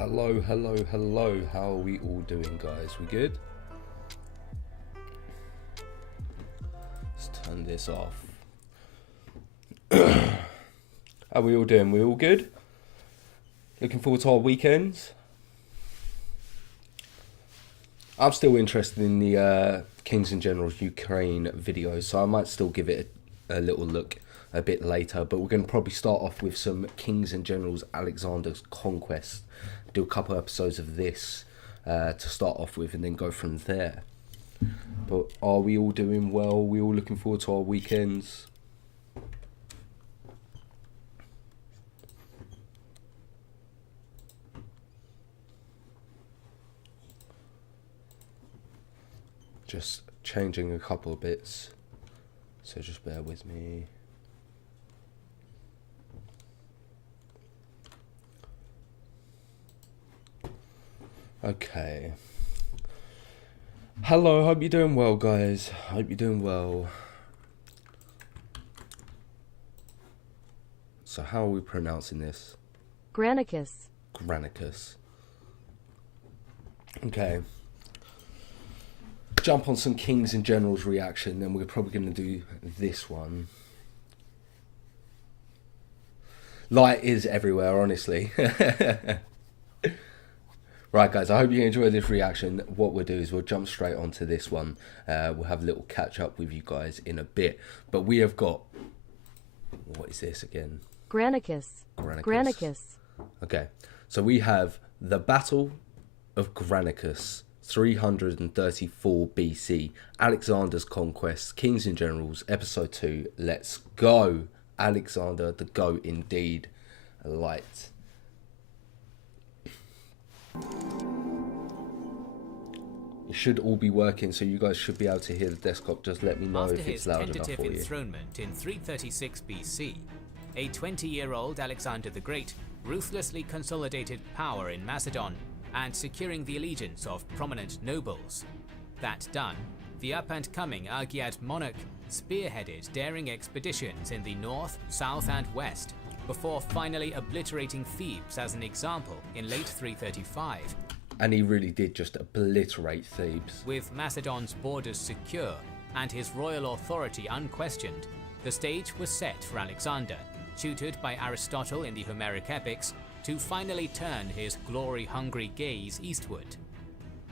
Hello, hello, hello. How are we all doing, guys? We good? Let's turn this off. How are we all doing? We all good? Looking forward to our weekends? I'm still interested in the Kings and Generals Ukraine video, so I might still give it a little look a bit later. But we're going to probably start off with some Kings and Generals Alexander's Conquest. Do a couple episodes of this to start off with, and then go from there. But are we all doing well? We all looking forward to our weekends? Just changing a couple of bits, so just bear with me. Okay. Hello, hope you're doing well, guys. Hope you're doing well. So how are we pronouncing this? Granicus. Granicus. Okay. Jump on some Kings and Generals reaction, then we're probably going to do this one. Light is everywhere, honestly. Right, guys, I hope you enjoy this reaction. What we'll do is we'll jump straight onto this one. We'll have a little catch up with you guys in a bit. But we have got... What is this again? Granicus. Granicus. Okay, so we have the Battle of Granicus, 334 BC, Alexander's Conquest, Kings and Generals, Episode 2. Let's go. Alexander the Goat indeed. Light. It should all be working, so you guys should be able to hear the desktop. Just let me know if it's loud enough for you. After his tentative enthronement in 336 BC, a 20-year-old Alexander the Great ruthlessly consolidated power in Macedon and securing the allegiance of prominent nobles. That done, the up-and-coming Argead monarch spearheaded daring expeditions in the north, south and west, before finally obliterating Thebes as an example in late 335. And he really did just obliterate Thebes. With Macedon's borders secure and his royal authority unquestioned, the stage was set for Alexander, tutored by Aristotle in the Homeric epics, to finally turn his glory-hungry gaze eastward.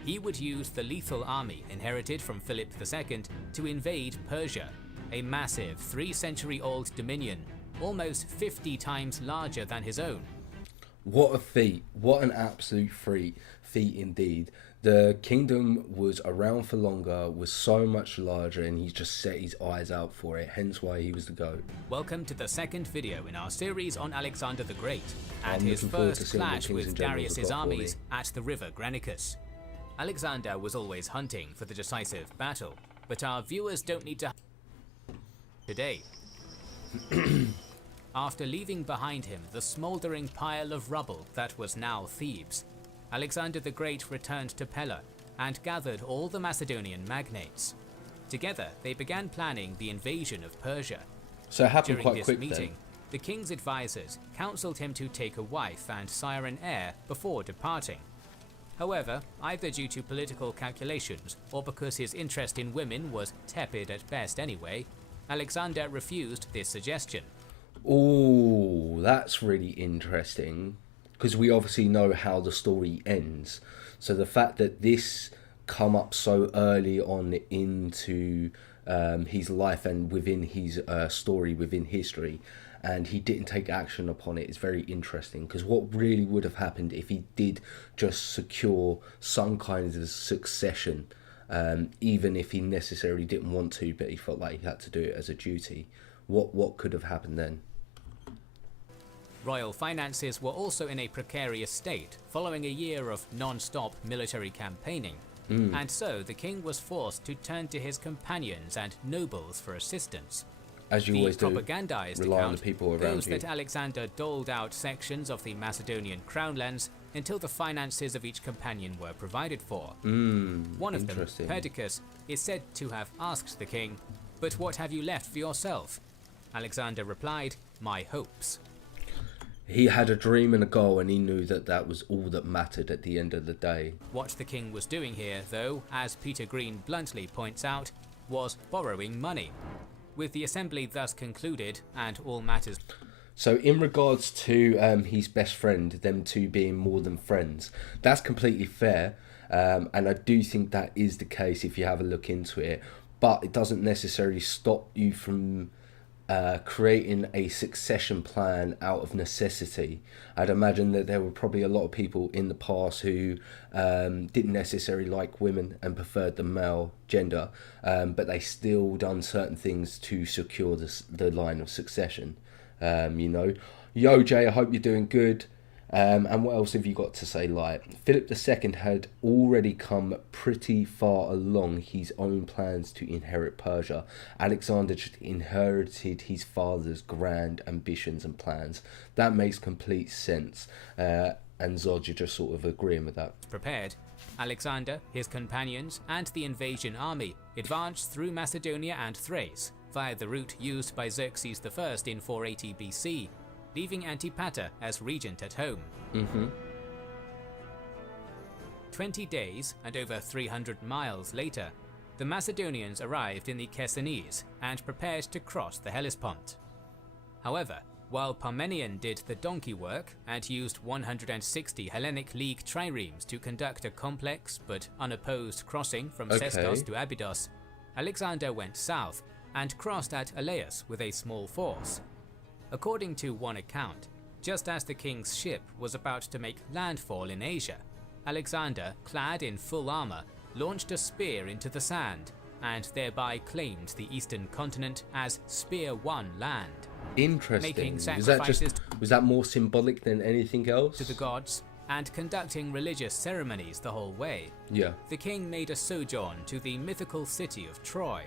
He would use the lethal army inherited from Philip II to invade Persia, a massive 3-century-old dominion, almost 50 times larger than his own. What a feat. What an absolute feat indeed. The kingdom was around for longer, was so much larger, and he just set his eyes out for it, hence why he was the GOAT. Welcome to the second video in our series on Alexander the Great, and his first clash with Darius's armies at the river Granicus. Alexander was always hunting for the decisive battle, but our viewers don't need to today. After leaving behind him the smouldering pile of rubble that was now Thebes, Alexander the Great returned to Pella and gathered all the Macedonian magnates. Together, they began planning the invasion of Persia. So it happened During quite this quick meeting, then. the king's advisors counseled him to take a wife and sire an heir before departing. However, either due to political calculations or because his interest in women was tepid at best anyway, Alexander refused this suggestion. Oh, that's really interesting, because we obviously know how the story ends. So the fact that this come up so early on into his life and within his story, within history, and he didn't take action upon it is very interesting, because what really would have happened if he did just secure some kind of succession, even if he necessarily didn't want to, but he felt like he had to do it as a duty. What could have happened then? Royal finances were also in a precarious state following a year of non-stop military campaigning, and so the king was forced to turn to his companions and nobles for assistance. As you always do, propagandized rely on account the people around goes you. that Alexander doled out sections of the Macedonian crownlands until the finances of each companion were provided for. One of them, Perdiccas, is said to have asked the king, "But what have you left for yourself?" Alexander replied, "My hopes." He had a dream and a goal, and he knew that that was all that mattered at the end of the day. What the king was doing here, though, as Peter Green bluntly points out, was borrowing money. With the assembly thus concluded and all matters... So in regards to his best friend, them two being more than friends, that's completely fair. And I do think that is the case if you have a look into it. But it doesn't necessarily stop you from creating a succession plan out of necessity. I'd imagine that there were probably a lot of people in the past who didn't necessarily like women and preferred the male gender, but they still done certain things to secure the line of succession. You know, yo Jay, I hope you're doing good. And what else have you got to say? Like, Philip II had already come pretty far along his own plans to inherit Persia. Alexander just inherited his father's grand ambitions and plans. That makes complete sense. And Zod, you're just sort of agreeing with that. Prepared, Alexander, his companions, and the invasion army advanced through Macedonia and Thrace via the route used by Xerxes I in 480 BC, leaving Antipater as regent at home. 20 days and over 300 miles later, the Macedonians arrived in the Chersonese and prepared to cross the Hellespont. However, while Parmenion did the donkey work and used 160 Hellenic League triremes to conduct a complex but unopposed crossing from Sestos to Abydos, Alexander went south and crossed at Elaeus with a small force. According to one account, just as the king's ship was about to make landfall in Asia, Alexander, clad in full armor, launched a spear into the sand and thereby claimed the eastern continent as Spear One land. Interesting. Making sacrifices was that more symbolic than anything else? To the gods and conducting religious ceremonies the whole way. Yeah. The king made a sojourn to the mythical city of Troy.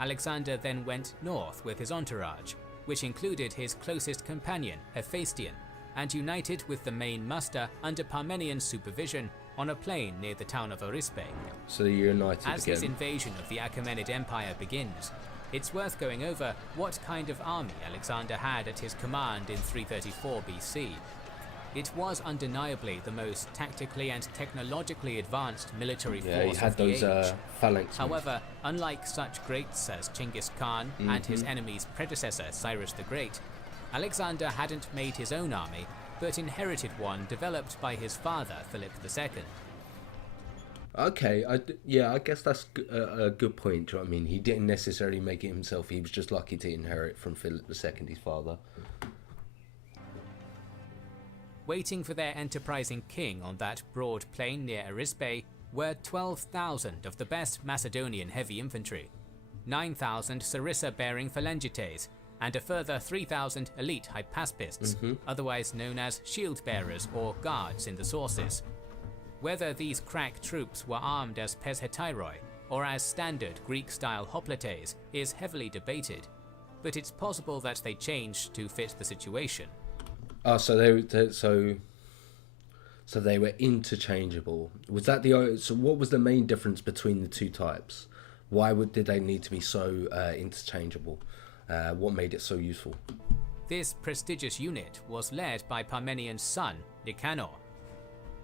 Alexander then went north with his entourage, which included his closest companion, Hephaestion, and united with the main muster under Parmenion's supervision on a plain near the town of Arispe. So they're united As again. his invasion of the Achaemenid Empire begins, it's worth going over what kind of army Alexander had at his command in 334 BC. It was undeniably the most tactically and technologically advanced military force he had of the those age. phalanx. However, unlike such greats as Genghis Khan and his enemy's predecessor Cyrus the Great, Alexander hadn't made his own army, but inherited one developed by his father Philip II. Okay, I guess that's a good point. Do you know what I mean? He didn't necessarily make it himself. He was just lucky to inherit from Philip II, his father. Waiting for their enterprising king on that broad plain near Arispe were 12,000 of the best Macedonian heavy infantry, 9,000 sarissa-bearing phalangites, and a further 3,000 elite hypaspists, otherwise known as shield-bearers or guards in the sources. Whether these crack troops were armed as pesheteiroi or as standard Greek-style hoplites is heavily debated, but it's possible that they changed to fit the situation. Oh, so they were interchangeable. Was that so? What was the main difference between the two types? Why did they need to be so interchangeable? What made it so useful? This prestigious unit was led by Parmenion's son, Nicanor.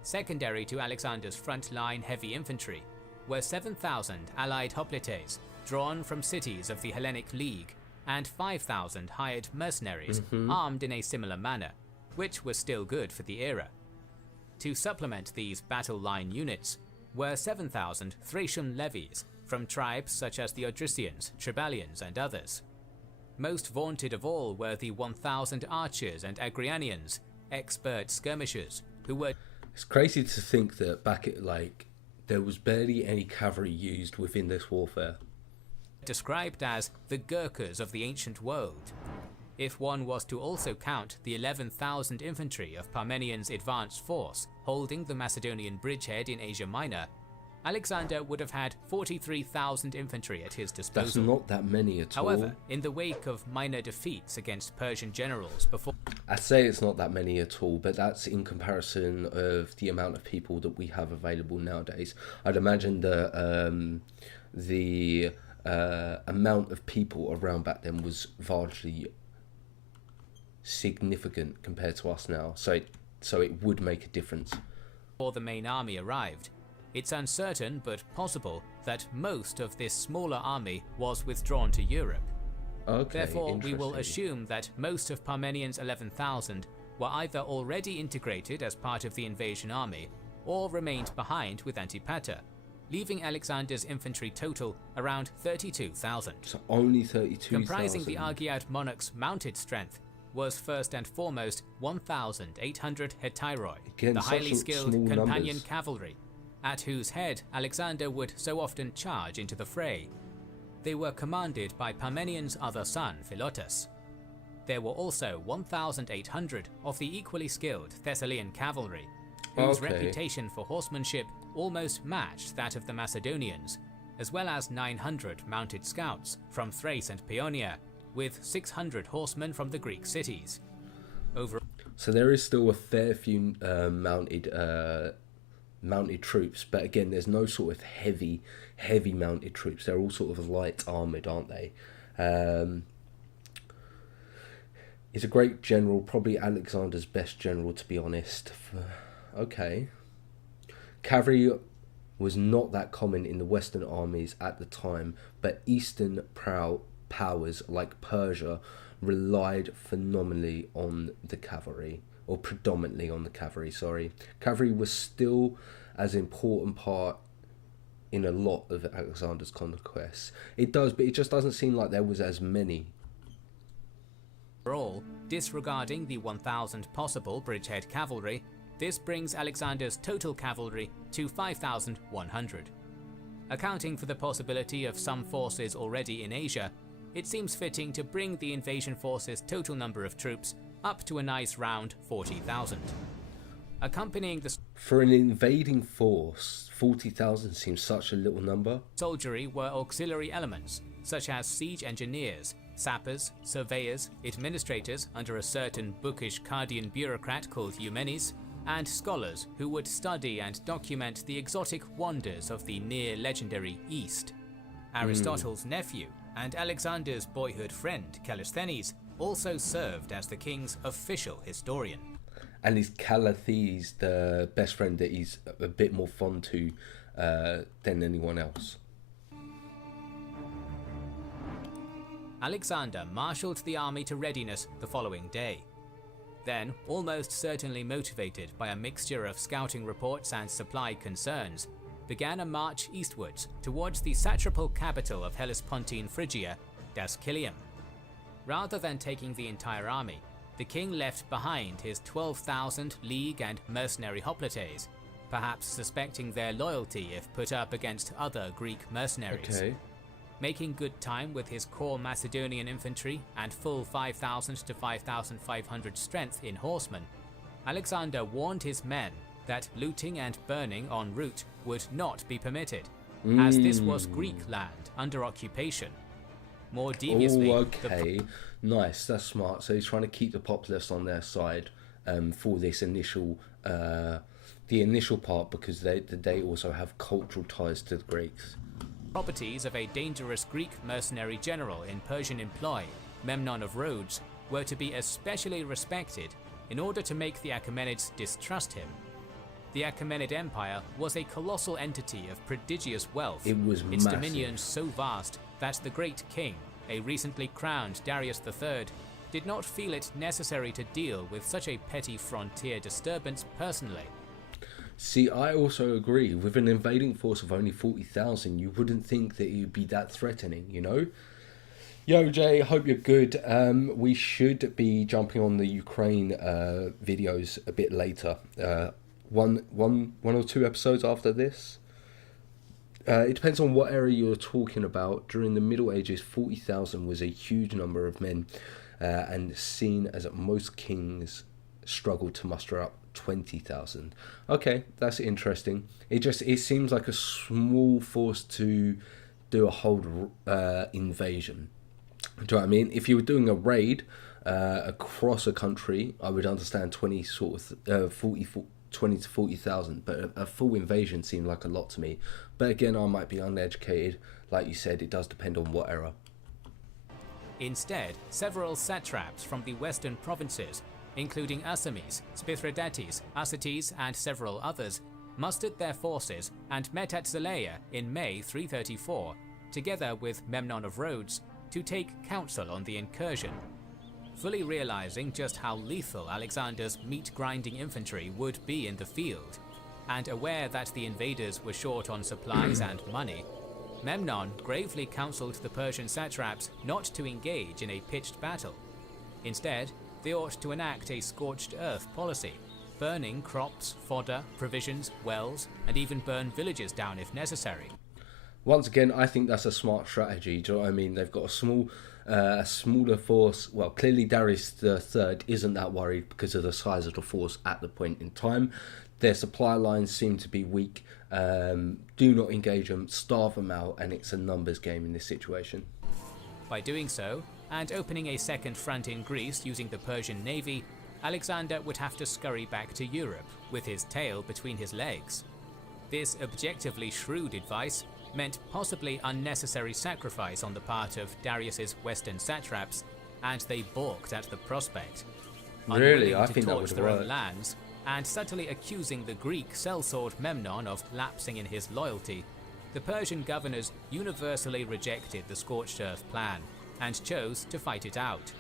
Secondary to Alexander's front-line heavy infantry were 7,000 allied hoplites drawn from cities of the Hellenic League and 5,000 hired mercenaries armed in a similar manner, which was still good for the era. To supplement these battle line units were 7,000 Thracian levies from tribes such as the Odrysians, Tribalians, and others. Most vaunted of all were the 1,000 archers and Agrianians, expert skirmishers, who were... It's crazy to think that there was barely any cavalry used within this warfare. Described as the Gurkhas of the ancient world. If one was to also count the 11,000 infantry of Parmenion's advanced force holding the Macedonian bridgehead in Asia Minor, Alexander would have had 43,000 infantry at his disposal. That's not that many at all. However, in the wake of minor defeats against Persian generals before... I'd say it's not that many at all, but that's in comparison of the amount of people that we have available nowadays. I'd imagine the amount of people around back then was largely significant compared to us now, so it would make a difference. Before the main army arrived, it's uncertain but possible that most of this smaller army was withdrawn to Europe. Okay, Therefore, we will interesting. assume that most of Parmenion's 11,000 were either already integrated as part of the invasion army, or remained behind with Antipater, leaving Alexander's infantry total around 32,000. So only 32,000. Comprising the Argead monarch's mounted strength was first and foremost 1,800 hetairoi, Again, the highly such skilled small companion numbers. cavalry, at whose head Alexander would so often charge into the fray. They were commanded by Parmenion's other son, Philotas. There were also 1,800 of the equally skilled Thessalian cavalry, whose reputation for horsemanship almost matched that of the Macedonians, as well as 900 mounted scouts from Thrace and Paeonia, with 600 horsemen from the Greek cities. So there is still a fair few mounted troops, but again, there's no sort of heavy mounted troops. They're all sort of light armoured, aren't they? He's a great general, probably Alexander's best general, to be honest. Okay. Cavalry was not that common in the Western armies at the time, but Eastern powers like Persia relied phenomenally on the cavalry, or predominantly on the cavalry, sorry. Cavalry was still as important part in a lot of Alexander's conquests. It does, but it just doesn't seem like there was as many. Overall, disregarding the 1,000 possible bridgehead cavalry, this brings Alexander's total cavalry to 5,100. Accounting for the possibility of some forces already in Asia, it seems fitting to bring the invasion force's total number of troops up to a nice round 40,000. Accompanying the For an invading force, 40,000 seems such a little number. soldiery were auxiliary elements, such as siege engineers, sappers, surveyors, administrators under a certain bookish Cardian bureaucrat called Eumenes, and scholars who would study and document the exotic wonders of the near-legendary East. Aristotle's nephew and Alexander's boyhood friend Callisthenes also served as the king's official historian. And is Callisthenes the best friend that he's a bit more fond to than anyone else? Alexander marshalled the army to readiness the following day. Then, almost certainly motivated by a mixture of scouting reports and supply concerns, began a march eastwards towards the satrapal capital of Hellespontine Phrygia, Dascylium. Rather than taking the entire army, the king left behind his 12,000 league and mercenary hoplites, perhaps suspecting their loyalty if put up against other Greek mercenaries. Okay. Making good time with his core Macedonian infantry and full 5,000 to 5,500 strength in horsemen, Alexander warned his men that looting and burning en route would not be permitted, as this was Greek land under occupation. More deviously, okay, nice, that's smart. So he's trying to keep the populace on their side for this initial, the initial part, because they also have cultural ties to the Greeks. properties of a dangerous Greek mercenary general in Persian employ, Memnon of Rhodes, were to be especially respected in order to make the Achaemenids distrust him. The Achaemenid Empire was a colossal entity of prodigious wealth, It was its massive. dominions so vast that the great king, a recently crowned Darius III, did not feel it necessary to deal with such a petty frontier disturbance personally. See, I also agree. With an invading force of only 40,000, you wouldn't think that it would be that threatening, you know? Yo, Jay, hope you're good. We should be jumping on the Ukraine videos a bit later. One or two episodes after this. It depends on what era you're talking about. During the Middle Ages, 40,000 was a huge number of men, and seen as most kings struggled to muster up 20,000. Okay, that's interesting. It seems like a small force to do a whole invasion. Do you know what I mean? If you were doing a raid across a country, I would understand 20 to 40,000, but a full invasion seemed like a lot to me. But again, I might be uneducated. Like you said, it does depend on what era. Instead, several satraps from the western provinces, including Asames, Spithridates, Asates, and several others, mustered their forces and met at Zelaya in May 334, together with Memnon of Rhodes, to take counsel on the incursion. Fully realizing just how lethal Alexander's meat-grinding infantry would be in the field, and aware that the invaders were short on supplies and money, Memnon gravely counseled the Persian satraps not to engage in a pitched battle. Instead, they ought to enact a scorched earth policy, burning crops, fodder, provisions, wells, and even burn villages down if necessary. Once again, I think that's a smart strategy. Do you know what I mean? They've got a smaller force. Well, clearly Darius III isn't that worried because of the size of the force at the point in time. Their supply lines seem to be weak. Do not engage them, starve them out, and it's a numbers game in this situation. By doing so, and opening a second front in Greece using the Persian navy, Alexander would have to scurry back to Europe with his tail between his legs. This objectively shrewd advice meant possibly unnecessary sacrifice on the part of Darius's western satraps, and they balked at the prospect. Really? I to think that torch would their work. own lands, and subtly accusing the Greek sellsword Memnon of lapsing in his loyalty, the Persian governors universally rejected the scorched earth plan and chose to fight it out.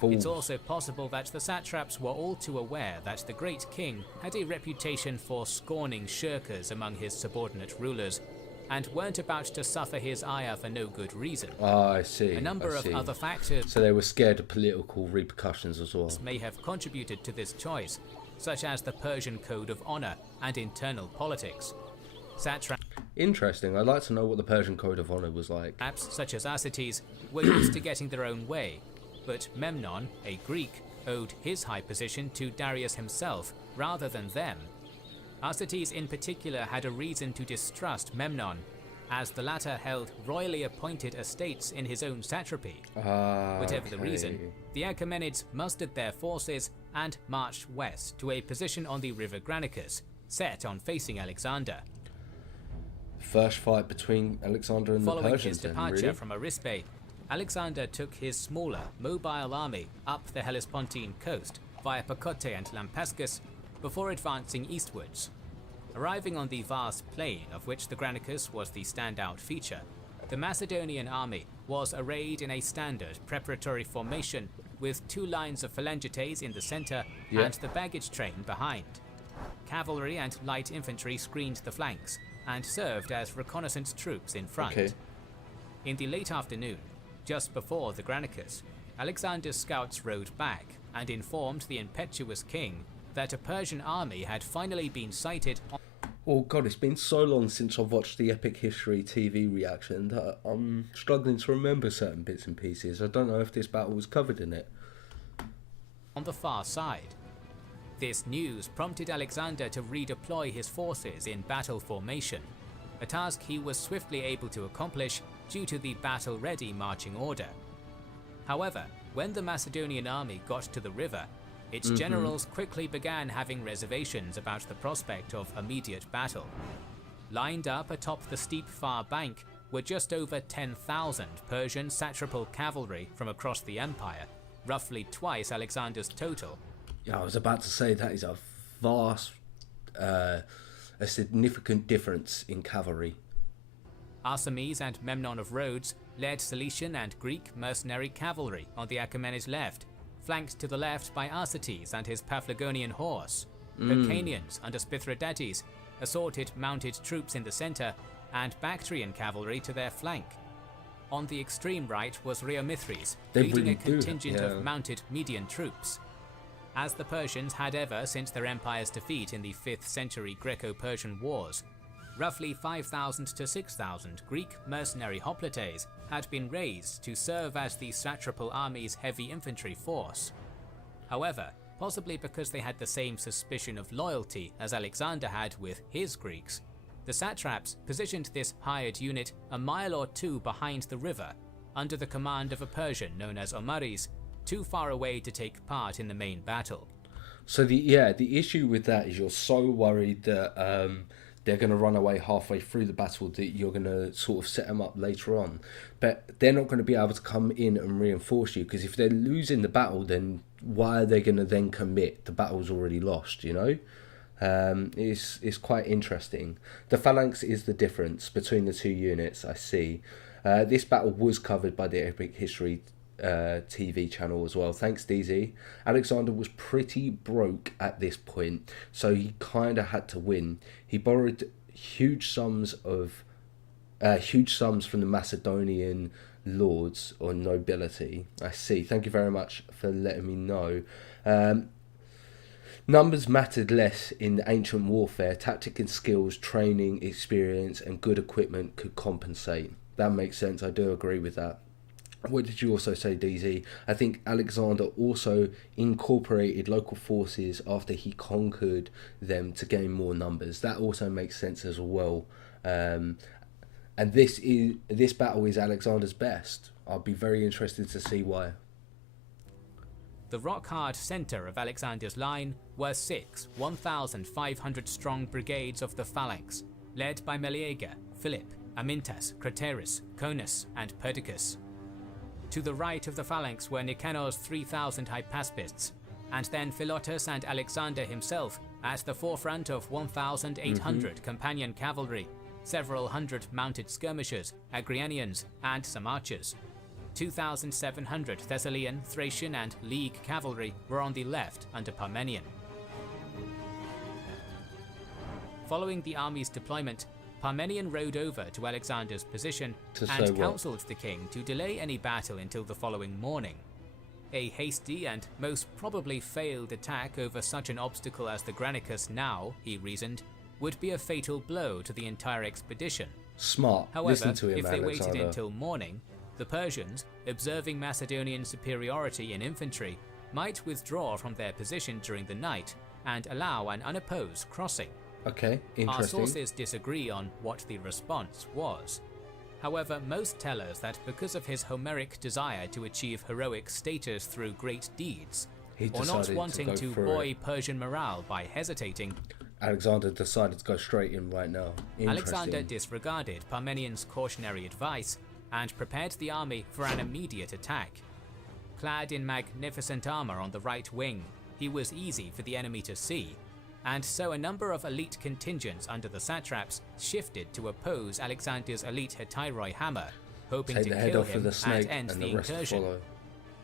Fools. It's also possible that the satraps were all too aware that the great king had a reputation for scorning shirkers among his subordinate rulers, and weren't about to suffer his ire for no good reason. I see. A number of other factors So they were scared of political repercussions as well. may have contributed to this choice, such as the Persian code of honor and internal politics. Satraps Interesting. I'd like to know what the Persian code of honor was like. such as Arsaces were used to getting their own way, but Memnon, a Greek, owed his high position to Darius himself rather than them. Arsaces in particular had a reason to distrust Memnon, as the latter held royally appointed estates in his own satrapy. Whatever the reason, the Achaemenids mustered their forces and marched west to a position on the river Granicus, set on facing Alexander. First fight between Alexander and Following the his Persians then, departure really? from Arispe, Alexander took his smaller, mobile army up the Hellespontine coast via Pacote and Lampascus before advancing eastwards. Arriving on the vast plain of which the Granicus was the standout feature, the Macedonian army was arrayed in a standard preparatory formation with two lines of phalangites in the center and the baggage train behind. Cavalry and light infantry screened the flanks and served as reconnaissance troops in front. Okay. In the late afternoon, just before the Granicus, Alexander's scouts rode back and informed the impetuous king that a Persian army had finally been sighted on. Oh god, it's been so long since I've watched the Epic History TV reaction that I'm struggling to remember certain bits and pieces. I don't know if this battle was covered in it. On the far side. This news prompted Alexander to redeploy his forces in battle formation, a task he was swiftly able to accomplish due to the battle-ready marching order. However, when the Macedonian army got to the river, its generals quickly began having reservations about the prospect of immediate battle. Lined up atop the steep far bank were just over 10,000 Persian satrapal cavalry from across the empire, roughly twice Alexander's total. Yeah, I was about to say that is a vast, a significant difference in cavalry. Arsames and Memnon of Rhodes led Cilician and Greek mercenary cavalry on the Achaemenids' left, flanked to the left by Arsaces and his Paphlagonian horse. Hyrcanians under Spithridates assorted mounted troops in the center, and Bactrian cavalry to their flank. On the extreme right was Rheomithres, leading a contingent of mounted Median troops. As the Persians had ever since their empire's defeat in the 5th century Greco-Persian Wars, roughly 5,000 to 6,000 Greek mercenary hoplites had been raised to serve as the satrapal army's heavy infantry force. However, possibly because they had the same suspicion of loyalty as Alexander had with his Greeks, the satraps positioned this hired unit a mile or two behind the river, under the command of a Persian known as Omaris, too far away to take part in the main battle. So the issue with that is you're so worried that they're going to run away halfway through the battle that you're going to sort of set them up later on. But they're not going to be able to come in and reinforce you, because if they're losing the battle, then why are they going to then commit? The battle's already lost, you know? It's quite interesting. The phalanx is the difference between the two units, I see. This battle was covered by the Epic History TV channel as well. Thanks, DZ. Alexander was pretty broke at this point, so he kind of had to win. He borrowed huge sums from the Macedonian lords or nobility. I see. Thank you very much for letting me know. Numbers mattered less in ancient warfare. Tactic and skills, training, experience, and good equipment could compensate. That makes sense. I do agree with that. What did you also say, DZ? I think Alexander also incorporated local forces after he conquered them to gain more numbers. That also makes sense as well. And this battle is Alexander's best. I'll be very interested to see why. The rock-hard centre of Alexander's line were 6 1,500-strong brigades of the phalanx, led by Meleager, Philip, Amintas, Craterus, Conus, and Perdiccas. To the right of the phalanx were Nicanor's 3,000 Hypaspists, and then Philotas and Alexander himself at the forefront of 1,800 companion cavalry, several hundred mounted skirmishers, Agrianians, and some archers. 2,700 Thessalian, Thracian, and League cavalry were on the left under Parmenion. Following the army's deployment, Parmenion rode over to Alexander's position and counselled the king to delay any battle until the following morning. A hasty and most probably failed attack over such an obstacle as the Granicus now, he reasoned, would be a fatal blow to the entire expedition. Smart. However, listen to him, if they Alexander. waited until morning, the Persians, observing Macedonian superiority in infantry, might withdraw from their position during the night and allow an unopposed crossing. Okay, interesting. Our sources disagree on what the response was. However, most tell us that because of his Homeric desire to achieve heroic status through great deeds, or not wanting to buoy Persian morale by hesitating, Alexander decided to go straight in right now. Alexander disregarded Parmenion's cautionary advice and prepared the army for an immediate attack. Clad in magnificent armor on the right wing, he was easy for the enemy to see, and so a number of elite contingents under the satraps shifted to oppose Alexander's elite Hetyroi hammer, hoping to kill him and end the incursion.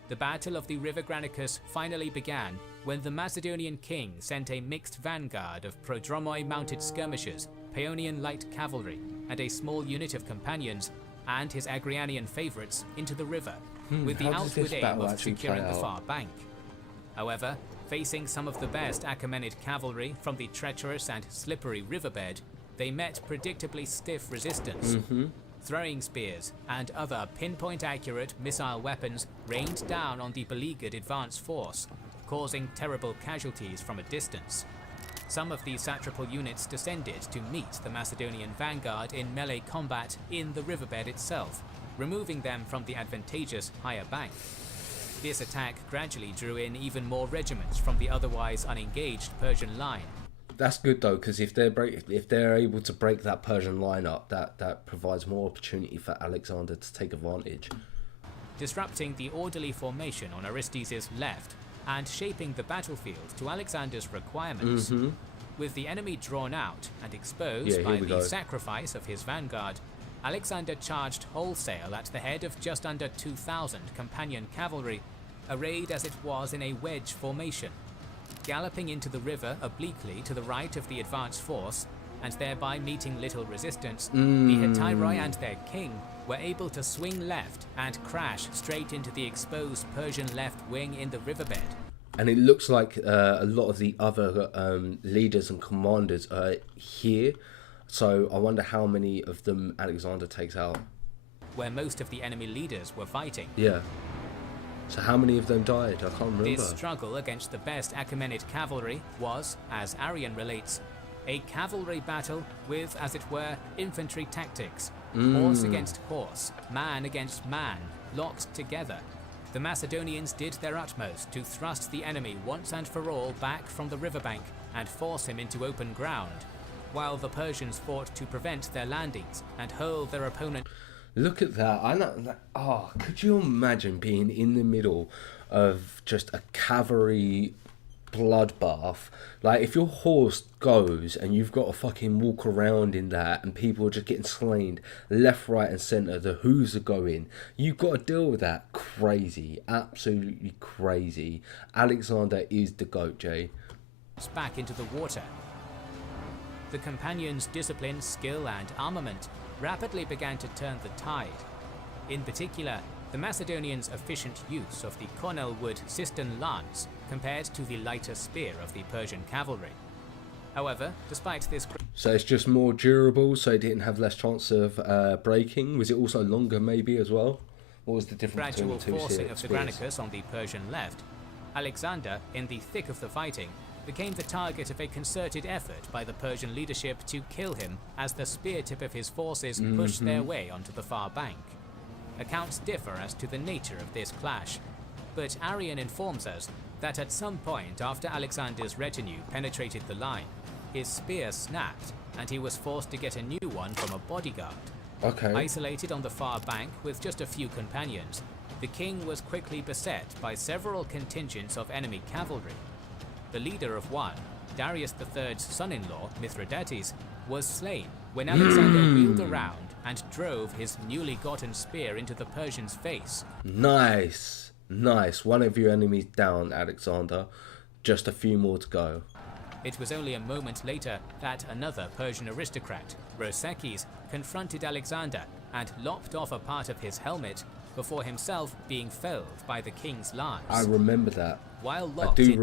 The Battle of the River Granicus finally began when the Macedonian king sent a mixed vanguard of prodromoi mounted skirmishers, Paeonian light cavalry, and a small unit of companions, and his Agrianian favourites into the river, with the outward aim of securing the far bank. However, facing some of the best Achaemenid cavalry from the treacherous and slippery riverbed, they met predictably stiff resistance. Throwing spears and other pinpoint-accurate missile weapons rained down on the beleaguered advance force, causing terrible casualties from a distance. Some of the satrapal units descended to meet the Macedonian vanguard in melee combat in the riverbed itself, removing them from the advantageous higher bank. This attack gradually drew in even more regiments from the otherwise unengaged Persian line. That's good though, because if they're able to break that Persian line up, that provides more opportunity for Alexander to take advantage. Disrupting the orderly formation on Orestes' left and shaping the battlefield to Alexander's requirements. With the enemy drawn out and exposed by the sacrifice of his vanguard, Alexander charged wholesale at the head of just under 2,000 companion cavalry, arrayed as it was in a wedge formation. Galloping into the river obliquely to the right of the advance force, and thereby meeting little resistance, the Hetyroi and their king were able to swing left and crash straight into the exposed Persian left wing in the riverbed. And it looks like a lot of the other leaders and commanders are here, so I wonder how many of them Alexander takes out. Where most of the enemy leaders were fighting. Yeah. So how many of them died? I can't remember. This struggle against the best Achaemenid cavalry was, as Arrian relates, a cavalry battle with, as it were, infantry tactics. Horse against horse, man against man, locked together. The Macedonians did their utmost to thrust the enemy once and for all back from the riverbank and force him into open ground, while the Persians fought to prevent their landings and hurl their opponent. Look at that. I know. Could you imagine being in the middle of just a cavalry bloodbath. Like, if your horse goes and you've got to fucking walk around in that and people are just getting slain left, right and centre, the hooves are going, you've got to deal with that. Crazy, absolutely crazy. Alexander is the GOAT, Jay. Back into the water. The companions' discipline, skill and armament rapidly began to turn the tide. In particular, the Macedonians' efficient use of the cornel wood cistern lance compared to the lighter spear of the Persian cavalry. However, despite this... So it's just more durable, so it didn't have less chance of breaking. Was it also longer maybe as well? What was the difference between the two forcing of the spears? Granicus on the Persian left, Alexander, in the thick of the fighting, became the target of a concerted effort by the Persian leadership to kill him as the spear tip of his forces pushed their way onto the far bank. Accounts differ as to the nature of this clash, but Arrian informs us that at some point after Alexander's retinue penetrated the line, his spear snapped and he was forced to get a new one from a bodyguard. Okay. Isolated on the far bank with just a few companions, the king was quickly beset by several contingents of enemy cavalry. The leader of one, Darius III's son-in-law, Mithridates, was slain when Alexander wheeled around and drove his newly gotten spear into the Persian's face. Nice, nice. One of your enemies down, Alexander. Just a few more to go. It was only a moment later that another Persian aristocrat, Rosecki, confronted Alexander and lopped off a part of his helmet before himself being felled by the king's lance. I remember that. While locked in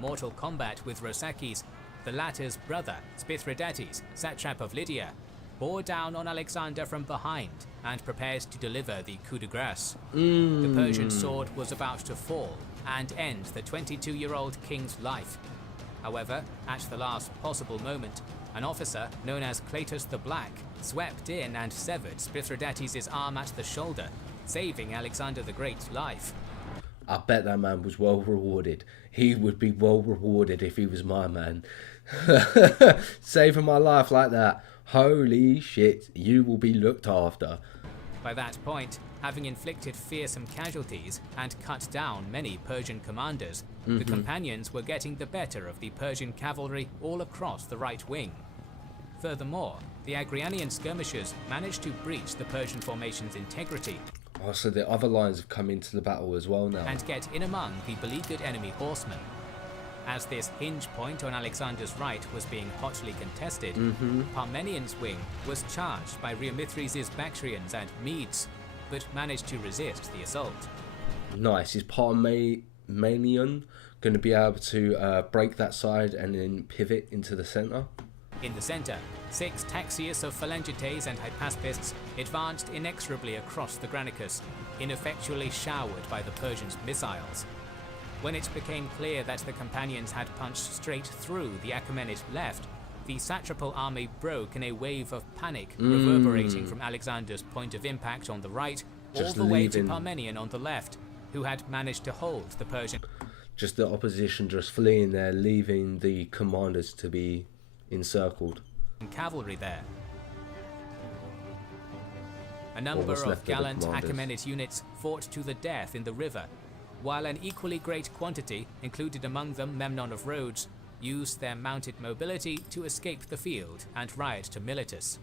mortal combat with Rosecki, the latter's brother, Spithridates, satrap of Lydia, bore down on Alexander from behind and prepared to deliver the coup de grace. The Persian sword was about to fall and end the 22-year-old king's life. However, at the last possible moment, an officer known as Cletus the Black swept in and severed Spithridates' arm at the shoulder, saving Alexander the Great's life. I bet that man was well rewarded. He would be well rewarded if he was my man. Saving my life like that. Holy shit, you will be looked after. By that point, having inflicted fearsome casualties and cut down many Persian commanders, the companions were getting the better of the Persian cavalry all across the right wing. Furthermore, the Agrianian skirmishers managed to breach the Persian formation's integrity. Oh, so the other lines have come into the battle as well now. And get in among the beleaguered enemy horsemen. As this hinge point on Alexander's right was being hotly contested, Parmenian's wing was charged by Rheomithres' Bactrians and Medes, but managed to resist the assault. Nice. Is Parmenion going to be able to break that side and then pivot into the centre? In the centre, 6 Taxius of Phalangites and Hypaspists advanced inexorably across the Granicus, ineffectually showered by the Persians' missiles. When it became clear that the companions had punched straight through the Achaemenid left, the satrapal army broke in a wave of panic, reverberating from Alexander's point of impact on the right, all the way to Parmenion on the left, who had managed to hold the Persian. Just the opposition just fleeing there, leaving the commanders to be encircled. Cavalry there. A number of gallant Achaemenid units fought to the death in the river, while an equally great quantity, included among them Memnon of Rhodes, used their mounted mobility to escape the field and ride to Miletus.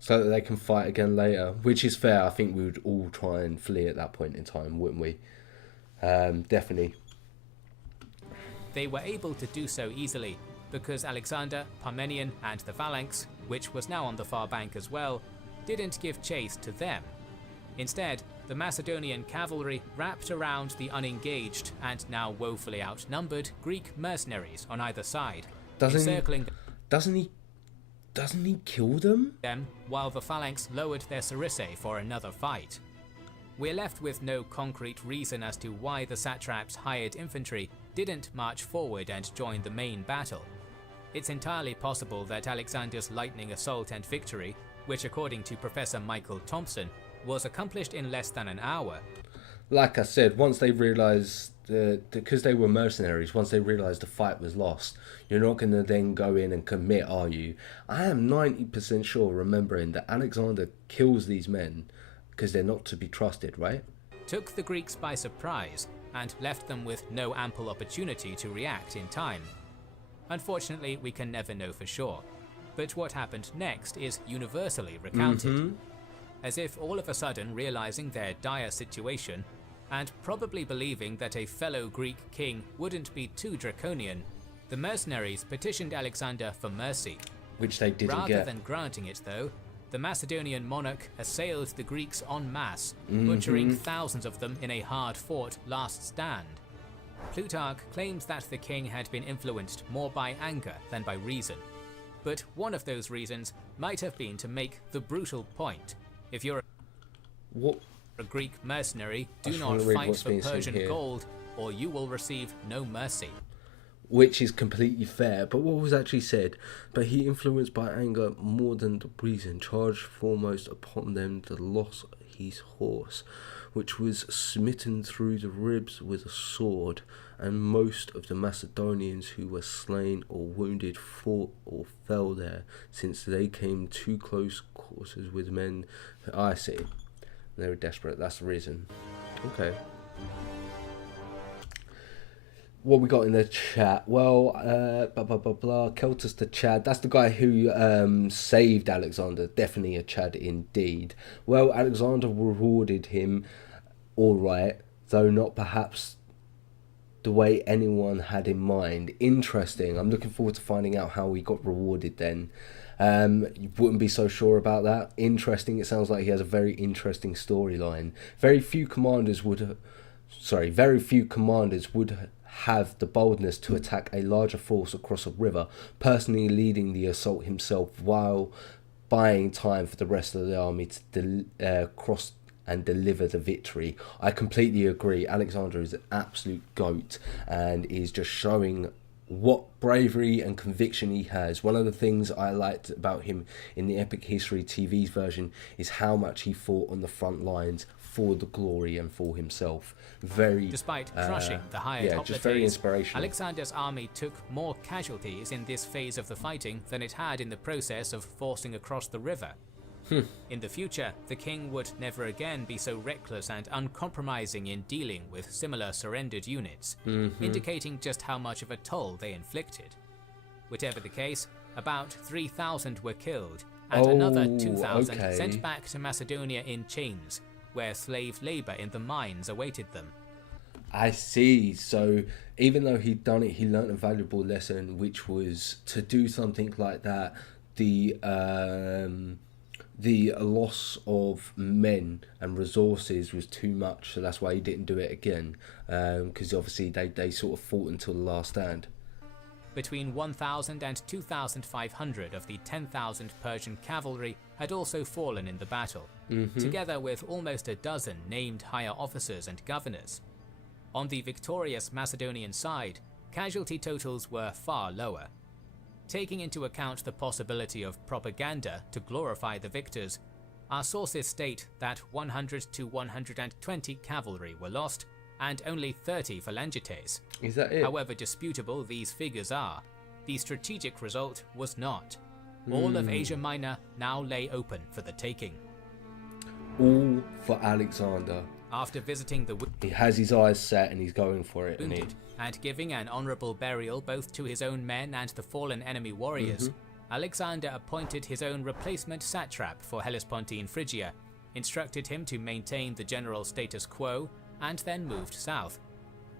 So that they can fight again later, which is fair. I think we would all try and flee at that point in time, wouldn't we? Definitely. They were able to do so easily because Alexander, Parmenion and the phalanx, which was now on the far bank as well, didn't give chase to them. Instead, the Macedonian cavalry wrapped around the unengaged and now woefully outnumbered Greek mercenaries on either side, encircling Doesn't he kill them? While the phalanx lowered their sarissæ for another fight. We're left with no concrete reason as to why the satrap's hired infantry didn't march forward and join the main battle. It's entirely possible that Alexander's lightning assault and victory, which according to Professor Michael Thompson, was accomplished in less than an hour. Like I said, once they realised, because they were mercenaries, once they realised the fight was lost, you're not going to then go in and commit, are you? I am 90% sure, remembering that Alexander kills these men because they're not to be trusted, right? Took the Greeks by surprise and left them with no ample opportunity to react in time. Unfortunately, we can never know for sure, but what happened next is universally recounted. As if all of a sudden realizing their dire situation, and probably believing that a fellow Greek king wouldn't be too draconian, the mercenaries petitioned Alexander for mercy. Which they didn't Rather get. than granting it though, the Macedonian monarch assailed the Greeks en masse, butchering thousands of them in a hard-fought last stand. Plutarch claims that the king had been influenced more by anger than by reason. But one of those reasons might have been to make the brutal point: if you're a Greek mercenary, do not fight for Persian gold, or you will receive no mercy. Which is completely fair, but what was actually said? But he, influenced by anger more than the reason, charged foremost upon them the loss of his horse, which was smitten through the ribs with a sword, and most of the Macedonians who were slain or wounded fought or fell there, since they came too close quarters with men. I see. They were desperate, that's the reason. Okay. What we got in the chat? Well, Keltus the Chad. That's the guy who saved Alexander. Definitely a Chad indeed. Well, Alexander rewarded him all right, though not perhaps the way anyone had in mind. Interesting. I'm looking forward to finding out how he got rewarded then. You wouldn't be so sure about that. Interesting. It sounds like he has a very interesting storyline. Very few commanders would have the boldness to attack a larger force across a river, personally leading the assault himself while buying time for the rest of the army to cross and deliver the victory. I completely agree. Alexander is an absolute goat and is just showing what bravery and conviction he has. One of the things I liked about him in the Epic History TV's version is how much he fought on the front lines for the glory and for himself. Despite crushing the higher top just very inspirational. Alexander's army took more casualties in this phase of the fighting than it had in the process of forcing across the river. In the future, the king would never again be so reckless and uncompromising in dealing with similar surrendered units, indicating just how much of a toll they inflicted. Whatever the case, about 3,000 were killed, and another 2,000 sent back to Macedonia in chains, where slave labour in the mines awaited them. I see. So even though he'd done it, he learnt a valuable lesson, which was to do something like that. The loss of men and resources was too much, so that's why he didn't do it again. Because obviously they sort of fought until the last stand. Between 1,000 and 2,500 of the 10,000 Persian cavalry had also fallen in the battle, together with almost a dozen named higher officers and governors. On the victorious Macedonian side, casualty totals were far lower. Taking into account the possibility of propaganda to glorify the victors, our sources state that 100 to 120 cavalry were lost, and only 30 phalangites. Is that it? However disputable these figures are, the strategic result was not. All of Asia Minor now lay open for the taking. All for Alexander. After visiting the he has his eyes set and he's going for it. wounded, and giving an honourable burial both to his own men and the fallen enemy warriors, Alexander appointed his own replacement satrap for Hellespontine Phrygia, instructed him to maintain the general status quo, and then moved south.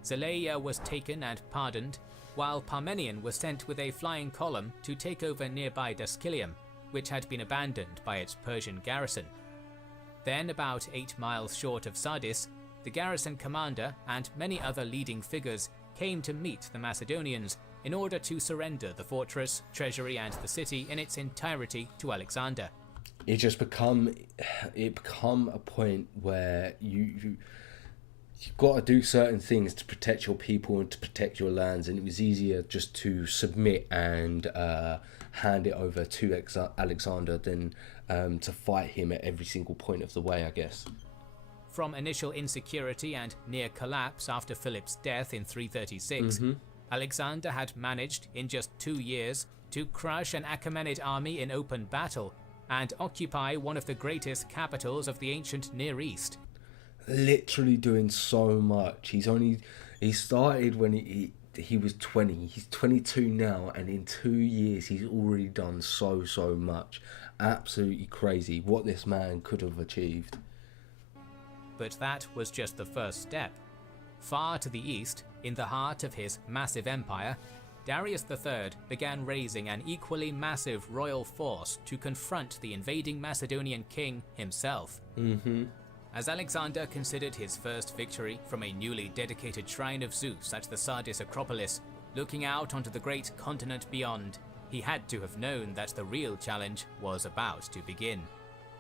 Zelaia was taken and pardoned, while Parmenion was sent with a flying column to take over nearby Dascylium, which had been abandoned by its Persian garrison. Then, about 8 miles short of Sardis, the garrison commander and many other leading figures came to meet the Macedonians in order to surrender the fortress, treasury and the city in its entirety to Alexander. It become a point where you've got to do certain things to protect your people and to protect your lands, and it was easier just to submit and hand it over to Alexander than to fight him at every single point of the way, I guess. From initial insecurity and near collapse after Philip's death in 336, Alexander had managed, in just 2 years, to crush an Achaemenid army in open battle and occupy one of the greatest capitals of the ancient Near East. literally doing so much. He started when he was 20. He's 22 now, and in 2 years he's already done so much. Absolutely crazy what this man could have achieved. But that was just the first step. Far to the east, in the heart of his massive empire, Darius III began raising an equally massive royal force to confront the invading Macedonian king himself. As Alexander considered his first victory from a newly dedicated shrine of Zeus at the Sardis Acropolis, looking out onto the great continent beyond, he had to have known that the real challenge was about to begin.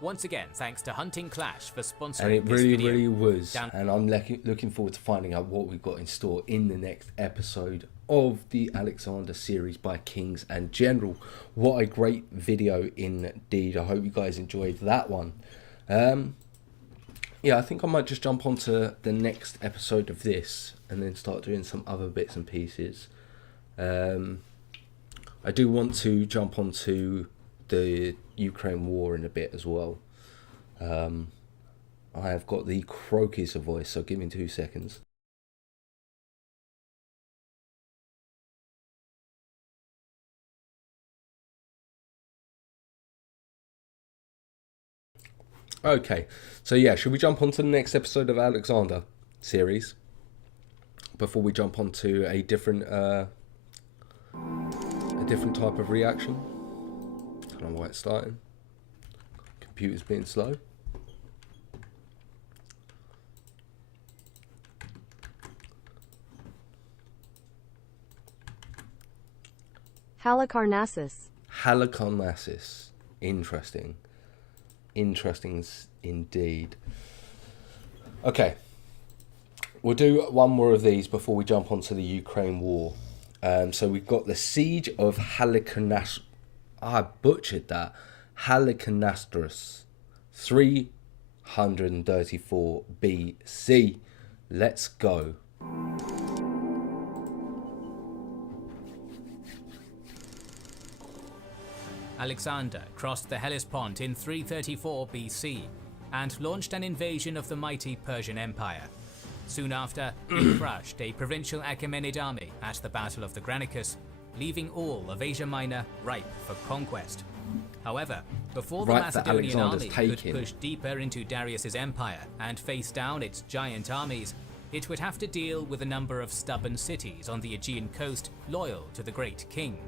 Once again, thanks to Hunting Clash for sponsoring and it this video. really was. And I'm looking forward to finding out what we've got in store in the next episode of the Alexander series by Kings and General. What a great video indeed. I hope you guys enjoyed that one. Yeah, I think I might just jump onto the next episode of this and then start doing some other bits and pieces. I do want to jump onto the Ukraine war in a bit as well. I have got the croakies of voice, so give me 2 seconds. Okay, so yeah, should we jump on to the next episode of Alexander series before we jump onto a different type of reaction? I don't know why it's starting. Computer's being slow. Halicarnassus. Halicarnassus. Interesting. Interesting indeed. Okay. We'll do one more of these before we jump onto the Ukraine war. So we've got the siege of Halicarnassus. I butchered that. Halicarnassus. 334 BC. Let's go. Alexander crossed the Hellespont in 334 BC and launched an invasion of the mighty Persian Empire. Soon after, he crushed a provincial Achaemenid army at the Battle of the Granicus, leaving all of Asia Minor ripe for conquest. However, before the Macedonian army could push deeper into Darius's empire and face down its giant armies, it would have to deal with a number of stubborn cities on the Aegean coast loyal to the great king.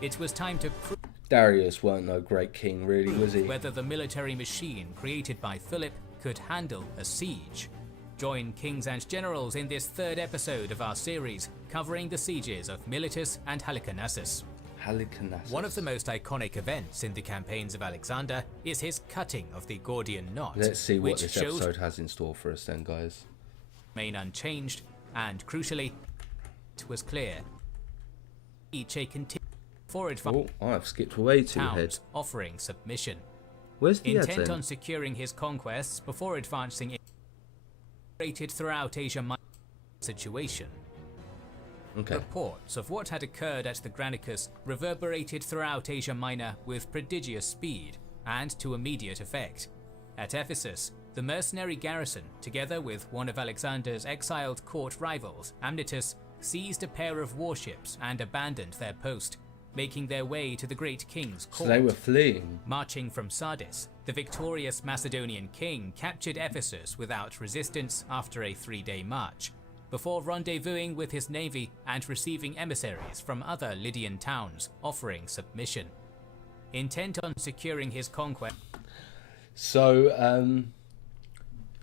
It was time to prove Darius weren't no great king, really, was he? Whether the military machine created by Philip could handle a siege. Join Kings and Generals in this third episode of our series, covering the sieges of Miletus and Halicarnassus. One of the most iconic events in the campaigns of Alexander is his cutting of the Gordian knot. Let's see what this episode has in store for us then, guys. Remain unchanged, and crucially, it was clear each a continued forward Oh, I've skipped way too ahead. Offering submission. Where's the intent on securing his conquests before advancing rated throughout Asia Minor situation. Okay. Reports of what had occurred at the Granicus reverberated throughout Asia Minor with prodigious speed and to immediate effect. At Ephesus, the mercenary garrison, together with one of Alexander's exiled court rivals, Amnitus, seized a pair of warships and abandoned their post, making their way to the great king's court. So they were fleeing. Marching from Sardis, the victorious Macedonian king captured Ephesus without resistance after a 3-day march, before rendezvousing with his navy and receiving emissaries from other Lydian towns offering submission. Intent on securing his conquest. So,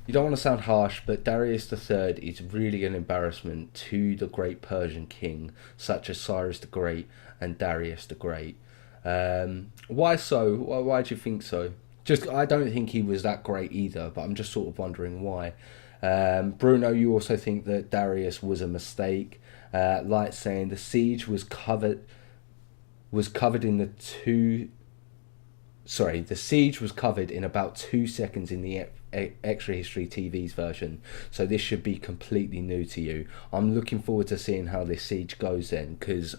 you don't want to sound harsh, but Darius III is really an embarrassment to the great Persian king, such as Cyrus the Great and Darius the Great. Why so? Why do you think so? I don't think he was that great either, but I'm just sort of wondering why. Bruno, you also think that Darius was a mistake. Light saying the siege was covered in the siege was covered in about 2 seconds in the Extra History TV's version, so this should be completely new to you. I'm looking forward to seeing how this siege goes then, because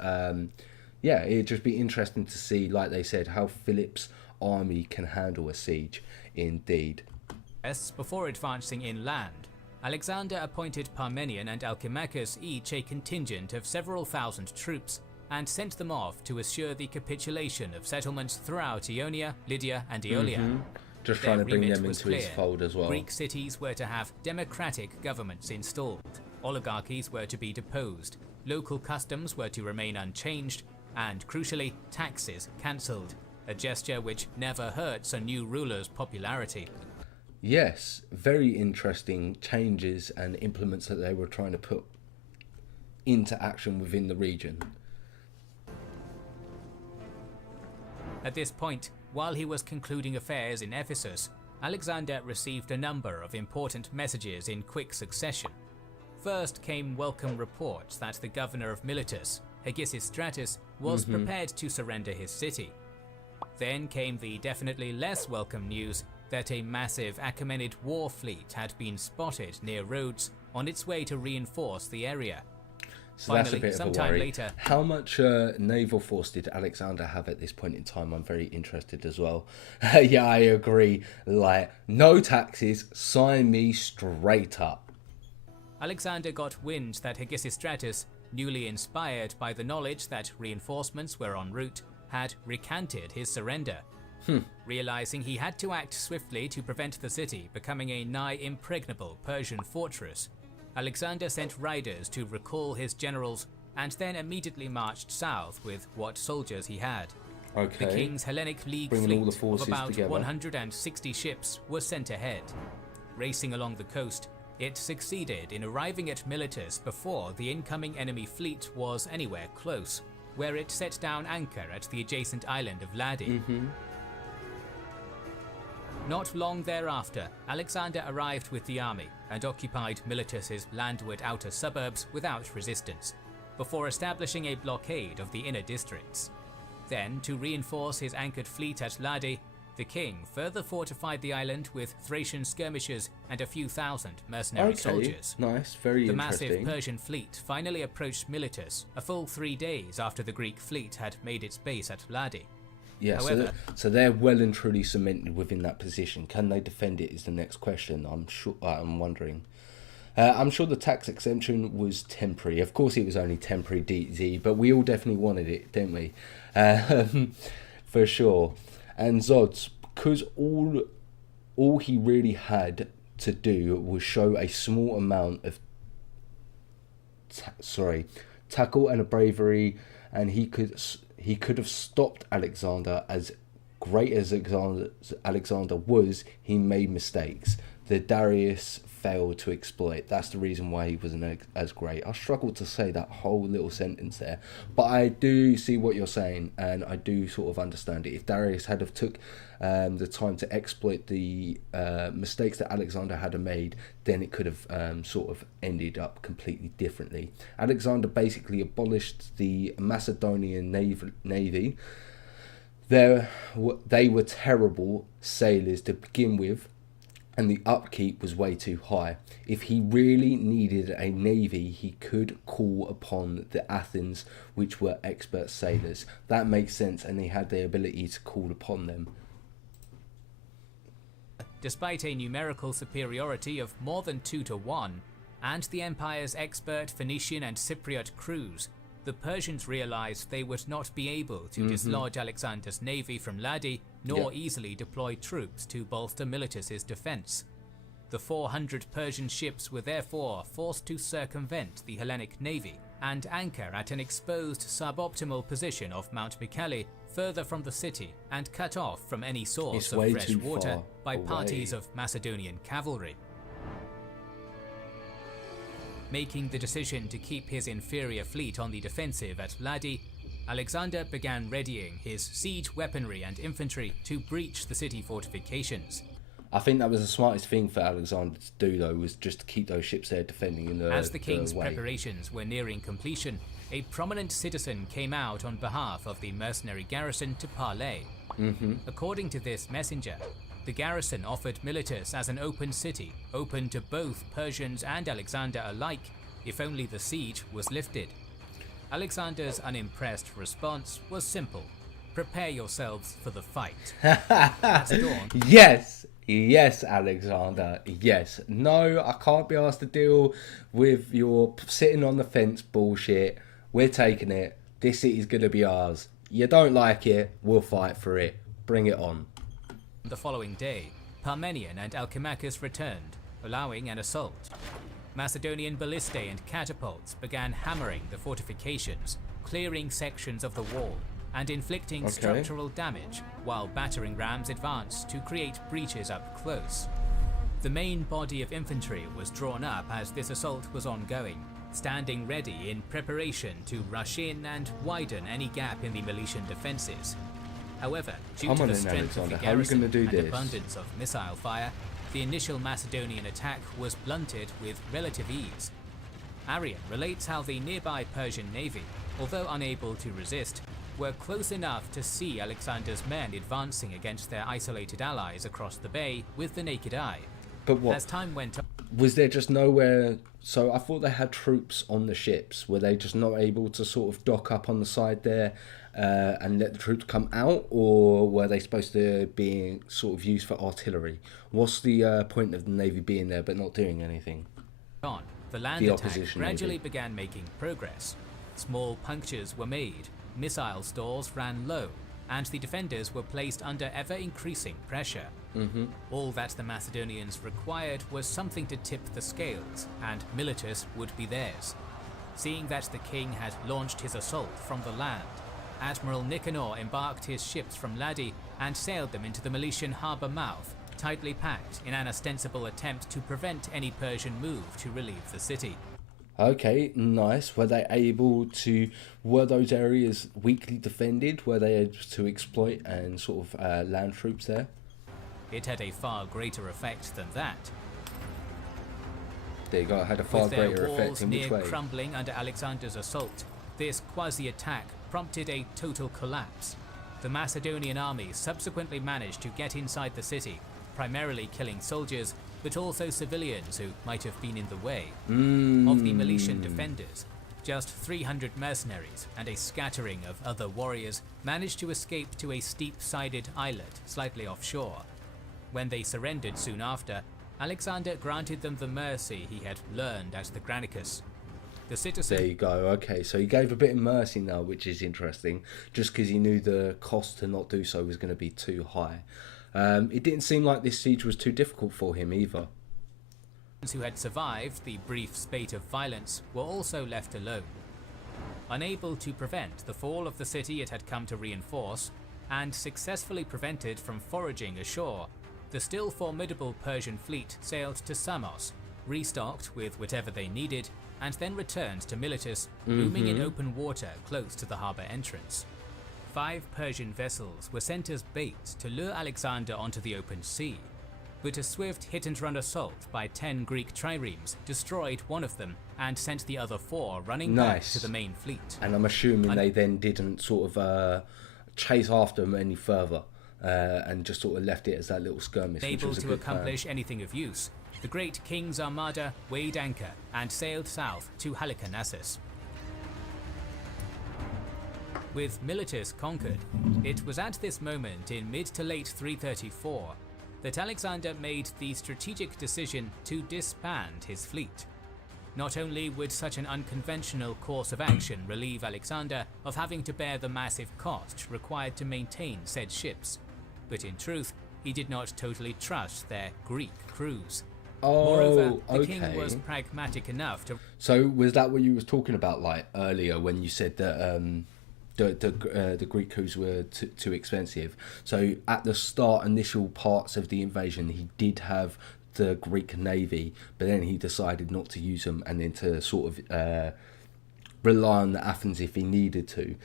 yeah, it'd just be interesting to see, like they said, how Philip's army can handle a siege indeed. Before advancing inland, Alexander appointed Parmenion and Alcimachus each a contingent of several thousand troops, and sent them off to assure the capitulation of settlements throughout Ionia, Lydia and Aeolia. Just trying to bring them into his fold as well. Greek cities were to have democratic governments installed, oligarchies were to be deposed, local customs were to remain unchanged, and crucially, taxes cancelled, a gesture which never hurts a new ruler's popularity. Yes, very interesting changes and implements that they were trying to put into action within the region. At this point, while he was concluding affairs in Ephesus, Alexander received a number of important messages in quick succession. First came welcome reports that the governor of Miletus, Hegesistratus, was prepared to surrender his city. Then came the definitely less welcome news that a massive Achaemenid war fleet had been spotted near Rhodes on its way to reinforce the area. So Finally, that's a bit of a sometime worry. later, How much naval force did Alexander have at this point in time? I'm very interested as well. Yeah, I agree. Like, no taxes, sign me straight up. Alexander got wind that Hegesistratus, newly inspired by the knowledge that reinforcements were en route, had recanted his surrender. Realizing he had to act swiftly to prevent the city becoming a nigh impregnable Persian fortress, Alexander sent riders to recall his generals and then immediately marched south with what soldiers he had. Okay. The King's Hellenic League Bringing all the fleet forces of about together. 160 ships was sent ahead. Racing along the coast, it succeeded in arriving at Miletus before the incoming enemy fleet was anywhere close, where it set down anchor at the adjacent island of Ladi. Not long thereafter, Alexander arrived with the army and occupied Miletus's landward outer suburbs without resistance, before establishing a blockade of the inner districts. Then, to reinforce his anchored fleet at Ladi, the king further fortified the island with Thracian skirmishers and a few thousand mercenary soldiers. Nice, very The interesting. massive Persian fleet finally approached Miletus a full 3 days after the Greek fleet had made its base at Ladi. Yeah, However, so they're well and truly cemented within that position. Can they defend it is the next question. I'm wondering. I'm sure the tax exemption was temporary. Of course, it was only temporary, DZ, but we all definitely wanted it, didn't we? For sure. And Zods, because all he really had to do was show a small amount of tackle and a bravery, and he could have stopped Alexander. As great as Alexander was, he made mistakes that Darius failed to exploit. That's the reason why he wasn't as great. I struggled to say that whole little sentence there, but I do see what you're saying, and I do sort of understand it. If Darius had have took the time to exploit the mistakes that Alexander had made, then it could have sort of ended up completely differently. Alexander basically abolished the Macedonian navy. They were terrible sailors to begin with, and the upkeep was way too high. If he really needed a navy, he could call upon the Athens, which were expert sailors. That makes sense, and he had the ability to call upon them. Despite a numerical superiority of more than 2 to 1, and the empire's expert Phoenician and Cypriot crews, the Persians realized they would not be able to dislodge Alexander's navy from Ladi, nor easily deploy troops to bolster Miletus's defense. The 400 Persian ships were therefore forced to circumvent the Hellenic navy and anchor at an exposed suboptimal position of Mount Mycale, further from the city and cut off from any source of fresh water by parties of Macedonian cavalry. Making the decision to keep his inferior fleet on the defensive at Ladi, Alexander began readying his siege weaponry and infantry to breach the city fortifications. I think that was the smartest thing for Alexander to do, though, was just to keep those ships there defending in the As the king's way. preparations were nearing completion, a prominent citizen came out on behalf of the mercenary garrison to parley. According to this messenger, the garrison offered Miletus as an open city, open to both Persians and Alexander alike, if only the siege was lifted. Alexander's unimpressed response was simple: prepare yourselves for the fight. At dawn, Yes, Yes, Alexander. Yes. No, I can't be asked to deal with your sitting on the fence bullshit. We're taking it. This city's going to be ours. You don't like it, we'll fight for it. Bring it on. The following day, Parmenion and Alcimachus returned, allowing an assault. Macedonian ballistae and catapults began hammering the fortifications, clearing sections of the wall, and inflicting structural damage, while battering rams advanced to create breaches up close. The main body of infantry was drawn up as this assault was ongoing, standing ready in preparation to rush in and widen any gap in the Miletian defences. However, due to the strength of the garrison and abundance of missile fire, the initial Macedonian attack was blunted with relative ease. Arrian relates how the nearby Persian navy, although unable to resist, were close enough to see Alexander's men advancing against their isolated allies across the bay with the naked eye. But what? As time went on, was there just nowhere? So I thought they had troops on the ships. Were they just not able to sort of dock up on the side there and let the troops come out, or were they supposed to be sort of used for artillery? What's the point of the navy being there but not doing anything? The land attack gradually began making progress. Small punctures were made, missile stores ran low, and the defenders were placed under ever-increasing pressure. All that the Macedonians required was something to tip the scales, and Miletus would be theirs. Seeing that the king had launched his assault from the land, Admiral Nicanor embarked his ships from Ladi and sailed them into the Miletian harbour mouth, tightly packed in an ostensible attempt to prevent any Persian move to relieve the city. Okay, nice. Were those areas weakly defended? Were they able to exploit and sort of land troops there? It had a far greater effect than that. There you go, it had a far greater effect in which way? With their walls near crumbling under Alexander's assault, this quasi-attack prompted a total collapse. The Macedonian army subsequently managed to get inside the city, primarily killing soldiers, but also civilians who might have been in the way. Of the Miletian defenders, just 300 mercenaries and a scattering of other warriors managed to escape to a steep-sided islet slightly offshore. When they surrendered soon after, Alexander granted them the mercy he had learned at the Granicus. The citizen... There you go, okay, so he gave a bit of mercy now, which is interesting, just because he knew the cost to not do so was going to be too high. It didn't seem like this siege was too difficult for him either. Who had survived the brief spate of violence were also left alone. Unable to prevent the fall of the city it had come to reinforce, and successfully prevented from foraging ashore, the still formidable Persian fleet sailed to Samos, restocked with whatever they needed, and then returned to Miletus, booming in open water close to the harbour entrance. 5 Persian vessels were sent as bait to lure Alexander onto the open sea, but a swift hit-and-run assault by 10 Greek triremes destroyed one of them and sent the other 4 running back to the main fleet. And I'm assuming they then didn't sort of chase after them any further and just sort of left it as that little skirmish. Unable to accomplish anything of use, the great king's armada weighed anchor and sailed south to Halicarnassus. With Miletus conquered, it was at this moment in mid to late 334 that Alexander made the strategic decision to disband his fleet. Not only would such an unconventional course of action relieve Alexander of having to bear the massive cost required to maintain said ships, but in truth, he did not totally trust their Greek crews. Moreover, the king was pragmatic enough to... So was that what you was talking about like earlier when you said that the Greek crews were too expensive? So at the start, initial parts of the invasion, he did have the Greek navy, but then he decided not to use them and then to sort of rely on the Athens if he needed to.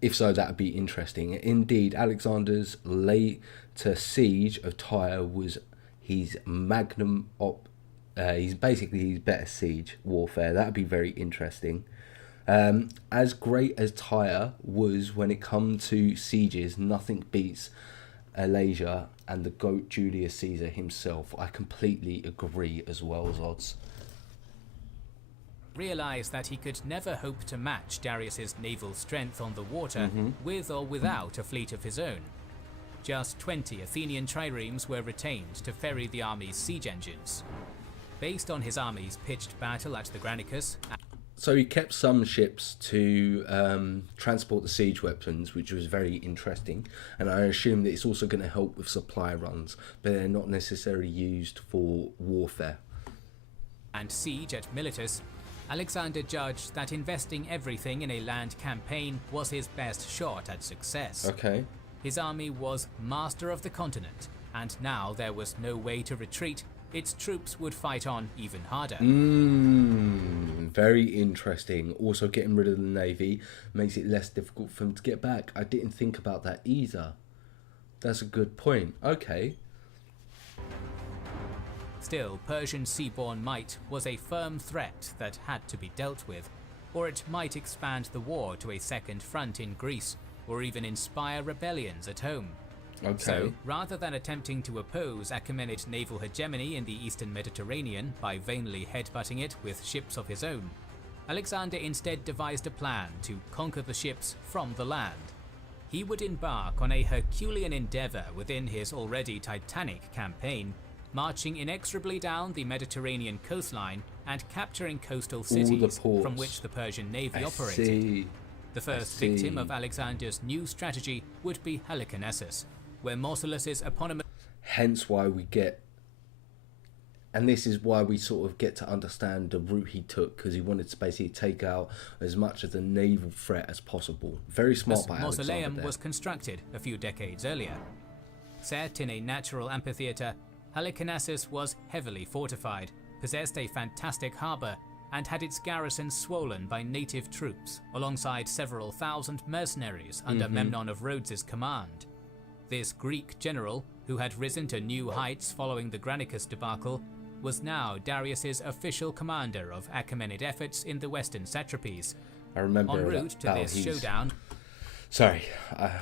If so, that would be interesting. Indeed, Alexander's later siege of Tyre was his magnum op. He's basically his better siege warfare. That would be very interesting. As great as Tyre was when it comes to sieges, nothing beats Alasia and the GOAT Julius Caesar himself. I completely agree as well as odds. Realised that he could never hope to match Darius's naval strength on the water with or without a fleet of his own. just 20 Athenian triremes were retained to ferry the army's siege engines. Based on his army's pitched battle at the Granicus, so he kept some ships to transport the siege weapons, which was very interesting. And I assume that it's also going to help with supply runs, but they're not necessarily used for warfare. And siege at Miletus, Alexander judged that investing everything in a land campaign was his best shot at success. Okay. His army was master of the continent, and now there was no way to retreat. Its troops would fight on even harder. Very interesting. Also, getting rid of the navy makes it less difficult for them to get back. I didn't think about that either. That's a good point. Okay. Still, Persian seaborne might was a firm threat that had to be dealt with, or it might expand the war to a second front in Greece, or even inspire rebellions at home. Okay. So, rather than attempting to oppose Achaemenid naval hegemony in the eastern Mediterranean by vainly headbutting it with ships of his own, Alexander instead devised a plan to conquer the ships from the land. He would embark on a Herculean endeavour within his already titanic campaign, marching inexorably down the Mediterranean coastline and capturing coastal cities from which the Persian navy operated. The first victim of Alexander's new strategy would be Halicarnassus, where Mausolus's eponymous... Hence why we get... And this is why we sort of get to understand the route he took, because he wanted to basically take out as much of the naval threat as possible. Very smart by Alexander there. Mausoleum was constructed a few decades earlier. Set in a natural amphitheatre, Halicarnassus was heavily fortified, possessed a fantastic harbour, and had its garrison swollen by native troops, alongside several thousand mercenaries under Memnon of Rhodes' command. This Greek general, who had risen to new heights following the Granicus debacle, was now Darius's official commander of Achaemenid efforts in the western satrapies. I remember en route to this showdown. Sorry,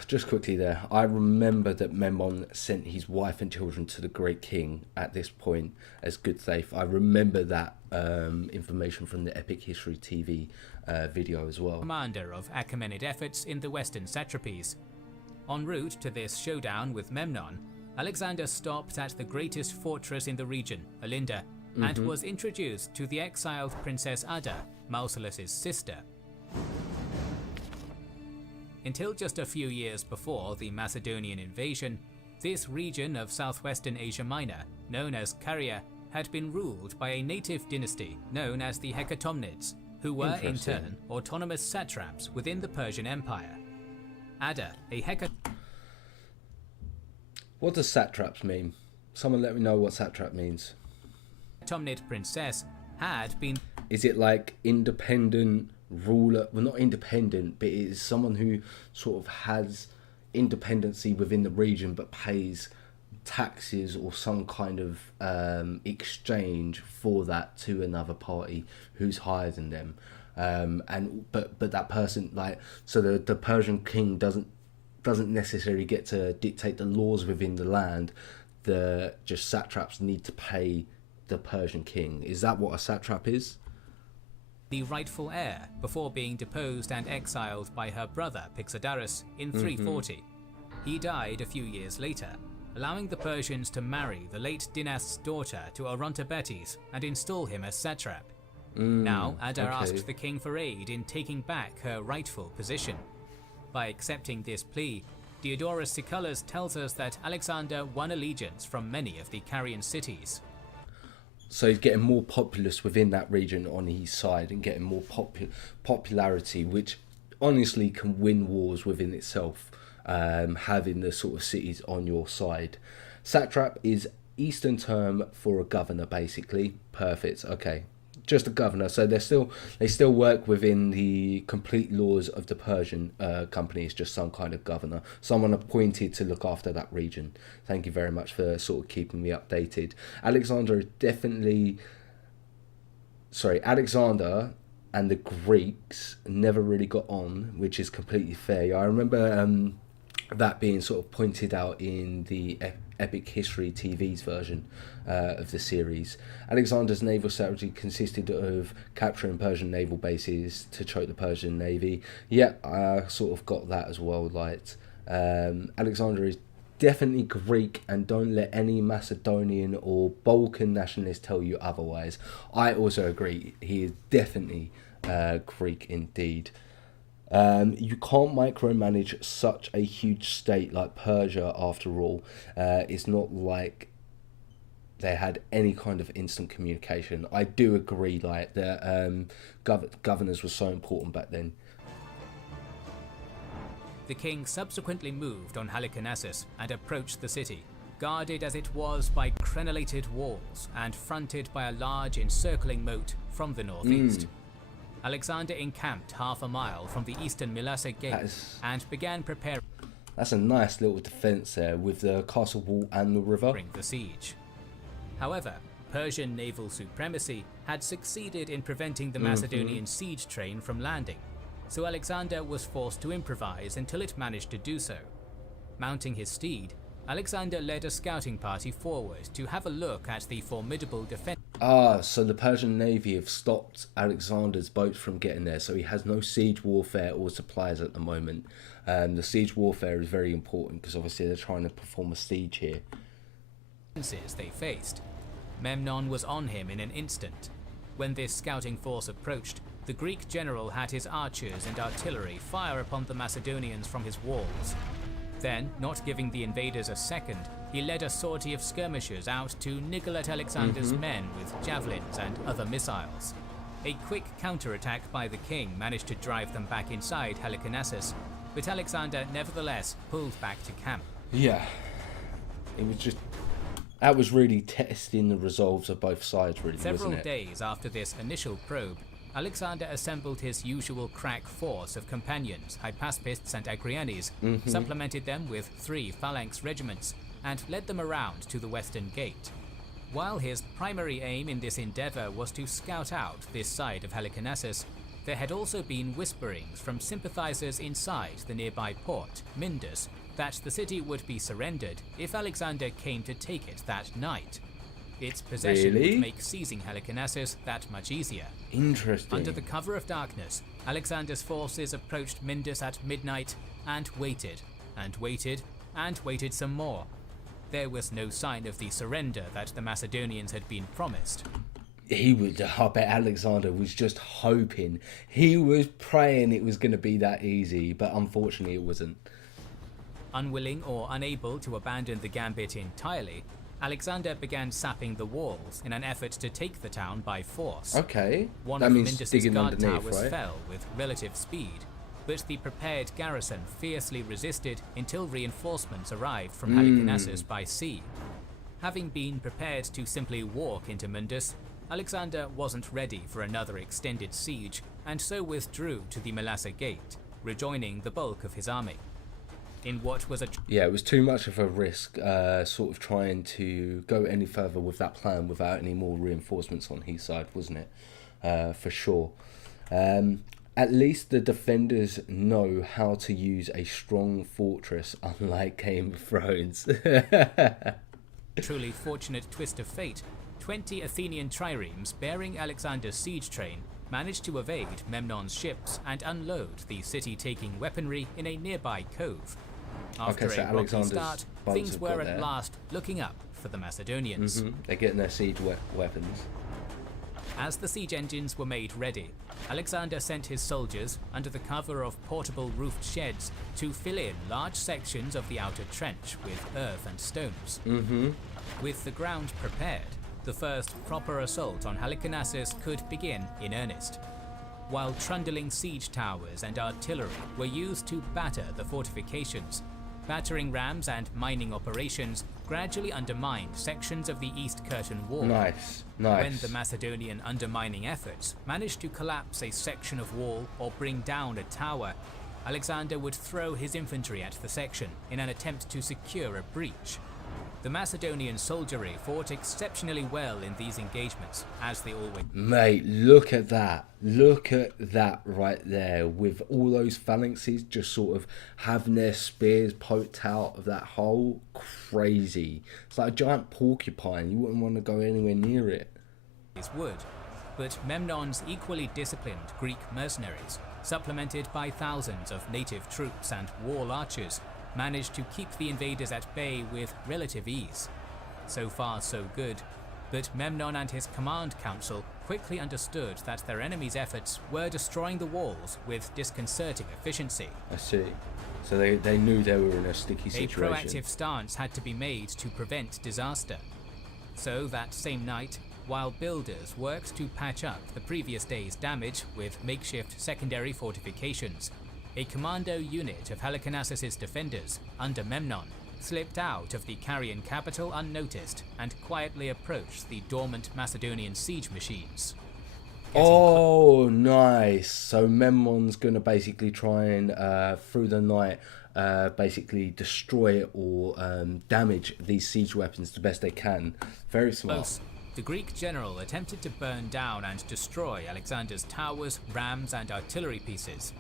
just quickly there. I remember that Memnon sent his wife and children to the great king at this point as good faith. I remember that information from the Epic History TV video as well. Commander of Achaemenid efforts in the western satrapies. En route to this showdown with Memnon, Alexander stopped at the greatest fortress in the region, Alinda, and was introduced to the exiled Princess Ada, Mausolus' sister. Until just a few years before the Macedonian invasion, this region of southwestern Asia Minor, known as Caria, had been ruled by a native dynasty known as the Hecatomnids, who were in turn autonomous satraps within the Persian Empire. Ada, a What does satraps mean? Someone let me know what satrap means. Hecatomnid princess had been... Is it like independent ruler? Well, not independent, but it is someone who sort of has independency within the region but pays taxes or some kind of exchange for that to another party who's higher than them. But that person, like, so the Persian king doesn't necessarily get to dictate the laws within the land. The just satraps need to pay the Persian king. Is that what a satrap is? The rightful heir before being deposed and exiled by her brother Pixodarus in 340. He died a few years later, allowing the Persians to marry the late dynast's daughter to Orontabetes and install him as satrap. Now Ada asked the king for aid in taking back her rightful position. By accepting this plea, Diodorus Siculus tells us that Alexander won allegiance from many of the Carian cities. So he's getting more populous within that region on his side and getting more popularity, which honestly can win wars within itself, having the sort of cities on your side. Satrap is Eastern term for a governor, basically. Perfect. Okay. Just a governor, so they still work within the complete laws of the Persian company. It's just some kind of governor, someone appointed to look after that region. Thank you very much for sort of keeping me updated. Alexander and the Greeks never really got on, which is completely fair. I remember that being sort of pointed out in the Epic History TV's version of the series. Alexander's naval strategy consisted of capturing Persian naval bases to choke the Persian navy. Yeah, I sort of got that as well. Like, Alexander is definitely Greek, and don't let any Macedonian or Balkan nationalist tell you otherwise. I also agree. He is definitely Greek indeed. You can't micromanage such a huge state like Persia, after all. It's not like they had any kind of instant communication. I do agree, like, the governors were so important back then. The king subsequently moved on Halicarnassus and approached the city, guarded as it was by crenellated walls and fronted by a large encircling moat from the northeast. Alexander encamped half a mile from the eastern Mylasa gate and began preparing. That's a nice little defence there, with the castle wall and the river. The siege. However, Persian naval supremacy had succeeded in preventing the Macedonian siege train from landing, so Alexander was forced to improvise until it managed to do so. Mounting his steed, Alexander led a scouting party forward to have a look at the formidable defense. So the Persian navy have stopped Alexander's boats from getting there, so he has no siege warfare or supplies at the moment. The siege warfare is very important because obviously they're trying to perform a siege here. They faced. Memnon was on him in an instant. When this scouting force approached, the Greek general had his archers and artillery fire upon the Macedonians from his walls. Then, not giving the invaders a second, he led a sortie of skirmishers out to niggle at Alexander's men with javelins and other missiles. A quick counterattack by the king managed to drive them back inside Halicarnassus, but Alexander nevertheless pulled back to camp. Yeah, it was just... that was really testing the resolves of both sides, really, wasn't it? Several days after this initial probe, Alexander assembled his usual crack force of companions, Hypaspists and Agrianes, supplemented them with 3 phalanx regiments, and led them around to the western gate. While his primary aim in this endeavour was to scout out this side of Halicarnassus, there had also been whisperings from sympathizers inside the nearby port, Myndus, that the city would be surrendered if Alexander came to take it that night. Its possession would make seizing Halicarnassus that much easier. Interesting. Under the cover of darkness, Alexander's forces approached Myndus at midnight and waited, and waited, and waited some more. There was no sign of the surrender that the Macedonians had been promised. I bet Alexander was just hoping. He was praying it was going to be that easy, but unfortunately it wasn't. Unwilling or unable to abandon the gambit entirely, Alexander began sapping the walls in an effort to take the town by force. Okay, One that of means Myndus's digging guard underneath, towers right? fell with relative speed, but the prepared garrison fiercely resisted until reinforcements arrived from Halicarnassus by sea. Having been prepared to simply walk into Myndus, Alexander wasn't ready for another extended siege, and so withdrew to the Mylasa gate, rejoining the bulk of his army. In what was a... Yeah, it was too much of a risk, sort of trying to go any further with that plan without any more reinforcements on his side, wasn't it? For sure. At least the defenders know how to use a strong fortress, unlike Game of Thrones. Truly fortunate twist of fate, 20 Athenian triremes bearing Alexander's siege train managed to evade Memnon's ships and unload the city-taking weaponry in a nearby cove. After a rocky start, things were at last looking up for the Macedonians. They're getting their siege weapons. As the siege engines were made ready, Alexander sent his soldiers, under the cover of portable roofed sheds, to fill in large sections of the outer trench with earth and stones. With the ground prepared, the first proper assault on Halicarnassus could begin in earnest. While trundling siege towers and artillery were used to batter the fortifications, battering rams and mining operations gradually undermined sections of the East Curtain Wall. Nice. When the Macedonian undermining efforts managed to collapse a section of wall or bring down a tower, Alexander would throw his infantry at the section in an attempt to secure a breach. The Macedonian soldiery fought exceptionally well in these engagements, as they always... Mate, look at that. Look at that right there, with all those phalanxes just sort of having their spears poked out of that hole. Crazy. It's like a giant porcupine. You wouldn't want to go anywhere near it. ...would, but Memnon's equally disciplined Greek mercenaries, supplemented by thousands of native troops and wall archers, managed to keep the invaders at bay with relative ease. So far so good, but Memnon and his command council quickly understood that their enemy's efforts were destroying the walls with disconcerting efficiency. I see. So they knew they were in a sticky situation. A proactive stance had to be made to prevent disaster. So that same night, while builders worked to patch up the previous day's damage with makeshift secondary fortifications, a commando unit of Halicarnassus's defenders, under Memnon, slipped out of the Carian capital unnoticed and quietly approached the dormant Macedonian siege machines. Oh, nice. So Memnon's going to basically try and, through the night, basically destroy or damage these siege weapons the best they can. Very smart. Close. The Greek general attempted to burn down and destroy Alexander's towers, rams, and artillery pieces.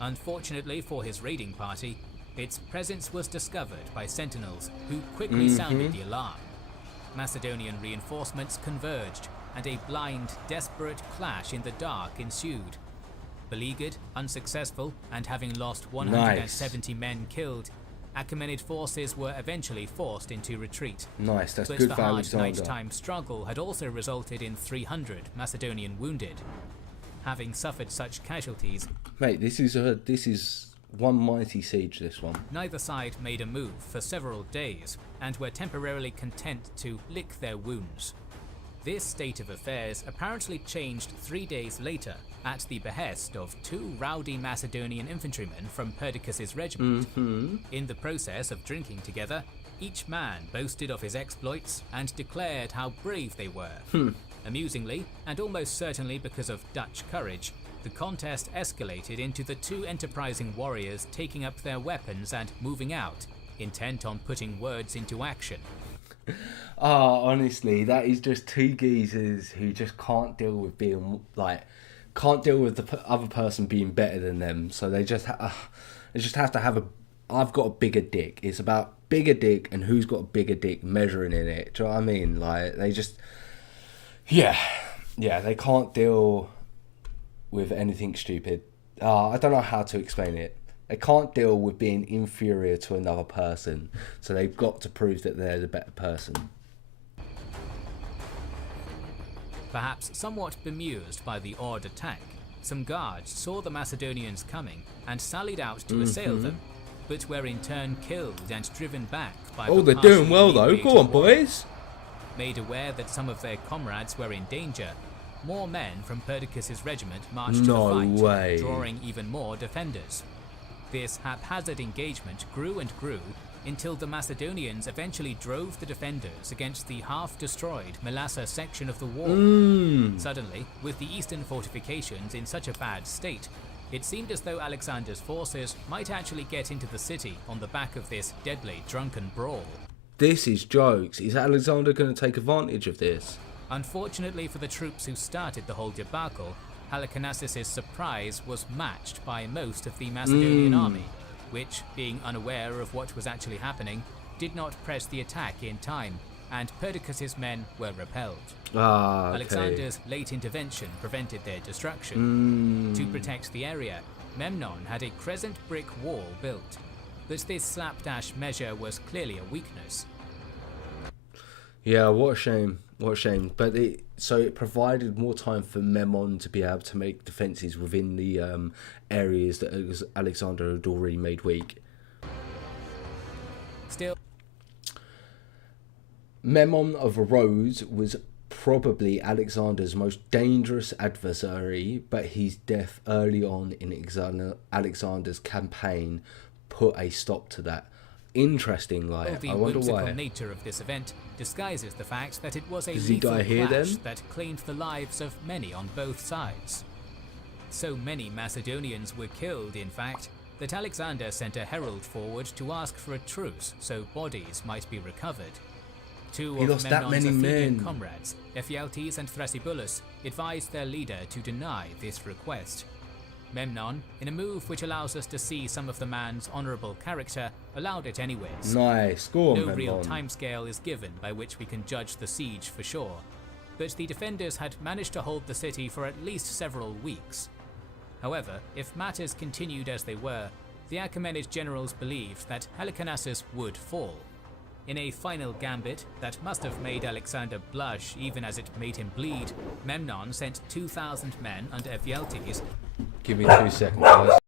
Unfortunately for his raiding party, its presence was discovered by sentinels who quickly sounded the alarm. Macedonian reinforcements converged, and a blind, desperate clash in the dark ensued. Beleaguered, unsuccessful, and having lost 170 men killed, Achaemenid forces were eventually forced into retreat. Nice, that's but good the for hard Alexander. nighttime struggle had also resulted in 300 Macedonian wounded. Having suffered such casualties, Mate, this is one mighty siege, this one. neither side made a move for several days and were temporarily content to lick their wounds. This state of affairs apparently changed 3 days later at the behest of 2 rowdy Macedonian infantrymen from Perdiccas's regiment. In the process of drinking together, each man boasted of his exploits and declared how brave they were. Amusingly, and almost certainly because of Dutch courage, the contest escalated into the 2 enterprising warriors taking up their weapons and moving out, intent on putting words into action. Honestly, that is just 2 geezers who just can't deal with being can't deal with the other person being better than them. So they just have to have a. I've got a bigger dick. It's about bigger dick and who's got a bigger dick measuring in it. Do you know what I mean? Like they just, yeah, they can't deal with anything stupid. I don't know how to explain it. They can't deal with being inferior to another person, so they've got to prove that they're the better person. Perhaps somewhat bemused by the odd attack, some guards saw the Macedonians coming and sallied out to assail them, but were in turn killed and driven back by Oh, the they're doing partially well though. inebriated Go on, warriors. boys. Made aware that some of their comrades were in danger, more men from Perdiccas's regiment marched to the No fight, way. drawing even more defenders. This haphazard engagement grew and grew until the Macedonians eventually drove the defenders against the half-destroyed Melassa section of the wall. Suddenly, with the eastern fortifications in such a bad state, it seemed as though Alexander's forces might actually get into the city on the back of this deadly drunken brawl. This is jokes. Is Alexander going to take advantage of this? Unfortunately for the troops who started the whole debacle, Halicarnassus's surprise was matched by most of the Macedonian army, which, being unaware of what was actually happening, did not press the attack in time, and Perdiccas's men were repelled. Okay. Alexander's late intervention prevented their destruction. To protect the area, Memnon had a crescent brick wall built, but this slapdash measure was clearly a weakness. Yeah, what a shame. What a shame. But it provided more time for Memnon to be able to make defences within the areas that Alexander had already made weak. Still, Memnon of Rhodes was probably Alexander's most dangerous adversary, but his death early on in Alexander's campaign put a stop to that. Interesting, like, the I wonder whimsical why. nature of this event disguises the fact that it was a Does he lethal die here, clash then? that claimed the lives of many on both sides. So many Macedonians were killed, in fact, that Alexander sent a herald forward to ask for a truce so bodies might be recovered. Two He of lost that Memnon's many Athenian men. comrades, Ephialtes and Thrasybulus, advised their leader to deny this request. Memnon, in a move which allows us to see some of the man's honourable character, allowed it anyways. Nice. Go on, No real Memnon. timescale is given by which we can judge the siege for sure, but the defenders had managed to hold the city for at least several weeks. However, if matters continued as they were, the Achaemenid generals believed that Halicarnassus would fall. In a final gambit that must have made Alexander blush even as it made him bleed, Memnon sent 2,000 men under Ephialtes. Give me 2 seconds, guys.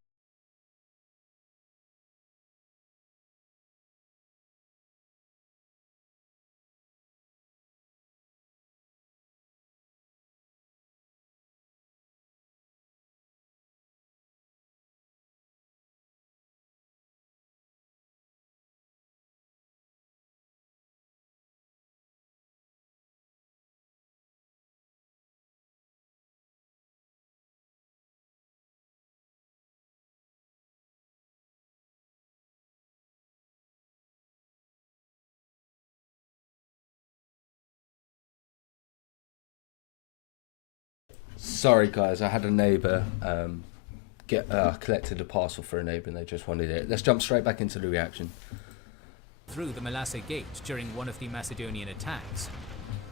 Sorry guys, I had a neighbour collected a parcel for a neighbour and they just wanted it. Let's jump straight back into the reaction. Through the Melassa Gate during one of the Macedonian attacks.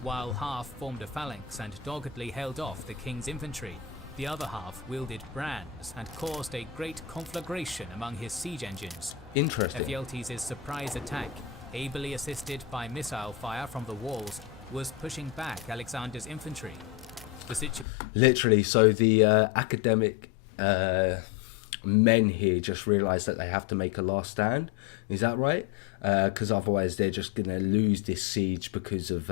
While half formed a phalanx and doggedly held off the king's infantry, the other half wielded brands and caused a great conflagration among his siege engines. Interesting. Ephialtes' surprise attack, ably assisted by missile fire from the walls, was pushing back Alexander's infantry. Literally, so the academic men here just realised that they have to make a last stand. Is that right? Because otherwise they're just going to lose this siege because of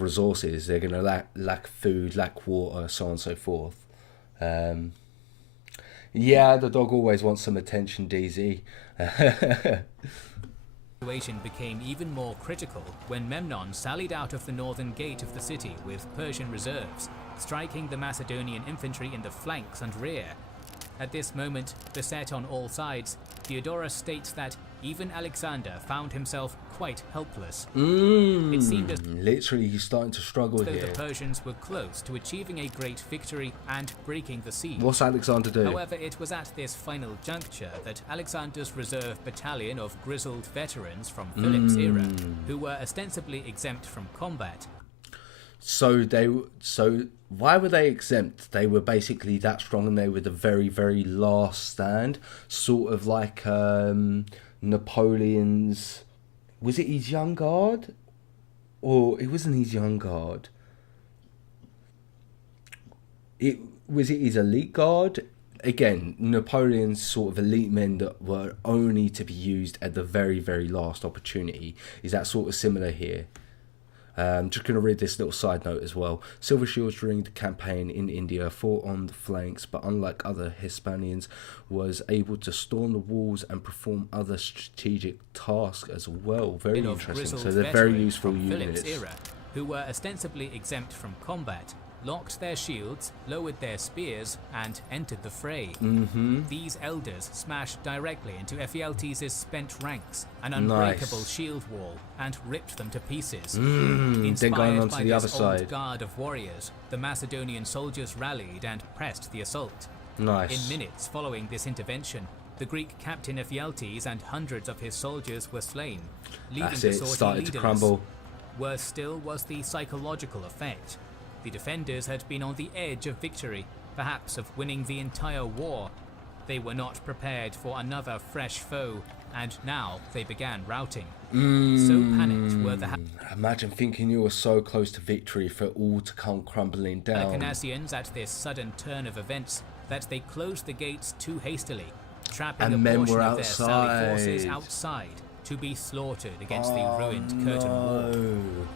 resources. They're going to lack food, lack water, so on and so forth. Yeah, the dog always wants some attention, DZ. The situation became even more critical when Memnon sallied out of the northern gate of the city with Persian reserves, striking the Macedonian infantry in the flanks and rear. At this moment, beset on all sides, Theodorus states that even Alexander found himself quite helpless. It seemed as literally he's starting to struggle though here. The Persians were close to achieving a great victory and breaking the siege. What's Alexander doing? However, it was at this final juncture that Alexander's reserve battalion of grizzled veterans from Philip's era, who were ostensibly exempt from combat. So why were they exempt? They were basically that strong and they were the very, very last stand. Sort of like Napoleon's... Was it his young guard? Or it wasn't his young guard. Was it his elite guard? Again, Napoleon's sort of elite men that were only to be used at the very, very last opportunity. Is that sort of similar here? Just going to read this little side note as well. Silver Shields during the campaign in India fought on the flanks, but unlike other Hispanians, was able to storm the walls and perform other strategic tasks as well. Very interesting. So they're very useful units. Philip's era, who were ostensibly exempt from combat, locked their shields, lowered their spears, and entered the fray. These elders smashed directly into Ephialtes' spent ranks, an unbreakable shield wall, and ripped them to pieces. Then going on to the other old side. guard of warriors, the Macedonian soldiers rallied and pressed the assault. Nice. In minutes following this intervention, the Greek captain Ephialtes and hundreds of his soldiers were slain, leaving That's the it, sortie started to leaderless. crumble. Worse still was the psychological effect. The defenders had been on the edge of victory, perhaps of winning the entire war. They were not prepared for another fresh foe, and now they began routing. So panicked were the Imagine thinking you were so close to victory for it all to come crumbling down. Halicarnassians at this sudden turn of events that they closed the gates too hastily, trapping And a men portion were of their Sally forces outside. outside to be slaughtered against the ruined curtain wall.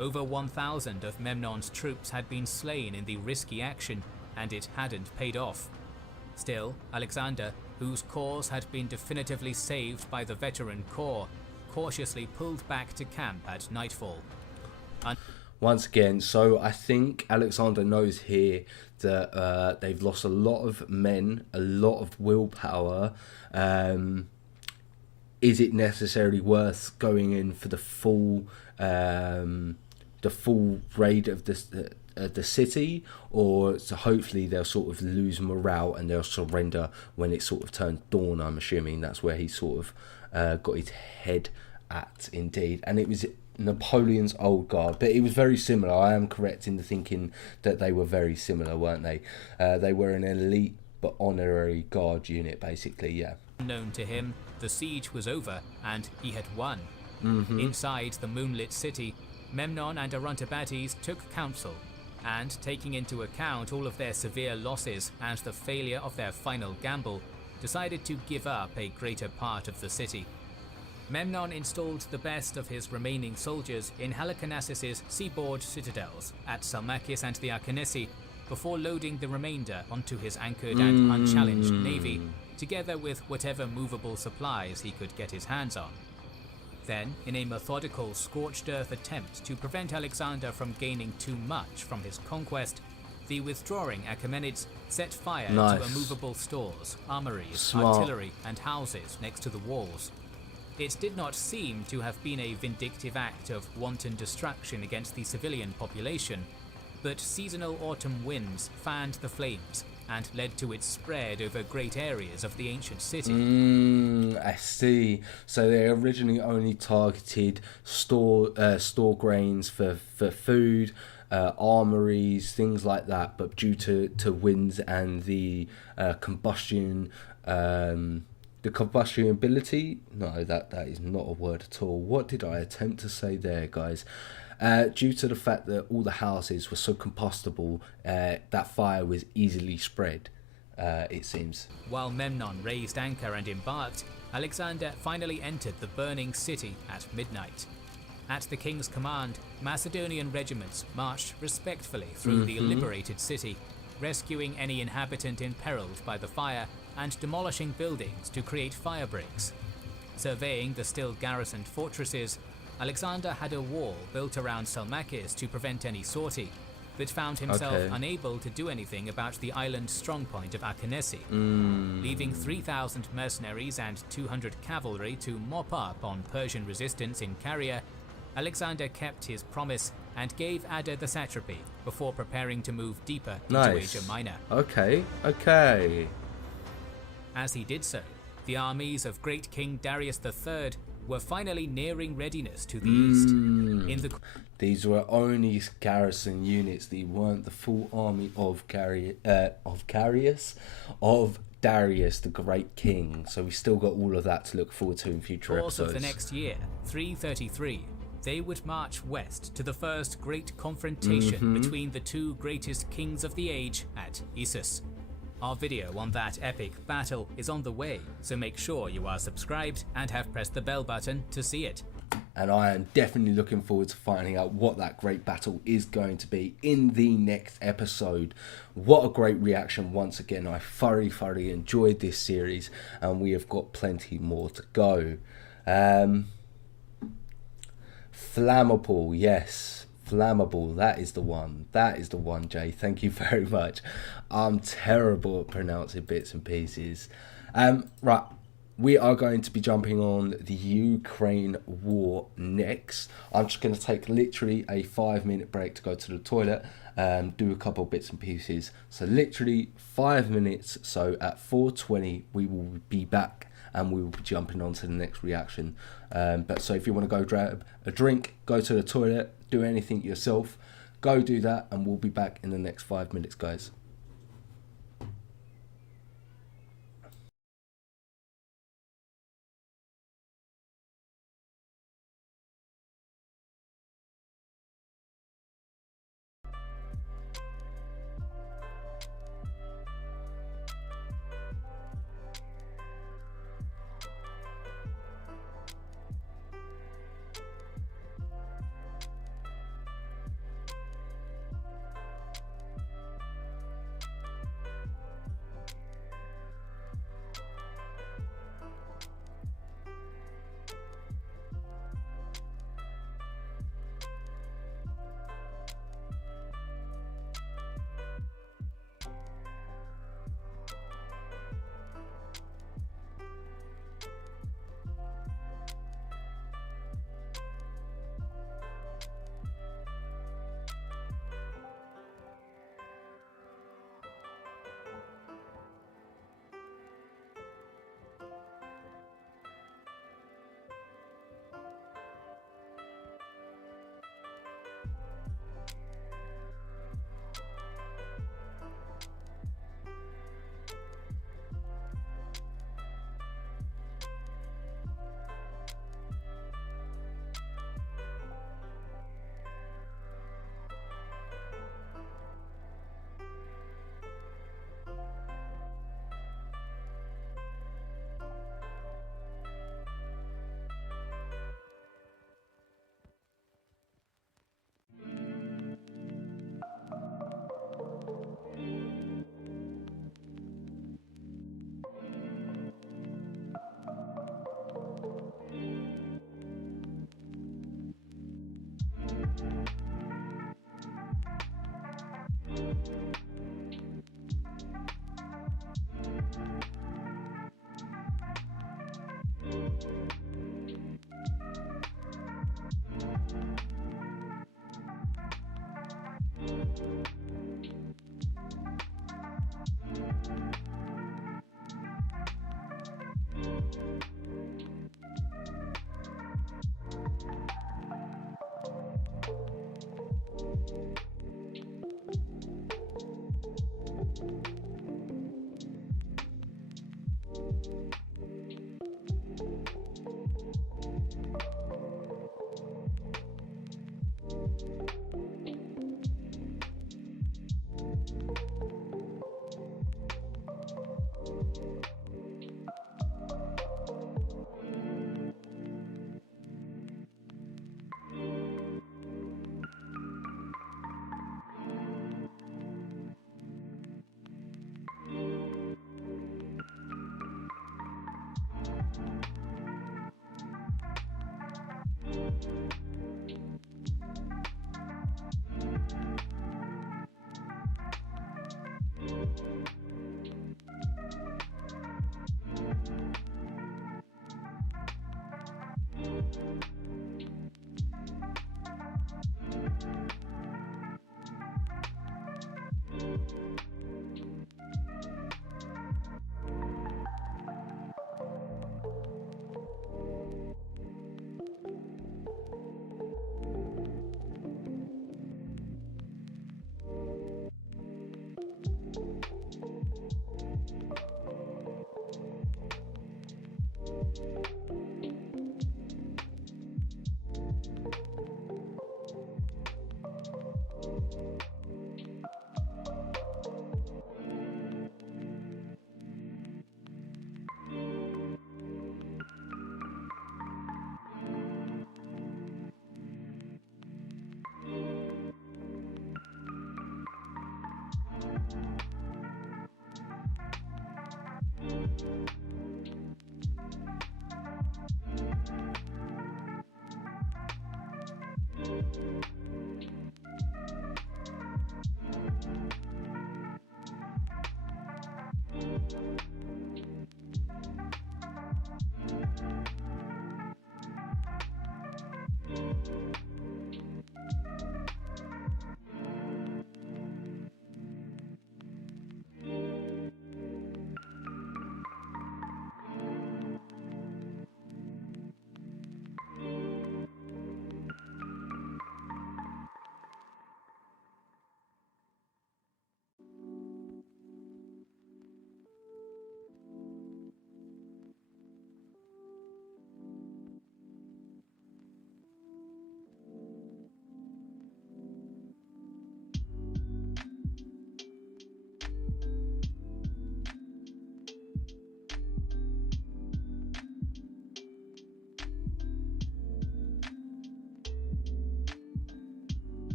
Over 1,000 of Memnon's troops had been slain in the risky action, and it hadn't paid off. Still, Alexander, whose cause had been definitively saved by the veteran corps, cautiously pulled back to camp at nightfall. Once again, so I think Alexander knows here that they've lost a lot of men, a lot of willpower. Is it necessarily worth going in for the full raid of the city, or so hopefully they'll sort of lose morale and they'll surrender when it sort of turns dawn? I'm assuming that's where he sort of got his head at, indeed. And it was Napoleon's old guard, but it was very similar. I am correct in the thinking that they were very similar, weren't they? They were an elite but honorary guard unit, basically, yeah. Unknown to him, the siege was over and he had won. Inside the moonlit city, Memnon and Orontobates took counsel, and taking into account all of their severe losses and the failure of their final gamble, decided to give up a greater part of the city. Memnon installed the best of his remaining soldiers in Halicarnassus's seaboard citadels at Salmacis and the Arcanesi, before loading the remainder onto his anchored and unchallenged navy, together with whatever movable supplies he could get his hands on. Then, in a methodical scorched earth attempt to prevent Alexander from gaining too much from his conquest, the withdrawing Achaemenids set fire to immovable stores, armories, artillery, and houses next to the walls. It did not seem to have been a vindictive act of wanton destruction against the civilian population, but seasonal autumn winds fanned the flames and led to its spread over great areas of the ancient city. I see. So they originally only targeted store grains for food, armories, things like that, but due to winds and the combustion, the combustibility, no, that is not a word at all. What did I attempt to say there, guys? Due to the fact that all the houses were so combustible, that fire was easily spread, it seems. While Memnon raised anchor and embarked, Alexander finally entered the burning city at midnight. At the king's command, Macedonian regiments marched respectfully through the liberated city, rescuing any inhabitant imperiled by the fire and demolishing buildings to create fire breaks. Surveying the still garrisoned fortresses, Alexander had a wall built around Salmacis to prevent any sortie, but found himself unable to do anything about the island's strongpoint of Arcanesi, leaving 3,000 mercenaries and 200 cavalry to mop up on Persian resistance in Caria. Alexander kept his promise and gave Ada the satrapy before preparing to move deeper into Asia Minor. Okay. As he did so, the armies of Great King Darius III were finally nearing readiness to the east. These were only garrison units. They weren't the full army of Darius, the Great King. So we still got all of that to look forward to in future episodes. Of the next year, 333, they would march west to the first great confrontation between the two greatest kings of the age at Issus. Our video on that epic battle is on the way, so make sure you are subscribed and have pressed the bell button to see it. And I am definitely looking forward to finding out what that great battle is going to be in the next episode. What a great reaction once again. I thoroughly enjoyed this series, and we have got plenty more to go. Flammable, yes. Flammable, that is the one, Jay. Thank you very much. I'm terrible at pronouncing bits and pieces. Right, we are going to be jumping on the Ukraine war next. I'm just going to take literally a 5-minute break to go to the toilet, do a couple bits and pieces. So literally 5 minutes. So at 4:20 we will be back and we will be jumping on to the next reaction. But so if you want to go grab a drink, go to the toilet, do anything yourself, go do that, and we'll be back in the next 5 minutes, guys.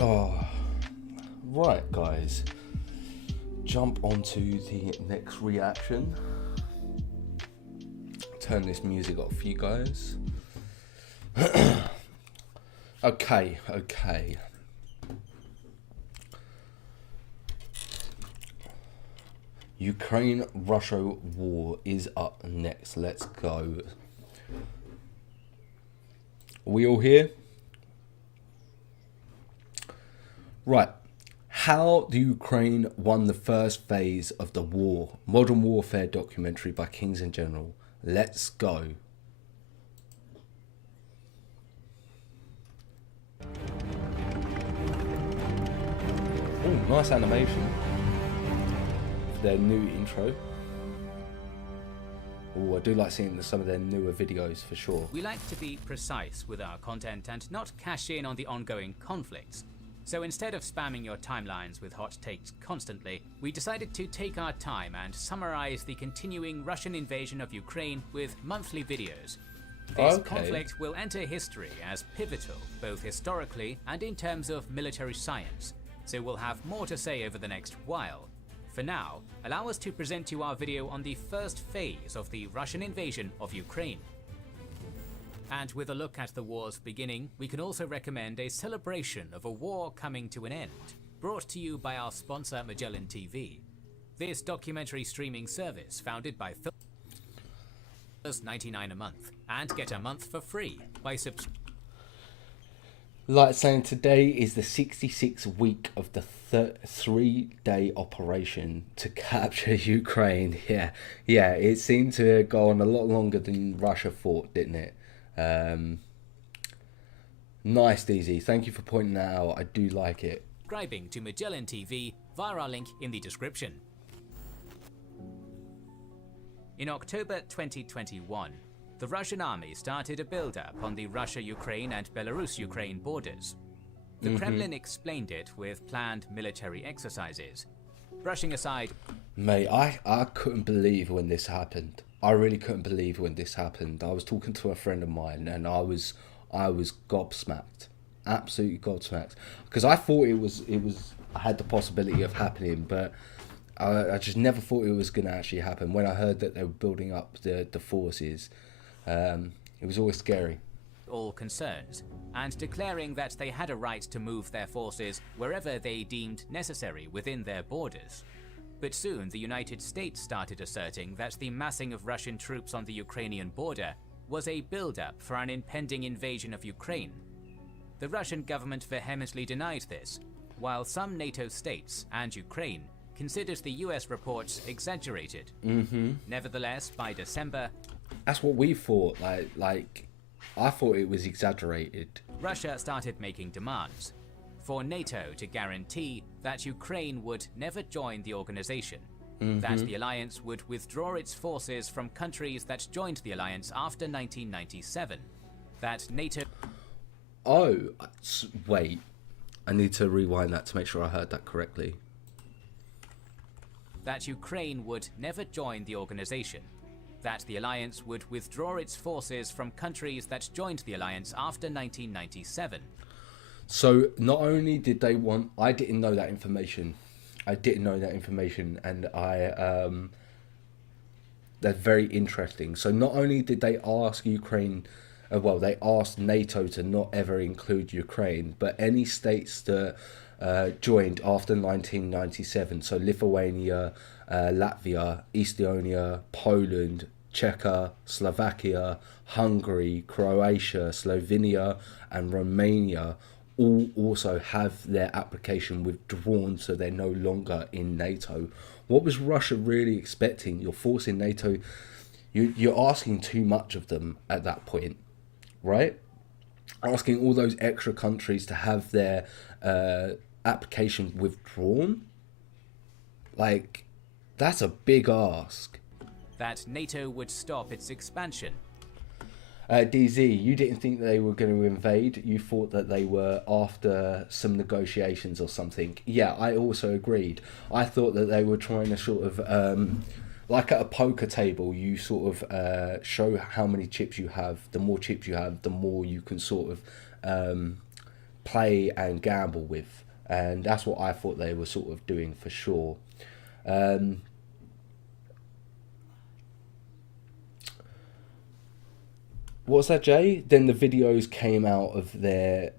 Oh, right, guys. Jump onto the next reaction. Turn this music off for you guys. Okay. Ukraine-Russia war is up next. Let's go. Are we all here? Right. How the Ukraine won the first phase of the war. Modern Warfare documentary by Kings in General. Let's go. Oh, nice animation for their new intro. Oh, I do like seeing some of their newer videos for sure. We like to be precise with our content and not cash in on the ongoing conflicts. So instead of spamming your timelines with hot takes constantly, we decided to take our time and summarize the continuing Russian invasion of Ukraine with monthly videos. This conflict will enter history as pivotal, both historically and in terms of military science, so we'll have more to say over the next while. For now, allow us to present you our video on the first phase of the Russian invasion of Ukraine. And with a look at the war's beginning, we can also recommend a celebration of a war coming to an end, brought to you by our sponsor Magellan TV. This documentary streaming service, founded by $99 a month, and get a month for free by Like saying, today is the 66th week of the 3-day operation to capture Ukraine. Yeah, it seemed to go on a lot longer than Russia thought, didn't it? Nice, DZ. Thank you for pointing that out. I do like it. Subscribing to Magellan TV via our link in the description. In October 2021, the Russian army started a build-up on the Russia-Ukraine and Belarus-Ukraine borders. The Kremlin explained it with planned military exercises. Brushing aside... Mate, I couldn't believe when this happened. I really couldn't believe when this happened. I was talking to a friend of mine and I was gobsmacked. Absolutely gobsmacked. Because I thought I had the possibility of happening, but I just never thought it was going to actually happen. When I heard that they were building up the forces, it was always scary. All concerns, and declaring that they had a right to move their forces wherever they deemed necessary within their borders. But soon the United States started asserting that the massing of Russian troops on the Ukrainian border was a build-up for an impending invasion of Ukraine. The Russian government vehemently denied this, while some NATO states and Ukraine considered the US reports exaggerated. Nevertheless, by December... That's what we thought, like I thought it was exaggerated. Russia started making demands for NATO to guarantee that Ukraine would never join the organization, that the alliance would withdraw its forces from countries that joined the alliance after 1997, that NATO... Oh, wait. I need to rewind that to make sure I heard that correctly. That Ukraine would never join the organization, that the alliance would withdraw its forces from countries that joined the alliance after 1997. So not only did they want... I didn't know that information. And that's very interesting. So not only did they ask Ukraine... they asked NATO to not ever include Ukraine, but any states that joined after 1997, so Lithuania, Latvia, Estonia, Poland, Czechia, Slovakia, Hungary, Croatia, Slovenia, and Romania all also have their application withdrawn, so they're no longer in NATO. What was Russia really expecting? You're forcing NATO... You're asking too much of them at that point, right? Asking all those extra countries to have their application withdrawn? Like, that's a big ask. That NATO would stop its expansion. DZ, you didn't think they were going to invade. You thought that they were after some negotiations or something. Yeah, I also agreed. I thought that they were trying to sort of... like at a poker table, you sort of show how many chips you have. The more chips you have, the more you can sort of play and gamble with. And that's what I thought they were sort of doing for sure. What's that, Jay? Then the videos came out of their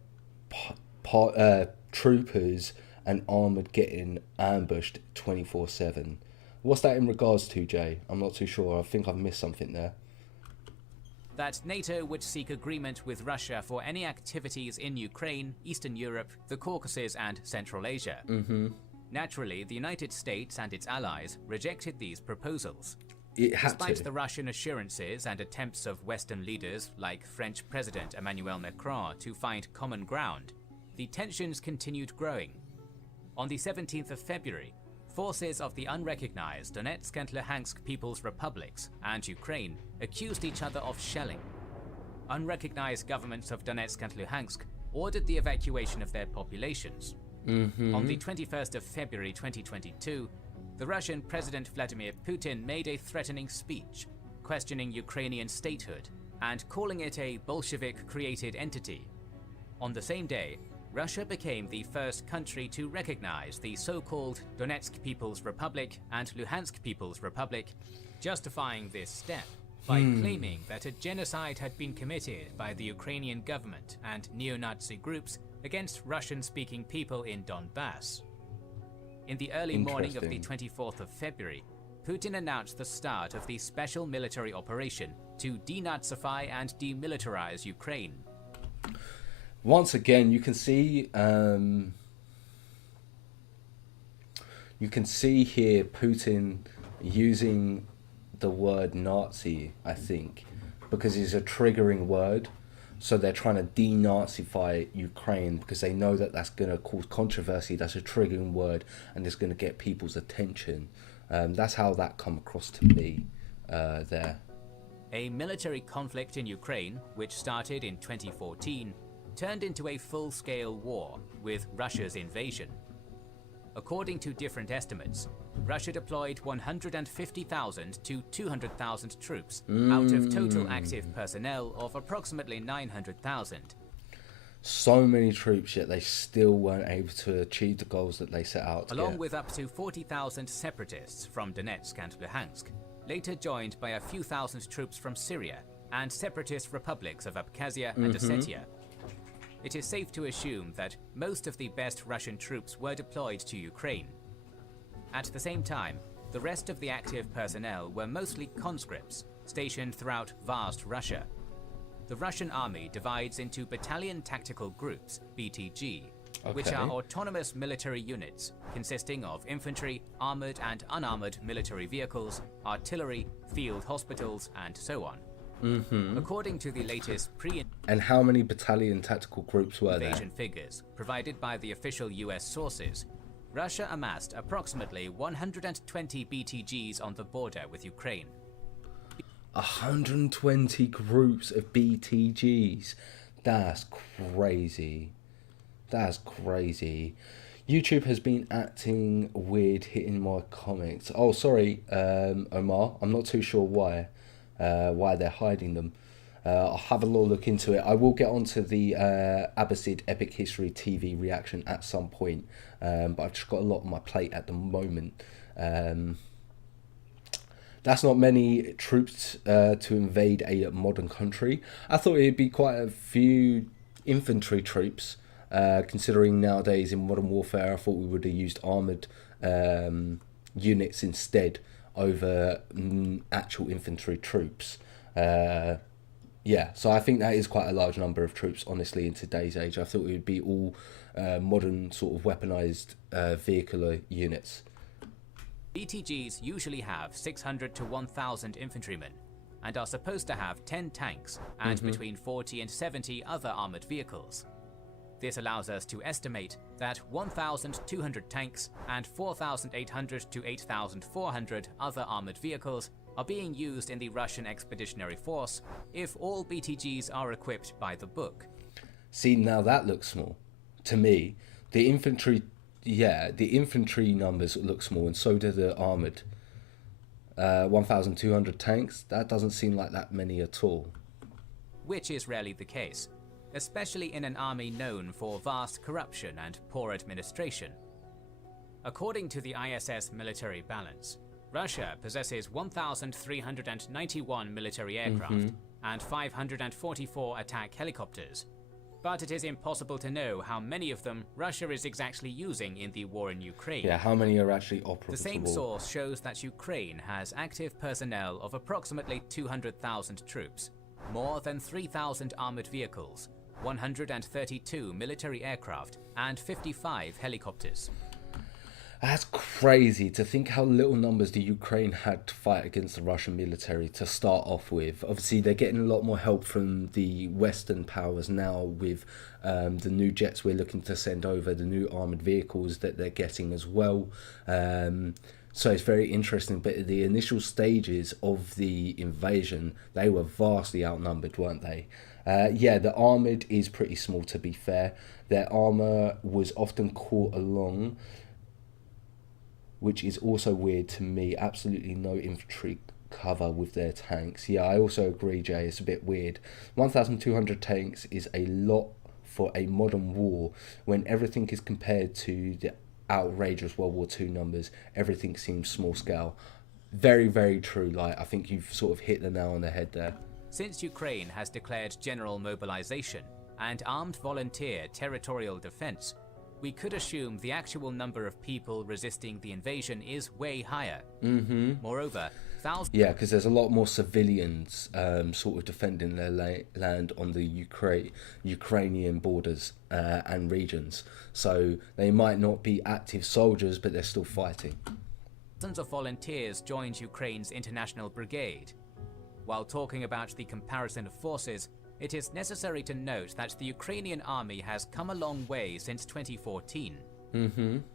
troopers and armoured getting ambushed 24/7. What's that in regards to, Jay? I'm not too sure. I think I've missed something there. That NATO would seek agreement with Russia for any activities in Ukraine, Eastern Europe, the Caucasus, and Central Asia. Naturally, the United States and its allies rejected these proposals. Despite the Russian assurances and attempts of Western leaders like French President Emmanuel Macron to find common ground, the tensions continued growing. On the 17th of February, forces of the unrecognized Donetsk and Luhansk People's Republics and Ukraine accused each other of shelling. Unrecognized governments of Donetsk and Luhansk ordered the evacuation of their populations. On the 21st of February 2022, the Russian President Vladimir Putin made a threatening speech, questioning Ukrainian statehood and calling it a Bolshevik-created entity. On the same day, Russia became the first country to recognize the so-called Donetsk People's Republic and Luhansk People's Republic, justifying this step by claiming that a genocide had been committed by the Ukrainian government and neo-Nazi groups against Russian-speaking people in Donbass. In the early morning of the 24th of February, Putin announced the start of the special military operation to denazify and demilitarize Ukraine. Once again, you can see here Putin using the word Nazi, I think, because it's a triggering word. So they're trying to denazify Ukraine because they know that that's going to cause controversy. That's a triggering word, and it's going to get people's attention. That's how that come across to me there. A military conflict in Ukraine, which started in 2014, turned into a full-scale war with Russia's invasion. According to different estimates, Russia deployed 150,000 to 200,000 troops out of total active personnel of approximately 900,000. So many troops, yet they still weren't able to achieve the goals that they set out to along get. with up to 40,000 separatists from Donetsk and Luhansk, later joined by a few thousand troops from Syria and separatist republics of Abkhazia and Ossetia. It is safe to assume that most of the best Russian troops were deployed to Ukraine. At the same time, the rest of the active personnel were mostly conscripts stationed throughout vast Russia. The Russian army divides into battalion tactical groups, BTG, which are autonomous military units consisting of infantry, armored and unarmored military vehicles, artillery, field hospitals, and so on. According to the latest And how many battalion tactical groups were there? invasion figures provided by the official US sources, Russia amassed approximately 120 BTGs on the border with Ukraine. 120 groups of BTGs. That's crazy. That's crazy. YouTube has been acting weird hitting my comments. Oh, sorry, Omar. I'm not too sure why they're hiding them. I'll have a little look into it. I will get onto the Abbasid Epic History TV reaction at some point, but I've just got a lot on my plate at the moment. That's not many troops to invade a modern country. I thought it'd be quite a few infantry troops, considering nowadays in modern warfare, I thought we would have used armoured units instead over actual infantry troops. Yeah, so I think that is quite a large number of troops, honestly, in today's age. I thought it would be all modern sort of weaponised vehicular units. BTGs usually have 600 to 1,000 infantrymen and are supposed to have 10 tanks and between 40 and 70 other armoured vehicles. This allows us to estimate that 1,200 tanks and 4,800 to 8,400 other armoured vehicles are being used in the Russian Expeditionary Force if all BTGs are equipped by the book. See, now that looks small. To me, the infantry numbers look small, and so do the armoured. 1,200 tanks, that doesn't seem like that many at all. Which is rarely the case, especially in an army known for vast corruption and poor administration. According to the ISS military balance, Russia possesses 1,391 military aircraft and 544 attack helicopters, but it is impossible to know how many of them Russia is exactly using in the war in Ukraine. Yeah, how many are actually operable? The same source shows that Ukraine has active personnel of approximately 200,000 troops, more than 3,000 armored vehicles, 132 military aircraft, and 55 helicopters. That's crazy to think how little numbers the Ukraine had to fight against the Russian military to start off with. Obviously, they're getting a lot more help from the Western powers now with the new jets we're looking to send over, the new armoured vehicles that they're getting as well. So it's very interesting. But the initial stages of the invasion, they were vastly outnumbered, weren't they? Yeah, the armoured is pretty small, to be fair. Their armour was often caught along, which is also weird to me. Absolutely no infantry cover with their tanks. Yeah, I also agree, Jay, it's a bit weird. 1,200 tanks is a lot for a modern war when everything is compared to the outrageous World War II numbers. Everything seems small scale. Very, very true. Like, I think you've sort of hit the nail on the head there. Since Ukraine has declared general mobilization and armed volunteer territorial defense, we could assume the actual number of people resisting the invasion is way higher. Moreover, thousands... Yeah, because there's a lot more civilians sort of defending their land on the Ukrainian borders and regions. So they might not be active soldiers, but they're still fighting. Thousands of volunteers joined Ukraine's International Brigade. While talking about the comparison of forces, it is necessary to note that the Ukrainian army has come a long way since 2014.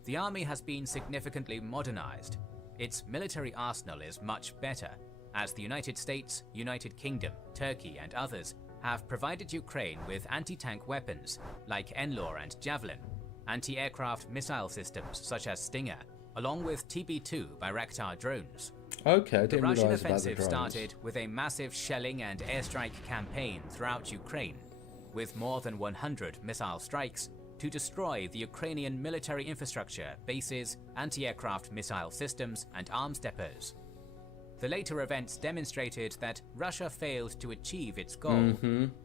The army has been significantly modernized. Its military arsenal is much better, as the United States, United Kingdom, Turkey and others have provided Ukraine with anti-tank weapons like NLAW and Javelin, anti-aircraft missile systems such as Stinger, along with TB2 Bayraktar drones. Okay, I The didn't Russian realise about the offensive drones. started with a massive shelling and airstrike campaign throughout Ukraine, with more than 100 missile strikes to destroy the Ukrainian military infrastructure, bases, anti-aircraft missile systems, and arms depots. The later events demonstrated that Russia failed to achieve its goal,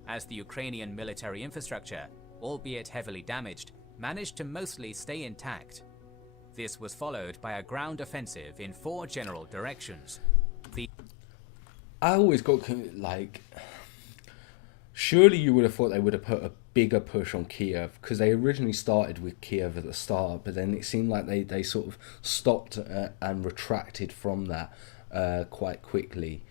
as the Ukrainian military infrastructure, albeit heavily damaged, managed to mostly stay intact. This was followed by a ground offensive in 4 general directions. I always got, like, surely you would have thought they would have put a bigger push on Kiev, because they originally started with Kiev at the start, but then it seemed like they sort of stopped and retracted from that quite quickly.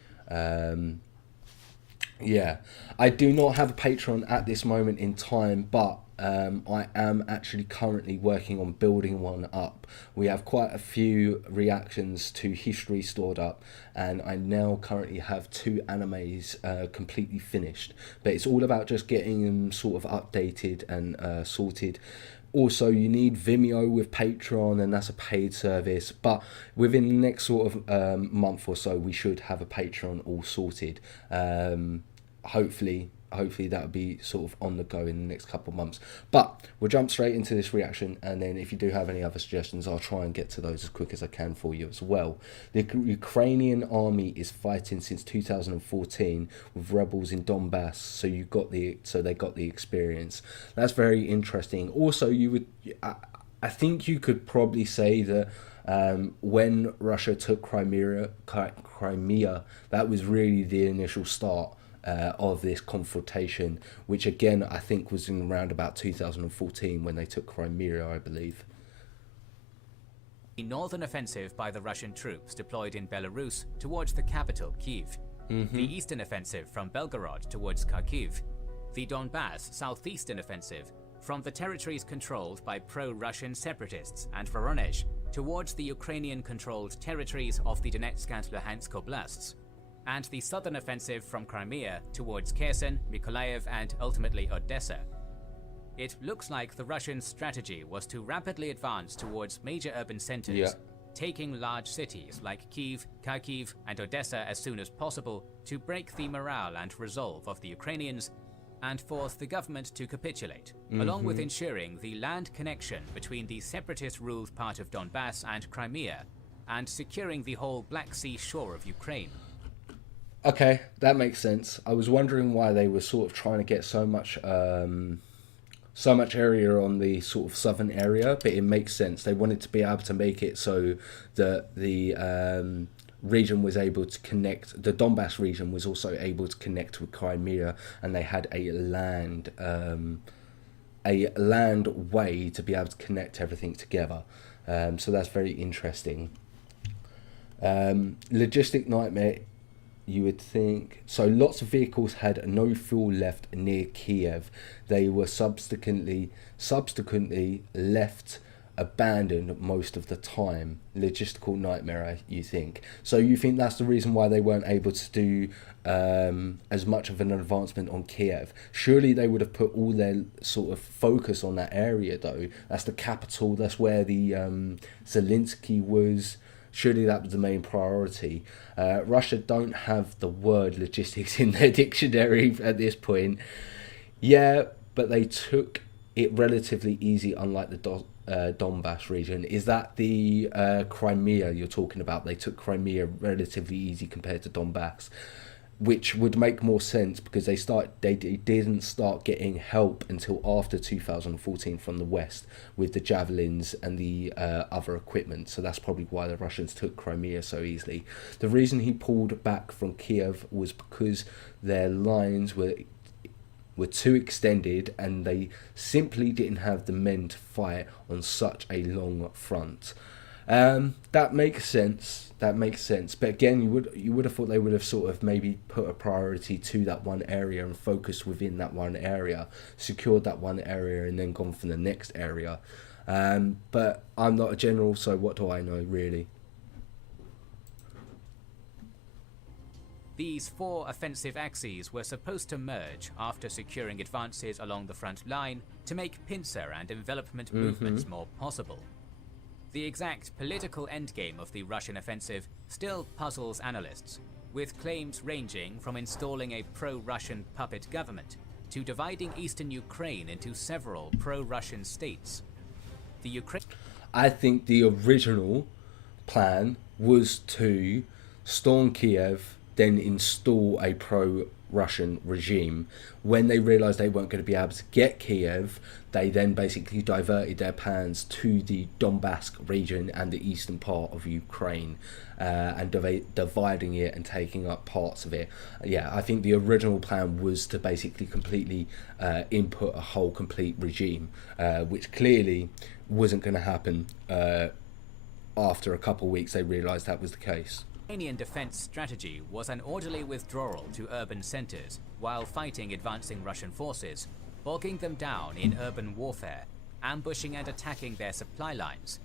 Yeah, I do not have a Patreon at this moment in time, but I am actually currently working on building one up. We have quite a few reactions to history stored up, and I now currently have 2 animes completely finished, but it's all about just getting them sort of updated and sorted. Also, you need Vimeo with Patreon, and that's a paid service, but within the next sort of month or so we should have a Patreon all sorted. Hopefully that'll be sort of on the go in the next couple of months. But we'll jump straight into this reaction, and then if you do have any other suggestions, I'll try and get to those as quick as I can for you as well. The Ukrainian army is fighting since 2014 with rebels in Donbass, so they got the experience. That's very interesting. Also, I think you could probably say that when Russia took Crimea, that was really the initial start of this confrontation, which again I think was in around about 2014 when they took Crimea, I believe. The northern offensive by the Russian troops deployed in Belarus towards the capital, Kyiv. The eastern offensive from Belgorod towards Kharkiv. The Donbass southeastern offensive from the territories controlled by pro-Russian separatists and Voronezh towards the Ukrainian-controlled territories of the Donetsk and Luhansk oblasts, and the southern offensive from Crimea towards Kherson, Mykolaiv, and ultimately Odessa. It looks like the Russian strategy was to rapidly advance towards major urban centers, taking large cities like Kyiv, Kharkiv, and Odessa as soon as possible to break the morale and resolve of the Ukrainians and force the government to capitulate, along with ensuring the land connection between the separatist-ruled part of Donbass and Crimea, and securing the whole Black Sea shore of Ukraine. Okay, that makes sense. I was wondering why they were sort of trying to get so much area on the sort of southern area, but it makes sense. They wanted to be able to make it so that the region was able to connect. The Donbass region was also able to connect with Crimea, and they had a land way to be able to connect everything together. So that's very interesting. Logistic nightmare, you would think. So lots of vehicles had no fuel left near Kiev. They were subsequently left abandoned most of the time. Logistical nightmare, you think. So you think that's the reason why they weren't able to do as much of an advancement on Kiev? Surely they would have put all their sort of focus on that area, though. That's the capital. That's where the Zelensky was. Surely that was the main priority. Russia don't have the word logistics in their dictionary at this point. Yeah, but they took it relatively easy, unlike the Donbass region. Is that the Crimea you're talking about? They took Crimea relatively easy compared to Donbass, which would make more sense because they didn't start getting help until after 2014 from the West with the javelins and the other equipment. So that's probably why the Russians took Crimea so easily. The reason he pulled back from Kiev was because their lines were too extended and they simply didn't have the men to fight on such a long front. That makes sense. But again, you would have thought they would have sort of maybe put a priority to that one area and focused within that one area, secured that one area, and then gone for the next area. But I'm not a general, so what do I know, really? These 4 offensive axes were supposed to merge after securing advances along the front line to make pincer and envelopment movements more possible. The exact political endgame of the Russian offensive still puzzles analysts, with claims ranging from installing a pro-Russian puppet government to dividing eastern Ukraine into several pro-Russian states. I think the original plan was to storm Kiev, then install a pro-Russian regime. When they realised they weren't going to be able to get Kiev, they then basically diverted their plans to the Donbass region and the eastern part of Ukraine, and dividing it and taking up parts of it. Yeah, I think the original plan was to basically completely input a whole complete regime, which clearly wasn't going to happen. After a couple of weeks, they realised that was the case. Ukrainian defense strategy was an orderly withdrawal to urban centers while fighting advancing Russian forces, bogging them down in urban warfare, ambushing and attacking their supply lines.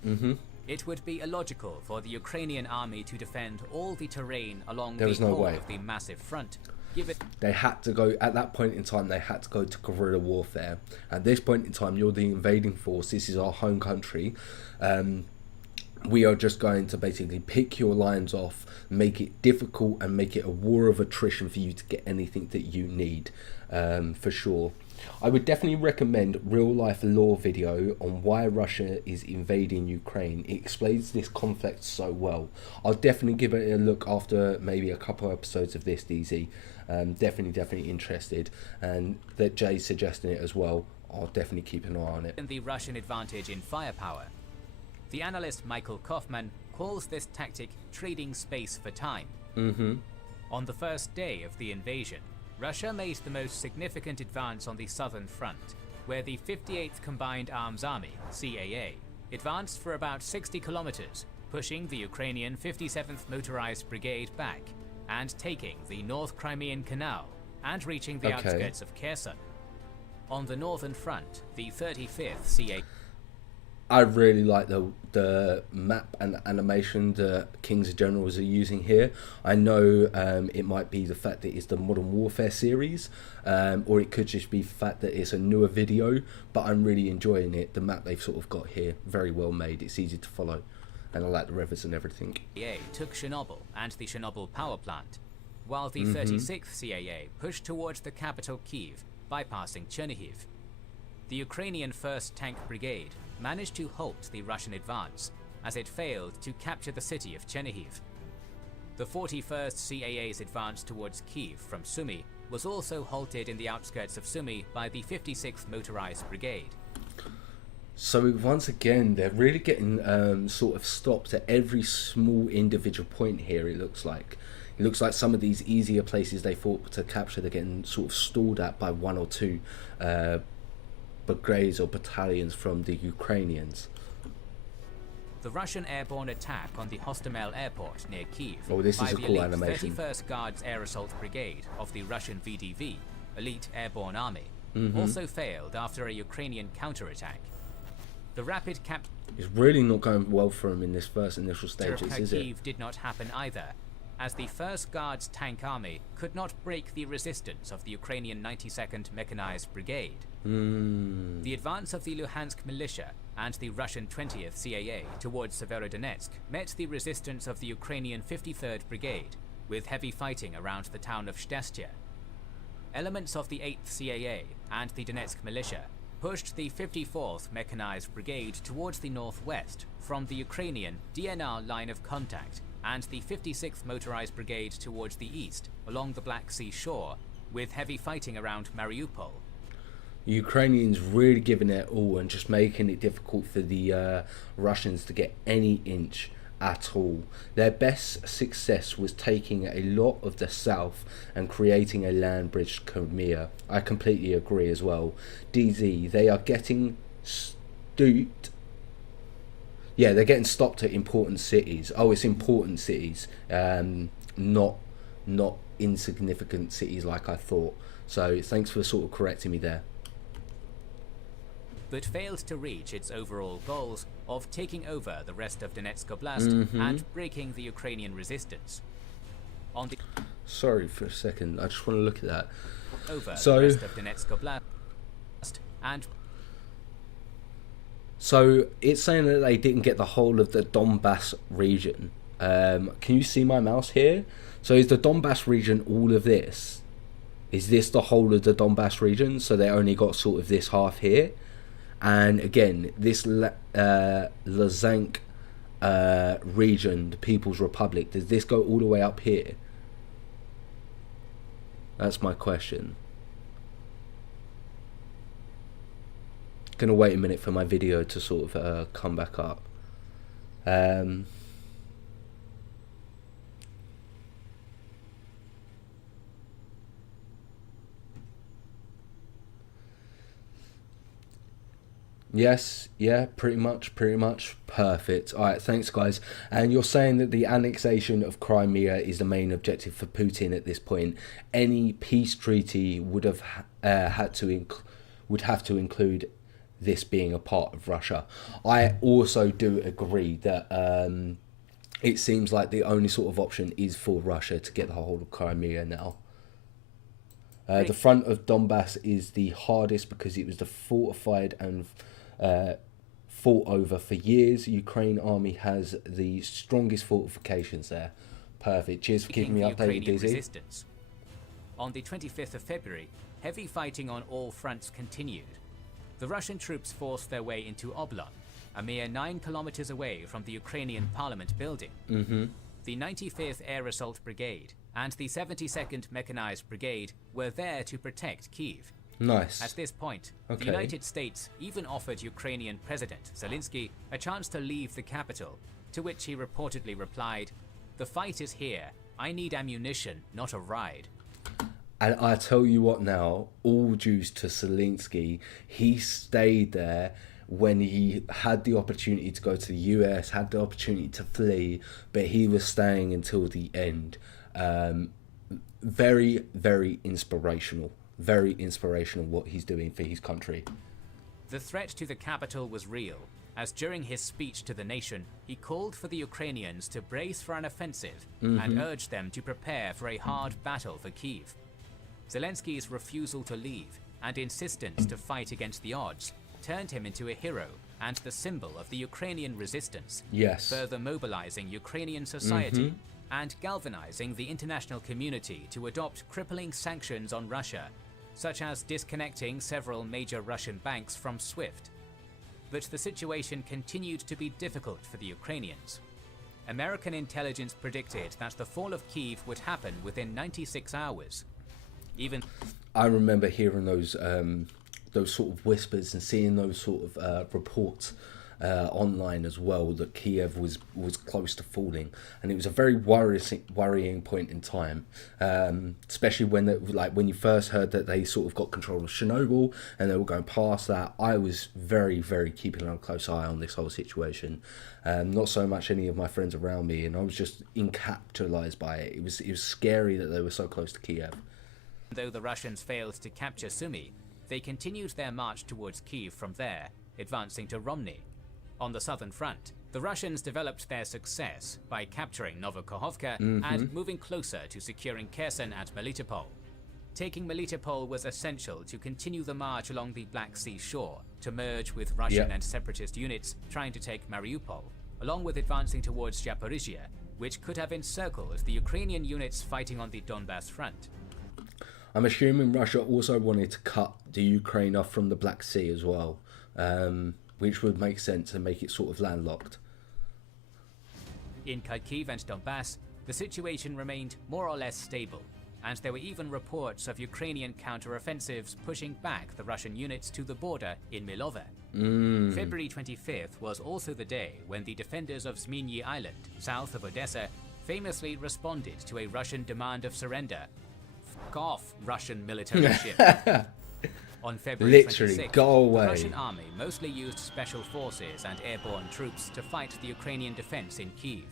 It would be illogical for the Ukrainian army to defend all the terrain along the whole of the massive front. They had to go, at that point in time, they had to go to guerrilla warfare. At this point in time, you're the invading force, this is our home country. We are just going to basically pick your lines off, make it difficult and make it a war of attrition for you to get anything that you need, for sure. I would definitely recommend Real Life Law video on why Russia is invading Ukraine. It explains this conflict so well. I'll definitely give it a look after maybe a couple of episodes of this, DZ. Definitely interested, and that Jay's suggesting it as well. I'll definitely keep an eye on it. And the Russian advantage in firepower. The analyst Michael Kaufman calls this tactic trading space for time. On the first day of the invasion, Russia made the most significant advance on the southern front, where the 58th Combined Arms Army, CAA, advanced for about 60 kilometers, pushing the Ukrainian 57th Motorized Brigade back and taking the North Crimean Canal and reaching the outskirts of Kherson. On the northern front, the 35th CAA... I really like the map and the animation that Kings of Generals are using here. I know it might be the fact that it's the Modern Warfare series, or it could just be the fact that it's a newer video, but I'm really enjoying it. The map they've sort of got here, very well made, it's easy to follow, and I like the rivers and everything. CAA took Chernobyl and the Chernobyl power plant, while the 36th CAA pushed towards the capital Kyiv, bypassing Chernihiv. The Ukrainian 1st Tank Brigade managed to halt the Russian advance, as it failed to capture the city of Chernihiv. The 41st CAA's advance towards Kyiv from Sumy was also halted in the outskirts of Sumy by the 56th Motorized Brigade. So once again, they're really getting sort of stopped at every small individual point here, it looks like. It looks like some of these easier places they thought to capture, they're getting sort of stalled at by one or two brigades or battalions from the Ukrainians. The Russian airborne attack on the Hostomel airport near Kyiv by the elite animation. 31st Guards Air Assault Brigade of the Russian VDV, Elite Airborne Army, also failed after a Ukrainian counterattack. The rapid capture It's really not going well for him in this first initial stages, is it? Kyiv did not happen either, as the 1st Guards Tank Army could not break the resistance of the Ukrainian 92nd Mechanized Brigade. The advance of the Luhansk militia and the Russian 20th CAA towards Severodonetsk met the resistance of the Ukrainian 53rd Brigade, with heavy fighting around the town of Shtestya. elements of the 8th CAA and the Donetsk militia pushed the 54th Mechanized Brigade towards the northwest from the Ukrainian DNR line of contact, and the 56th Motorized Brigade towards the east along the Black Sea shore, with heavy fighting around Mariupol. Ukrainians really giving it all and just making it difficult for the Russians to get any inch at all. Their best success was taking a lot of the south and creating a land bridge to Crimea. I completely agree as well. DZ, they are getting stooped. Yeah, they're getting stopped at important cities. Oh, it's important cities, not insignificant cities like I thought. So thanks for sort of correcting me there. But failed to reach its overall goals of taking over the rest of Donetsk Oblast and breaking the Ukrainian resistance. Sorry for a second, I just want to look at that. Over the rest of Donetsk Oblast and... So it's saying that they didn't get the whole of the Donbass region. Can you see my mouse here? So is the Donbass region all of this? Is this the whole of the Donbass region? So they only got sort of this half here. And again, this Luhansk region, the People's Republic, does this go all the way up here? That's my question. Gonna wait a minute for my video to sort of come back up. Yes, yeah, pretty much, perfect. All right, thanks guys. And you're saying that the annexation of Crimea is the main objective for Putin at this point. Any peace treaty would have have to include this being a part of Russia. I also do agree that it seems like the only sort of option is for Russia to get the whole of Crimea now. The front of Donbass is the hardest because it was the fortified and fought over for years. Ukraine army has the strongest fortifications there. Perfect. Cheers for keeping me updated, DZ. On the 25th of February, heavy fighting on all fronts continued. The Russian troops forced their way into Oblon, a mere 9 kilometers away from the Ukrainian parliament building. The 95th Air Assault Brigade and the 72nd Mechanized Brigade were there to protect Kyiv. Nice. At this point, the United States even offered Ukrainian President Zelensky a chance to leave the capital, to which he reportedly replied, "The fight is here. I need ammunition, not a ride." And I tell you what now, all dues to Zelensky. He stayed there when he had the opportunity to go to the US, had the opportunity to flee, but he was staying until the end. Very, very inspirational. Very inspirational what he's doing for his country. The threat to the capital was real, as during his speech to the nation, he called for the Ukrainians to brace for an offensive and urged them to prepare for a hard battle for Kyiv. Zelensky's refusal to leave and insistence to fight against the odds turned him into a hero and the symbol of the Ukrainian resistance, further mobilizing Ukrainian society and galvanizing the international community to adopt crippling sanctions on Russia, such as disconnecting several major Russian banks from SWIFT. But the situation continued to be difficult for the Ukrainians. American intelligence predicted that the fall of Kyiv would happen within 96 hours. I remember hearing those sort of whispers and seeing those sort of reports online as well, that Kiev was close to falling, and it was a very worrying point in time, especially when you first heard that they sort of got control of Chernobyl and they were going past that. I was very, very keeping a close eye on this whole situation. Not so much any of my friends around me, and I was just encapsulated by it. It was scary that they were so close to Kiev. Though the Russians failed to capture Sumy, they continued their march towards Kyiv from there, advancing to Romny. On the southern front, the Russians developed their success by capturing Novokhovka and moving closer to securing Kherson and Melitopol. Taking Melitopol was essential to continue the march along the Black Sea shore to merge with Russian and separatist units trying to take Mariupol, along with advancing towards Zaporizhia, which could have encircled the Ukrainian units fighting on the Donbass front. I'm assuming Russia also wanted to cut the Ukraine off from the Black Sea as well, which would make sense and make it sort of landlocked. In Kharkiv and Donbass, the situation remained more or less stable, and there were even reports of Ukrainian counter-offensives pushing back the Russian units to the border in Milove. February 25th was also the day when the defenders of Zmyny Island, south of Odessa, famously responded to a Russian demand of surrender. F*** off, Russian military ship. On February 26th, go away. The Russian army mostly used special forces and airborne troops to fight the Ukrainian defense in Kyiv.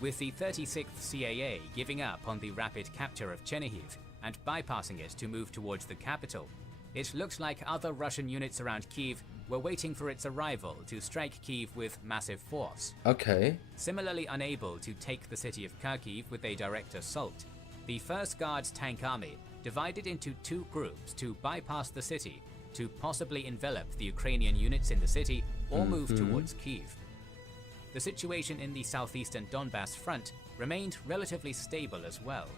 With the 36th CAA giving up on the rapid capture of Chernihiv and bypassing it to move towards the capital, it looked like other Russian units around Kyiv were waiting for its arrival to strike Kyiv with massive force. Okay. Similarly unable to take the city of Kharkiv with a direct assault, the 1st Guards Tank Army divided into 2 groups to bypass the city to possibly envelop the Ukrainian units in the city or move towards Kyiv. The situation in the southeastern Donbass front remained relatively stable as well.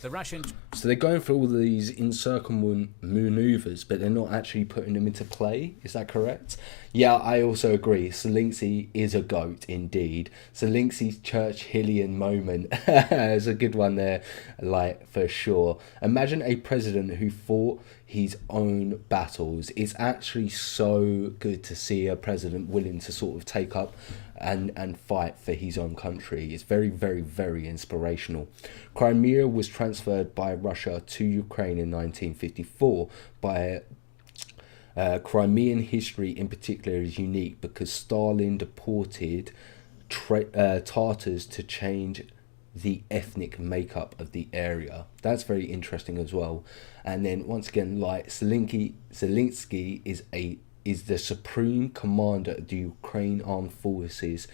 The Russians... So they're going for all these encirclement maneuvers, but they're not actually putting them into play. Is that correct? Yeah, I also agree. Zelensky is a goat indeed. Zelensky's Churchillian moment is a good one there, like, for sure. Imagine a president who fought his own battles. It's actually so good to see a president willing to sort of take up and fight for his own country. It's very, very, very inspirational. Crimea was transferred by Russia to Ukraine in 1954. Crimean history in particular is unique because Stalin deported Tartars to change the ethnic makeup of the area. That's very interesting as well. And then once again, like, Zelensky is the supreme commander of the Ukraine armed forces,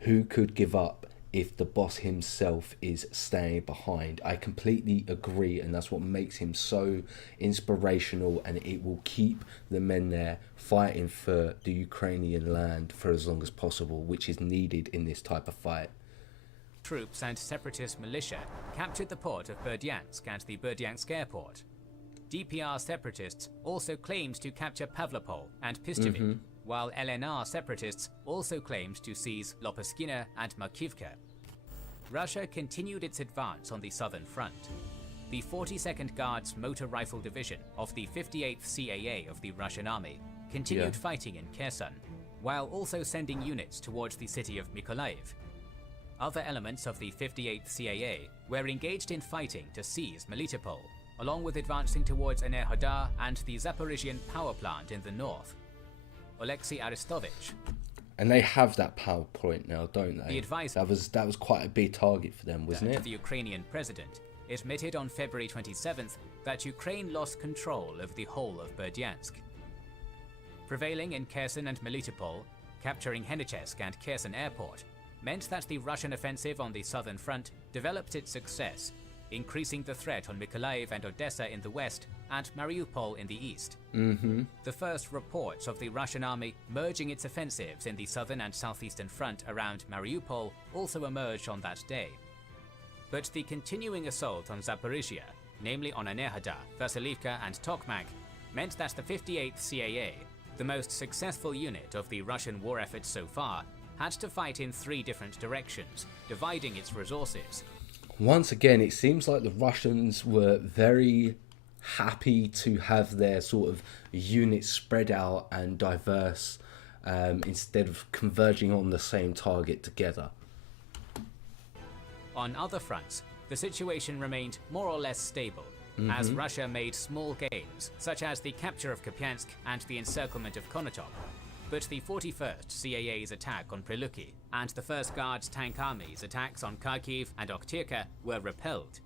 who could give up if the boss himself is staying behind. I completely agree, and that's what makes him so inspirational, and it will keep the men there fighting for the Ukrainian land for as long as possible, which is needed in this type of fight. Troops and separatist militia captured the port of Berdyansk and the Berdyansk airport. DPR separatists also claimed to capture Pavlopol and Pishtevik, while LNR separatists also claimed to seize Lopeskina and Makivka. Russia continued its advance on the southern front. The 42nd Guards Motor Rifle Division of the 58th CAA of the Russian Army continued fighting in Kherson, while also sending units towards the city of Mykolaiv. Other elements of the 58th CAA were engaged in fighting to seize Melitopol, along with advancing towards Enerhodar and the Zaporizhian power plant in the north. Alexei Arestovich. And they have that power point now, don't they? The advisor that was quite a big target for them, wasn't it? The Ukrainian president admitted on February 27th that Ukraine lost control of the whole of Berdyansk. Prevailing in Kherson and Melitopol, capturing Henichesk and Kherson airport, meant that the Russian offensive on the southern front developed its success, increasing the threat on Mykolaiv and Odessa in the west and Mariupol in the east. The first reports of the Russian army merging its offensives in the southern and southeastern front around Mariupol also emerged on that day. But the continuing assault on Zaporizhia, namely on Enerhodar, Vasilivka and Tokmak, meant that the 58th CAA, the most successful unit of the Russian war effort so far, had to fight in 3 different directions, dividing its resources. Once again, it seems like the Russians were very happy to have their sort of units spread out and diverse, instead of converging on the same target together. On other fronts, the situation remained more or less stable, as Russia made small gains, such as the capture of Kupiansk and the encirclement of Konotop. But the 41st CAA's attack on Priluki and the 1st Guards Tank Army's attacks on Kharkiv and Oktyrka were repelled.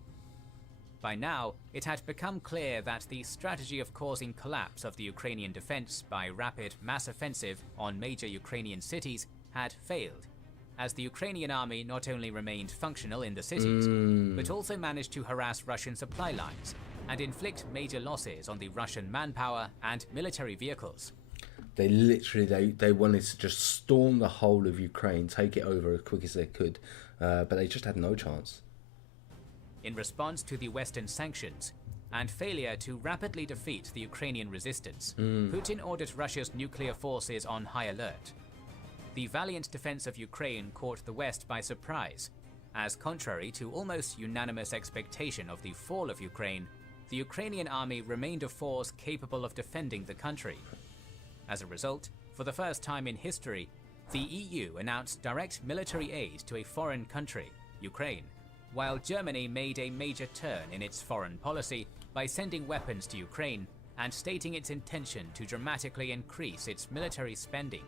By now, it had become clear that the strategy of causing collapse of the Ukrainian defense by rapid mass offensive on major Ukrainian cities had failed, as the Ukrainian army not only remained functional in the cities, but also managed to harass Russian supply lines and inflict major losses on the Russian manpower and military vehicles. They literally, they wanted to just storm the whole of Ukraine, take it over as quick as they could, but they just had no chance. In response to the Western sanctions, and failure to rapidly defeat the Ukrainian resistance, Putin ordered Russia's nuclear forces on high alert. The valiant defense of Ukraine caught the West by surprise, as contrary to almost unanimous expectation of the fall of Ukraine, the Ukrainian army remained a force capable of defending the country. As a result, for the first time in history, the EU announced direct military aid to a foreign country, Ukraine, while Germany made a major turn in its foreign policy by sending weapons to Ukraine and stating its intention to dramatically increase its military spending.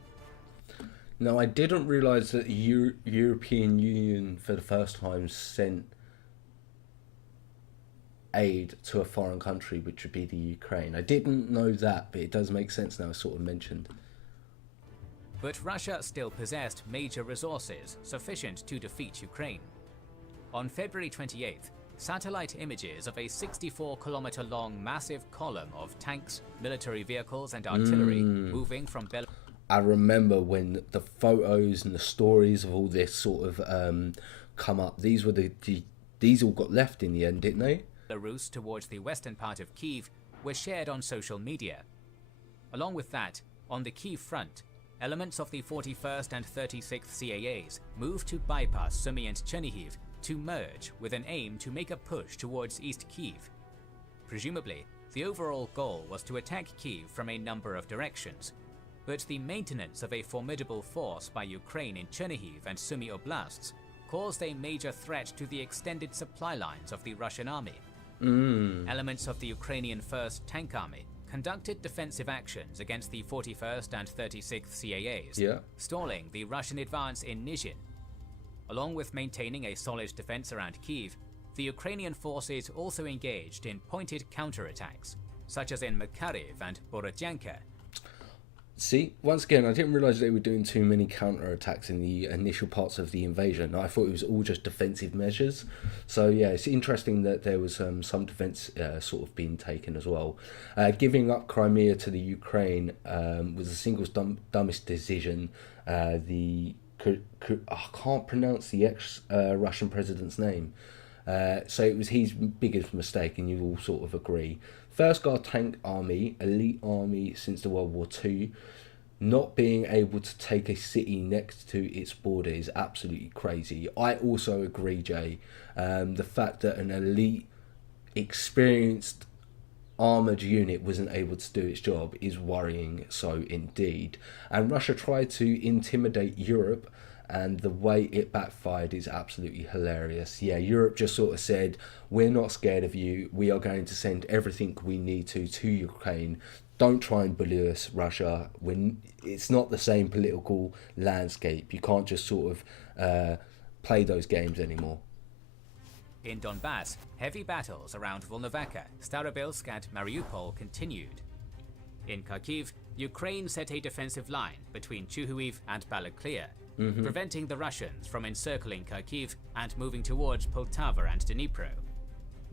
Now, I didn't realise that the European Union, for the first time, sent aid to a foreign country, which would be the Ukraine. I didn't know that, but it does make sense now, sort of mentioned. But Russia still possessed major resources sufficient to defeat Ukraine. On February 28th, satellite images of a 64-kilometer-long massive column of tanks, military vehicles and artillery moving from Belarus. I remember when the photos and the stories of all this sort of come up. These were these all got left in the end, didn't they? Belarus towards the western part of Kyiv were shared on social media. Along with that, on the Kyiv front, elements of the 41st and 36th CAAs moved to bypass Sumy and Chernihiv to merge with an aim to make a push towards East Kyiv. Presumably, the overall goal was to attack Kyiv from a number of directions, but the maintenance of a formidable force by Ukraine in Chernihiv and Sumy oblasts caused a major threat to the extended supply lines of the Russian army. Elements of the Ukrainian 1st Tank Army conducted defensive actions against the 41st and 36th CAAs, stalling the Russian advance in Nizhin. Along with maintaining a solid defense around Kyiv, the Ukrainian forces also engaged in pointed counterattacks, such as in Makariv and Borodyanka. See, once again, I didn't realise they were doing too many counterattacks in the initial parts of the invasion. I thought it was all just defensive measures. So yeah, it's interesting that there was some defence sort of being taken as well. Giving up Crimea to the Ukraine was the single dumbest decision. I can't pronounce the ex-Russian president's name. So it was his biggest mistake, and you all sort of agree. First Guard Tank Army, elite army since the World War II, not being able to take a city next to its border is absolutely crazy. I also agree, Jay. The fact that an elite, experienced armoured unit wasn't able to do its job is worrying, so indeed. And Russia tried to intimidate Europe, and the way it backfired is absolutely hilarious. Yeah, Europe just sort of said, we're not scared of you. We are going to send everything we need to Ukraine. Don't try and bully us, Russia. It's not the same political landscape. You can't just sort of play those games anymore. In Donbass, heavy battles around Volnovakha, Starobilsk and Mariupol continued. In Kharkiv, Ukraine set a defensive line between Chuhuiv and Balaklia, preventing the Russians from encircling Kharkiv and moving towards Poltava and Dnipro.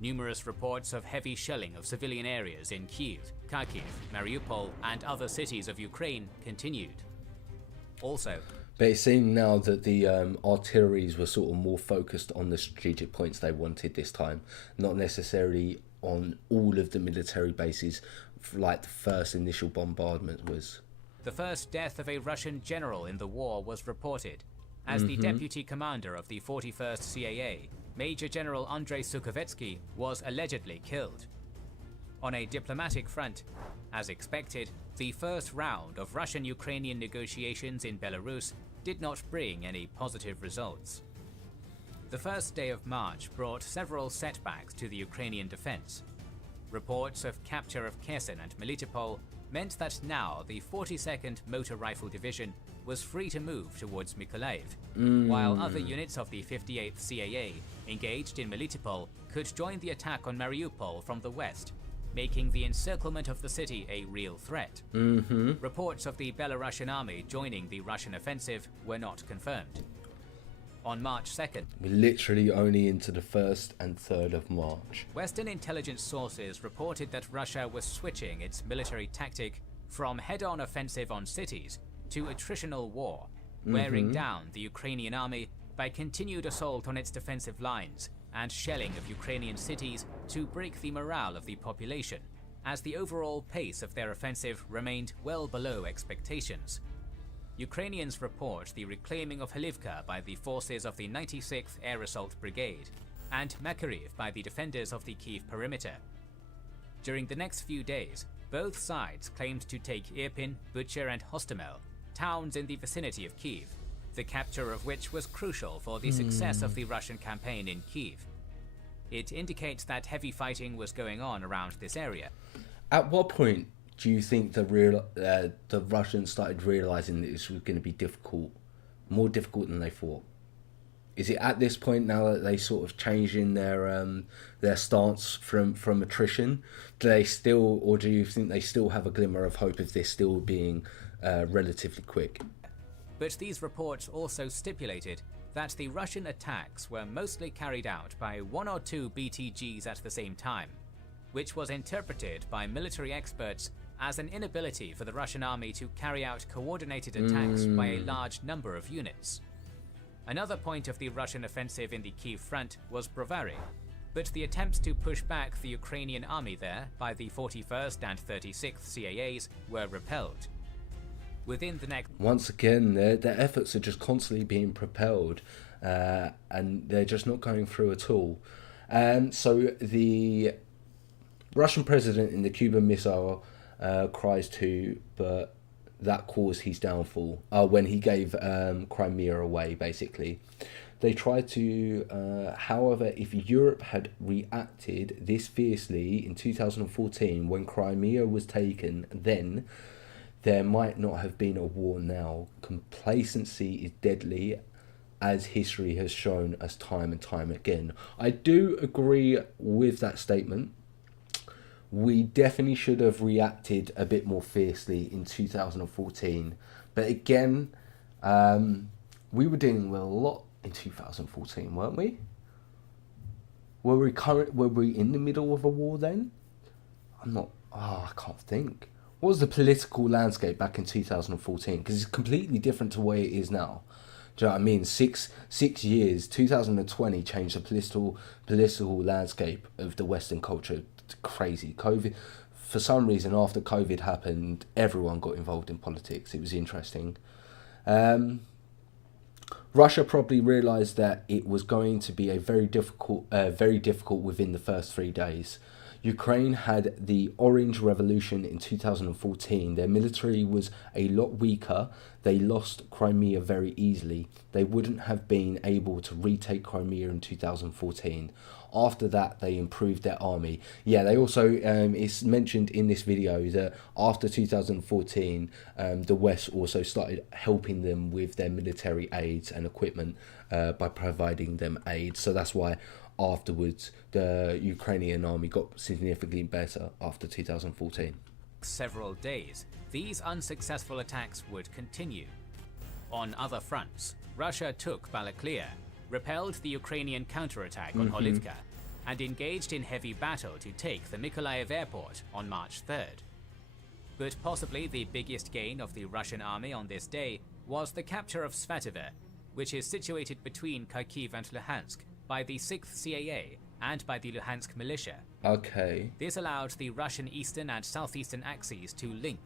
Numerous reports of heavy shelling of civilian areas in Kyiv, Kharkiv, Mariupol and other cities of Ukraine continued. Also, but it seemed now that the artilleries were sort of more focused on the strategic points they wanted this time, not necessarily on all of the military bases like the first initial bombardment was. The first death of a Russian general in the war was reported, as the deputy commander of the 41st CAA, Major General Andrei Sukhovetsky, was allegedly killed. On a diplomatic front, as expected, the first round of Russian-Ukrainian negotiations in Belarus did not bring any positive results. The first day of March brought several setbacks to the Ukrainian defense. Reports of capture of Kherson and Melitopol meant that now the 42nd Motor Rifle Division was free to move towards Mykolaiv, while other units of the 58th CAA engaged in Melitopol could join the attack on Mariupol from the west, making the encirclement of the city a real threat. Reports of the Belarusian army joining the Russian offensive were not confirmed. On March 2nd, we're literally only into the 1st and 3rd of March. Western intelligence sources reported that Russia was switching its military tactic from head-on offensive on cities to attritional war, wearing down the Ukrainian army by continued assault on its defensive lines and shelling of Ukrainian cities to break the morale of the population, as the overall pace of their offensive remained well below expectations. Ukrainians report the reclaiming of Halivka by the forces of the 96th Air Assault Brigade and Makariv by the defenders of the Kyiv perimeter. During the next few days, both sides claimed to take Irpin, Bucha and Hostomel, towns in the vicinity of Kyiv, the capture of which was crucial for the success of the Russian campaign in Kyiv. It indicates that heavy fighting was going on around this area. At what point do you think the Russians started realizing that this was going to be difficult, more difficult than they thought? Is it at this point now that they sort of changing their stance from attrition? Do they still, or do you think they still have a glimmer of hope of this still being relatively quick? But these reports also stipulated that the Russian attacks were mostly carried out by 1 or 2 BTGs at the same time, which was interpreted by military experts as an inability for the Russian army to carry out coordinated attacks by a large number of units. Another point of the Russian offensive in the Kyiv front was Brovary, but the attempts to push back the Ukrainian army there by the 41st and 36th CAAs were repelled. Within the next... Once again, their efforts are just constantly being propelled, and they're just not going through at all. So the Russian president in the Cuban Missile cries too, but that caused his downfall when he gave Crimea away, basically. They tried to, however, if Europe had reacted this fiercely in 2014 when Crimea was taken, then there might not have been a war now. Complacency is deadly, as history has shown us time and time again. I do agree with that statement. We definitely should have reacted a bit more fiercely in 2014. But again, we were dealing with a lot in 2014, weren't we? Were we in the middle of a war then? I can't think. What was the political landscape back in 2014? Because it's completely different to the way it is now. Do you know what I mean? Six years, 2020 changed the political landscape of the Western culture. It's crazy. COVID, for some reason, after COVID happened, everyone got involved in politics. It was interesting. Russia probably realised that it was going to be very difficult within the first 3 days. Ukraine had the Orange Revolution in 2014. Their military was a lot weaker. They lost Crimea very easily. They wouldn't have been able to retake Crimea in 2014. After that, they improved their army. Yeah, they also, it's mentioned in this video that after 2014, the West also started helping them with their military aids and equipment by providing them aid. So that's why afterwards the Ukrainian army got significantly better after 2014. Several days, these unsuccessful attacks would continue. On other fronts, Russia took Balaklia, repelled the Ukrainian counterattack on Holivka, and engaged in heavy battle to take the Mykolaiv airport on March 3rd. But possibly the biggest gain of the Russian army on this day was the capture of Svatovo, which is situated between Kharkiv and Luhansk, by the 6th CAA and by the Luhansk militia. Okay. This allowed the Russian eastern and southeastern axes to link.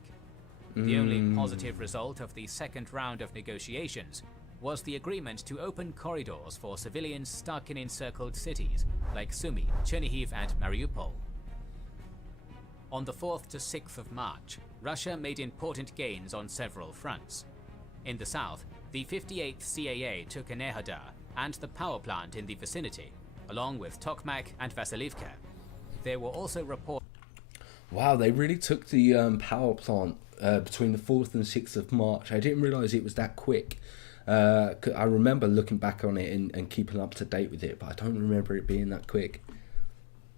The only positive result of the second round of negotiations was the agreement to open corridors for civilians stuck in encircled cities like Sumy, Chernihiv and Mariupol. On the 4th to 6th of March, Russia made important gains on several fronts. In the south, the 58th CAA took Enerhodar and the power plant in the vicinity, along with Tokmak and Vasilivka. There were also reports... Wow, they really took the power plant between the 4th and 6th of March. I didn't realise it was that quick. I remember looking back on it and keeping up to date with it, but I don't remember it being that quick.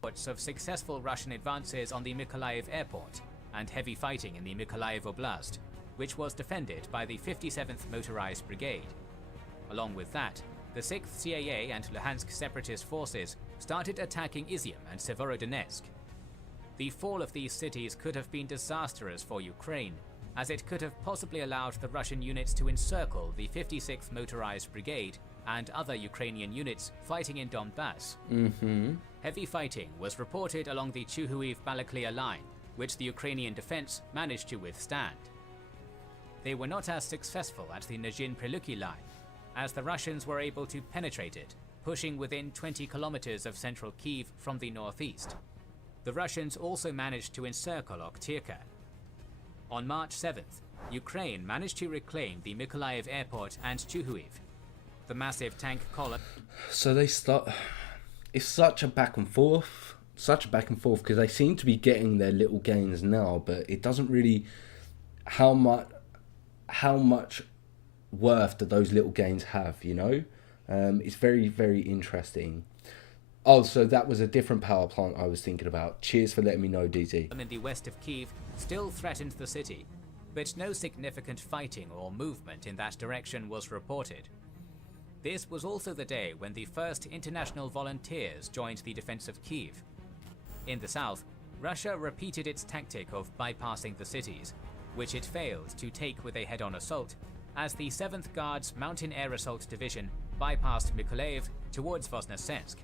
Of successful Russian advances on the Mykolaiv airport and heavy fighting in the Mykolaiv Oblast, which was defended by the 57th Motorized Brigade. Along with that, the 6th CAA and Luhansk separatist forces started attacking Izium and Severodonetsk. The fall of these cities could have been disastrous for Ukraine, as it could have possibly allowed the Russian units to encircle the 56th Motorized Brigade and other Ukrainian units fighting in Donbass. Heavy fighting was reported along the Chuhuiv-Balaklia line, which the Ukrainian defense managed to withstand. They were not as successful at the Nezhin-Priluki line, as the Russians were able to penetrate it, pushing within 20 kilometers of central Kyiv from the northeast. The Russians also managed to encircle Oktyrka. On March 7th, Ukraine managed to reclaim the Mykolaiv airport and Chuhuiv. The massive tank column... So they start... It's such a back and forth, because they seem to be getting their little gains now, but it doesn't really... How much worth do those little gains have, you know? It's very, very interesting. Oh, so that was a different power plant I was thinking about. Cheers for letting me know, DZ. In the west of Kyiv still threatened the city, but no significant fighting or movement in that direction was reported. This was also the day when the first international volunteers joined the defense of Kyiv. In the south, Russia repeated its tactic of bypassing the cities, which it failed to take with a head-on assault, as the 7th Guards Mountain Air Assault Division bypassed Mykolaiv towards Voznesensk.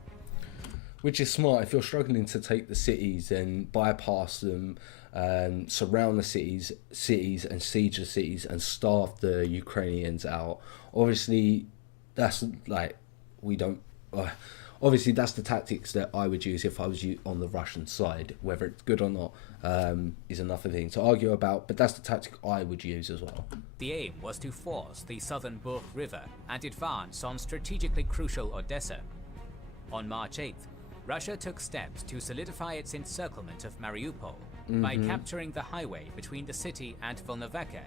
Which is smart. If you're struggling to take the cities and bypass them, surround the cities and siege the cities and starve the Ukrainians out, obviously that's like, we don't... obviously that's the tactics that I would use if I was on the Russian side. Whether it's good or not is another thing to argue about, but that's the tactic I would use as well. The aim was to force the southern Bug River and advance on strategically crucial Odessa. On March 8th, Russia took steps to solidify its encirclement of Mariupol by capturing the highway between the city and Volnovakha,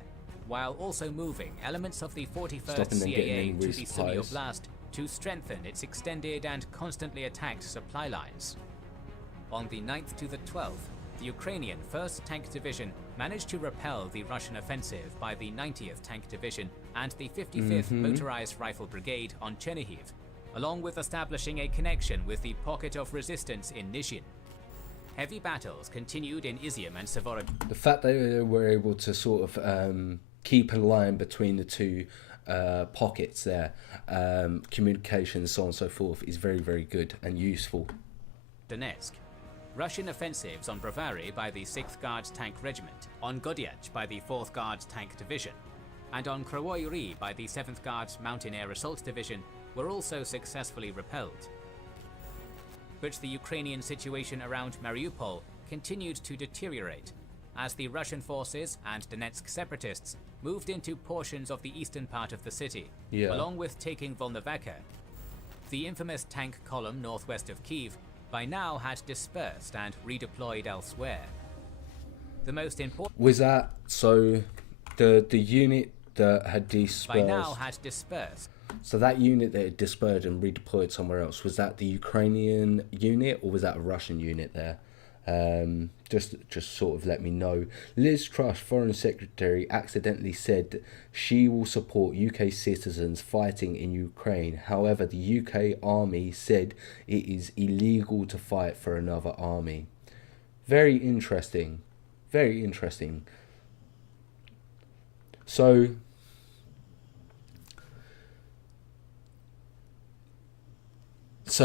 while also moving elements of the 41st CAA to the Sumy Oblast to strengthen its extended and constantly attacked supply lines. On the 9th to the 12th, the Ukrainian 1st Tank Division managed to repel the Russian offensive by the 90th Tank Division and the 55th Motorized Rifle Brigade on Chernihiv, along with establishing a connection with the pocket of resistance in Nizhin. Heavy battles continued in Izium and Sevorodonetsk. The fact they were able to sort of keep a line between the two pockets there, communication, so on and so forth, is very, very good and useful. Donetsk. Russian offensives on Brovary by the 6th Guards Tank Regiment, on Godyach by the 4th Guards Tank Division, and on Krovoy by the 7th Guards Mountain Air Assault Division were also successfully repelled. But the Ukrainian situation around Mariupol continued to deteriorate as the Russian forces and Donetsk separatists moved into portions of the eastern part of the city, along with taking Volnovakha. The infamous tank column northwest of Kyiv by now had dispersed and redeployed elsewhere. The most important... Was that... So, the unit that had dispersed... By now had dispersed. So that unit that had dispersed and redeployed somewhere else, was that the Ukrainian unit or was that a Russian unit there? Just sort of let me know. Liz Truss, Foreign Secretary, accidentally said she will support UK citizens fighting in Ukraine. However, the UK army said it is illegal to fight for another army. Very interesting. Very interesting. So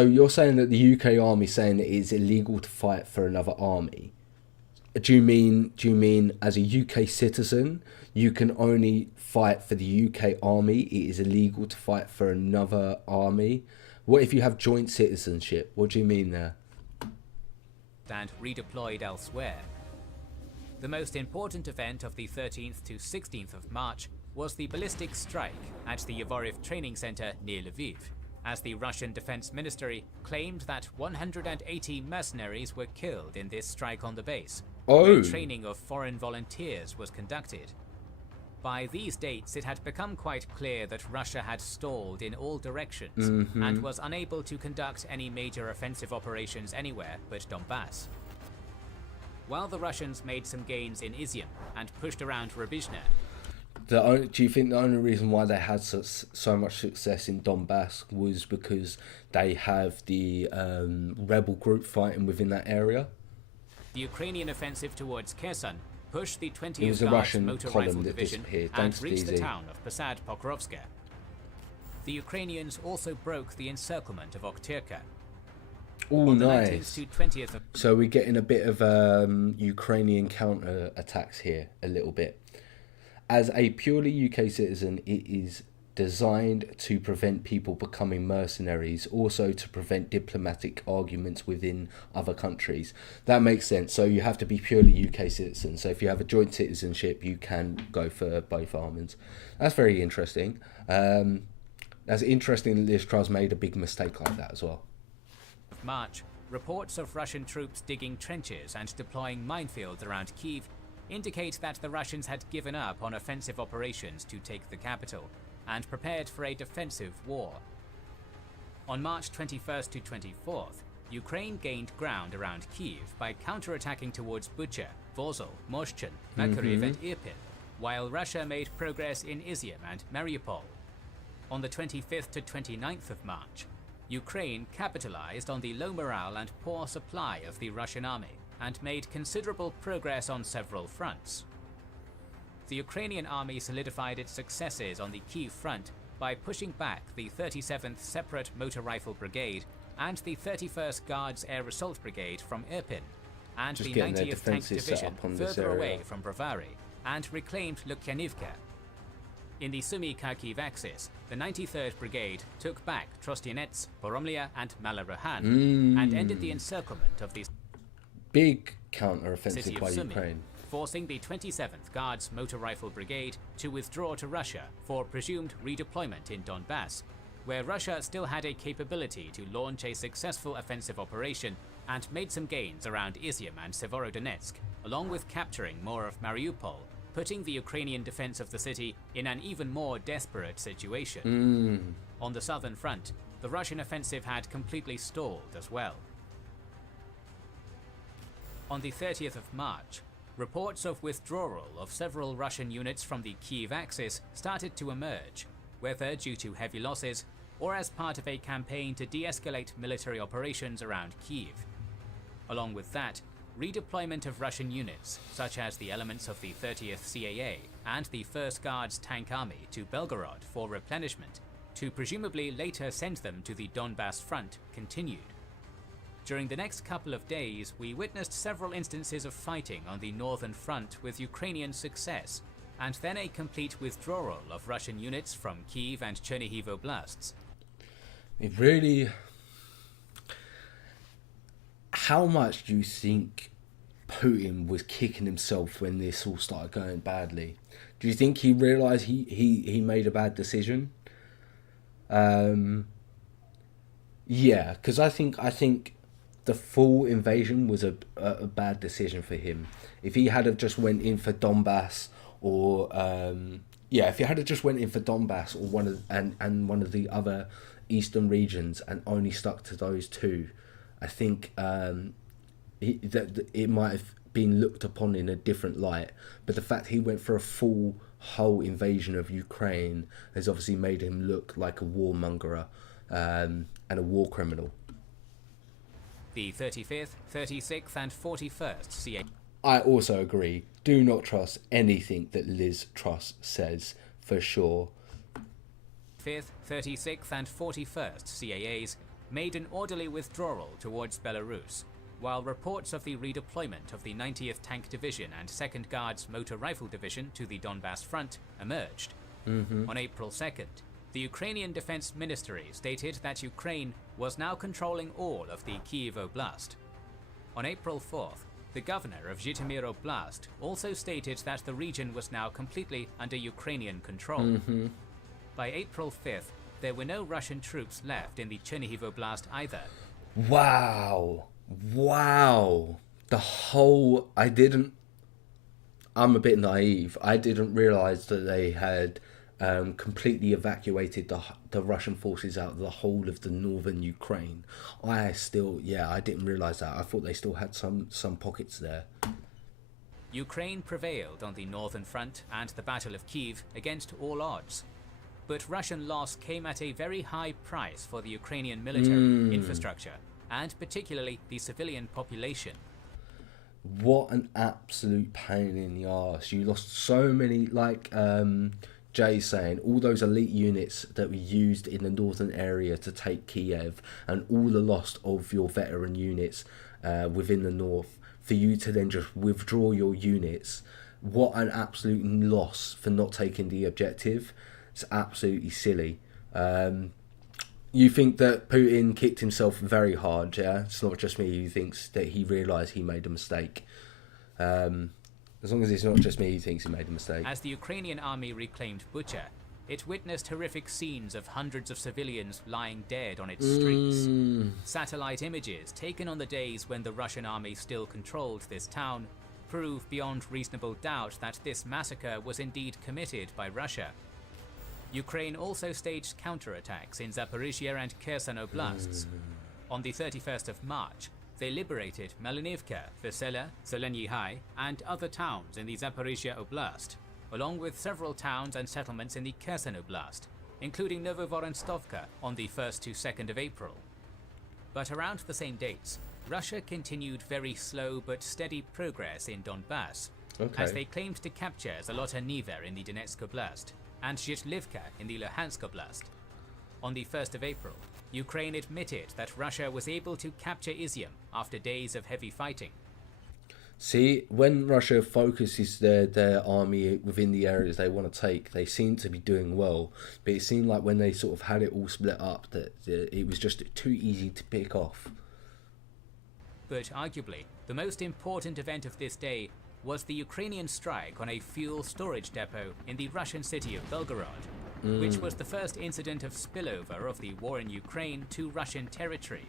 you're saying that the UK army is saying that it is illegal to fight for another army? Do you mean as a UK citizen you can only fight for the UK army? It is illegal to fight for another army? What if you have joint citizenship? What do you mean there? And redeployed elsewhere. The most important event of the 13th to 16th of March was the ballistic strike at the Yavoriv training center near Lviv, as the Russian Defense Ministry claimed that 180 mercenaries were killed in this strike on the base, where training of foreign volunteers was conducted. By these dates, it had become quite clear that Russia had stalled in all directions and was unable to conduct any major offensive operations anywhere but Donbass. While the Russians made some gains in Izium and pushed around Rubizhne, do you think the only reason why they had so much success in Donbass was because they have the rebel group fighting within that area? The Ukrainian offensive towards Kherson pushed the 20th Guards Motor Rifle Division and reached the town of Posad Pokrovska. the Ukrainians also broke the encirclement of Okhtyrka. Oh, On the nice. 19th to 20th of So we're getting a bit of Ukrainian counter attacks here, a little bit. As a purely UK citizen, it is designed to prevent people becoming mercenaries, also to prevent diplomatic arguments within other countries. That makes sense. So you have to be purely UK citizen. So if you have a joint citizenship, you can go for both armies. That's very interesting. That's interesting that Liz Truss made a big mistake like that as well. March, reports of Russian troops digging trenches and deploying minefields around Kyiv indicate that the Russians had given up on offensive operations to take the capital and prepared for a defensive war. On March 21st to 24th, Ukraine gained ground around Kyiv by counterattacking towards Bucha, Vozol, Moshchun, Makariv and Irpin, while Russia made progress in Izium and Mariupol. On the 25th to 29th of March, Ukraine capitalized on the low morale and poor supply of the Russian army and made considerable progress on several fronts. The Ukrainian army solidified its successes on the Kyiv front by pushing back the 37th Separate Motor Rifle Brigade and the 31st Guards Air Assault Brigade from Irpin, and Just the getting their 90th Tank defences set Division up on this further away area. from Brovary, and reclaimed Lukyanivka. In the Sumy-Kharkiv axis, the 93rd Brigade took back Trostianets, Boromlia and Malarohan, and ended the encirclement of the Big counter-offensive city of by Sumy, Ukraine. forcing the 27th Guards Motor Rifle Brigade to withdraw to Russia for presumed redeployment in Donbass, where Russia still had a capability to launch a successful offensive operation and made some gains around Izium and Severodonetsk, along with capturing more of Mariupol, putting the Ukrainian defense of the city in an even more desperate situation. On the southern front, the Russian offensive had completely stalled as well. On the 30th of March, reports of withdrawal of several Russian units from the Kyiv axis started to emerge, whether due to heavy losses or as part of a campaign to de-escalate military operations around Kyiv. Along with that, redeployment of Russian units, such as the elements of the 30th CAA and the 1st Guards Tank Army to Belgorod for replenishment, to presumably later send them to the Donbass front, continued. During the next couple of days, we witnessed several instances of fighting on the northern front with Ukrainian success, and then a complete withdrawal of Russian units from Kyiv and Chernihiv oblasts. It really... How much do you think Putin was kicking himself when this all started going badly? Do you think he realised he made a bad decision? Yeah, because I think the full invasion was a bad decision for him. If he had have just went in for Donbass or if he had have just went in for Donbass or one of the other eastern regions and only stuck to those two, I think that it might have been looked upon in a different light. But the fact he went for a full whole invasion of Ukraine has obviously made him look like a warmonger and a war criminal. The 35th, 36th and 41st CA. I also agree. Do not trust anything that Liz Truss says, for sure. 5th, 36th and 41st CAAs made an orderly withdrawal towards Belarus, while reports of the redeployment of the 90th Tank Division and 2nd Guards Motor Rifle Division to the Donbass front emerged. On April 2nd, the Ukrainian Defense Ministry stated that Ukraine was now controlling all of the Kyiv Oblast. On April 4th, the governor of Zhytomyr Oblast also stated that the region was now completely under Ukrainian control. By April 5th, there were no Russian troops left in the Chernihiv Oblast either. Wow. I'm a bit naive. I didn't realise that they had completely evacuated the Russian forces out of the whole of the northern Ukraine. I didn't realise that. I thought they still had some pockets there. Ukraine prevailed on the northern front and the Battle of Kyiv against all odds. But Russian loss came at a very high price for the Ukrainian military, infrastructure, and particularly the civilian population. What an absolute pain in the arse. You lost so many, Jay's saying all those elite units that were used in the northern area to take Kiev, and all the loss of your veteran units within the north, for you to then just withdraw your units. What an absolute loss for not taking the objective. It's absolutely silly. You think that Putin kicked himself very hard, yeah? It's not just me who thinks that he realised he made a mistake. As long as it's not just me who thinks he made a mistake. As the Ukrainian army reclaimed Bucha, it witnessed horrific scenes of hundreds of civilians lying dead on its streets. Satellite images taken on the days when the Russian army still controlled this town prove beyond reasonable doubt that this massacre was indeed committed by Russia. Ukraine also staged counterattacks in Zaporizhia and Kherson oblasts. On the 31st of March, they liberated Melanivka, Vesela, Zelenyi and other towns in the Zaporizhia Oblast, along with several towns and settlements in the Kherson Oblast, including Novovoronstovka on the 1st to 2nd of April. But around the same dates, Russia continued very slow but steady progress in Donbass, as they claimed to capture Zolota Niva in the Donetsk Oblast and Zhitlivka in the Luhansk Oblast. On the 1st of April, Ukraine admitted that Russia was able to capture Izium after days of heavy fighting. See, when Russia focuses their army within the areas they want to take, they seem to be doing well. But it seemed like when they sort of had it all split up, that it was just too easy to pick off. But arguably, the most important event of this day was the Ukrainian strike on a fuel storage depot in the Russian city of Belgorod, which was the first incident of spillover of the war in Ukraine to Russian territory.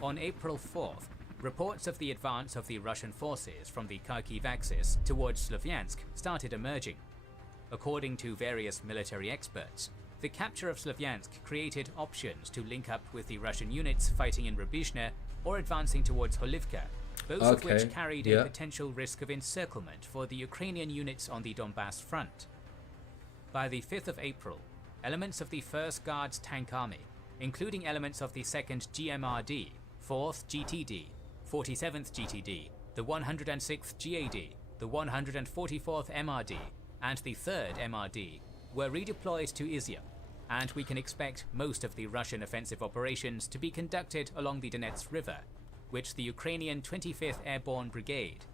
On April 4th, reports of the advance of the Russian forces from the Kharkiv axis towards Slavyansk started emerging. According to various military experts, the capture of Slavyansk created options to link up with the Russian units fighting in Rubizhne or advancing towards Holivka, both of which carried a potential risk of encirclement for the Ukrainian units on the Donbass front. By the 5th of April, elements of the 1st Guards Tank Army, including elements of the 2nd GMRD, 4th GTD, 47th GTD, the 106th GAD, the 144th MRD, and the 3rd MRD, were redeployed to Izium, and we can expect most of the Russian offensive operations to be conducted along the Donets River, which the Ukrainian 25th Airborne Brigade,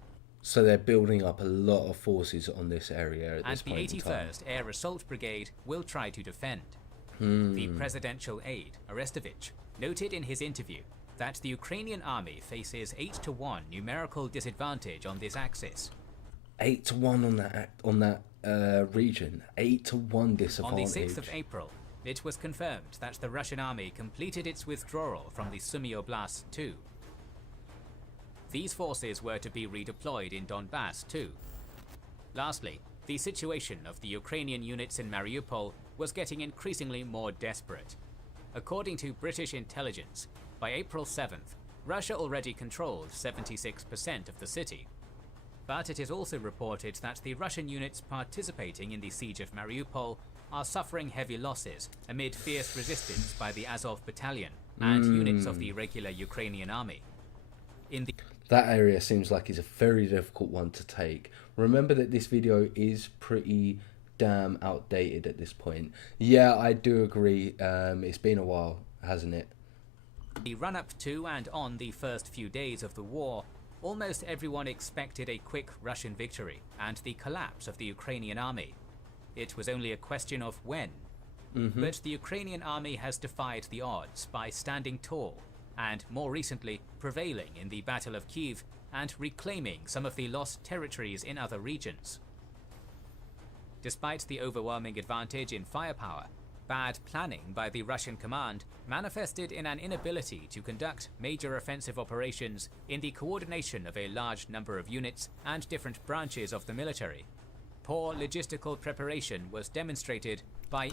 so they're building up a lot of forces on this area at this point and the 81st Air Assault Brigade will try to defend. The presidential aide, Arestovich, noted in his interview that the Ukrainian army faces 8-1 numerical disadvantage on this axis. 8-1 on that region. 8-1 disadvantage. On the 6th of April, it was confirmed that the Russian army completed its withdrawal from the Sumy Oblast too. These forces were to be redeployed in Donbass too. Lastly, the situation of the Ukrainian units in Mariupol was getting increasingly more desperate. According to British intelligence, by April 7th, Russia already controlled 76% of the city. But it is also reported that the Russian units participating in the siege of Mariupol are suffering heavy losses amid fierce resistance by the Azov Battalion and units of the regular Ukrainian army. That area seems like it's a very difficult one to take. Remember that this video is pretty damn outdated at this point. Yeah, I do agree. It's been a while, hasn't it? The run-up to and on the first few days of the war, almost everyone expected a quick Russian victory and the collapse of the Ukrainian army. It was only a question of when. But the Ukrainian army has defied the odds by standing tall and, more recently, prevailing in the Battle of Kyiv and reclaiming some of the lost territories in other regions. Despite the overwhelming advantage in firepower, bad planning by the Russian command manifested in an inability to conduct major offensive operations in the coordination of a large number of units and different branches of the military. Poor logistical preparation was demonstrated by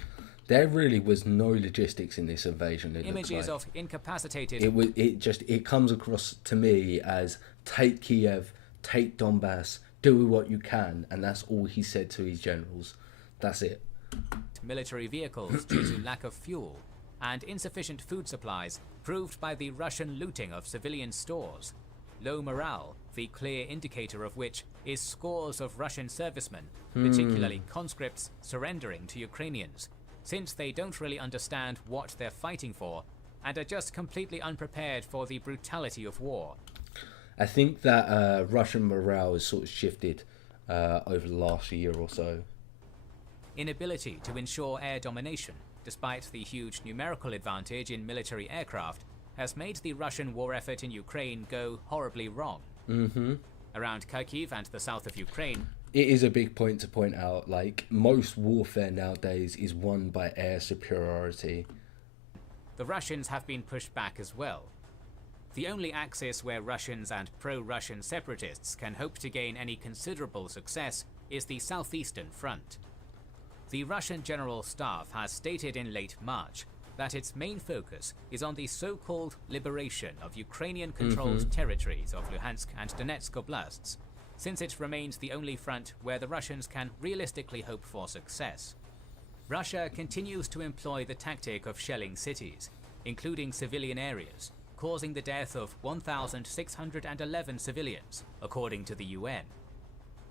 there really was no logistics in this invasion. Images of incapacitated. It comes across to me as take Kiev, take Donbass, do what you can, and that's all he said to his generals. That's it. Military vehicles due to lack of fuel and insufficient food supplies, proved by the Russian looting of civilian stores, low morale, the clear indicator of which is scores of Russian servicemen, particularly conscripts, surrendering to Ukrainians, since they don't really understand what they're fighting for and are just completely unprepared for the brutality of war. I think that Russian morale has sort of shifted over the last year or so. Inability to ensure air domination, despite the huge numerical advantage in military aircraft, has made the Russian war effort in Ukraine go horribly wrong. Around Kharkiv and the south of Ukraine, it is a big point to point out, like, most warfare nowadays is won by air superiority. The Russians have been pushed back as well. The only axis where Russians and pro-Russian separatists can hope to gain any considerable success is the southeastern front. The Russian General Staff has stated in late March that its main focus is on the so-called liberation of Ukrainian-controlled territories of Luhansk and Donetsk oblasts, since it remains the only front where the Russians can realistically hope for success. Russia continues to employ the tactic of shelling cities, including civilian areas, causing the death of 1,611 civilians, according to the UN.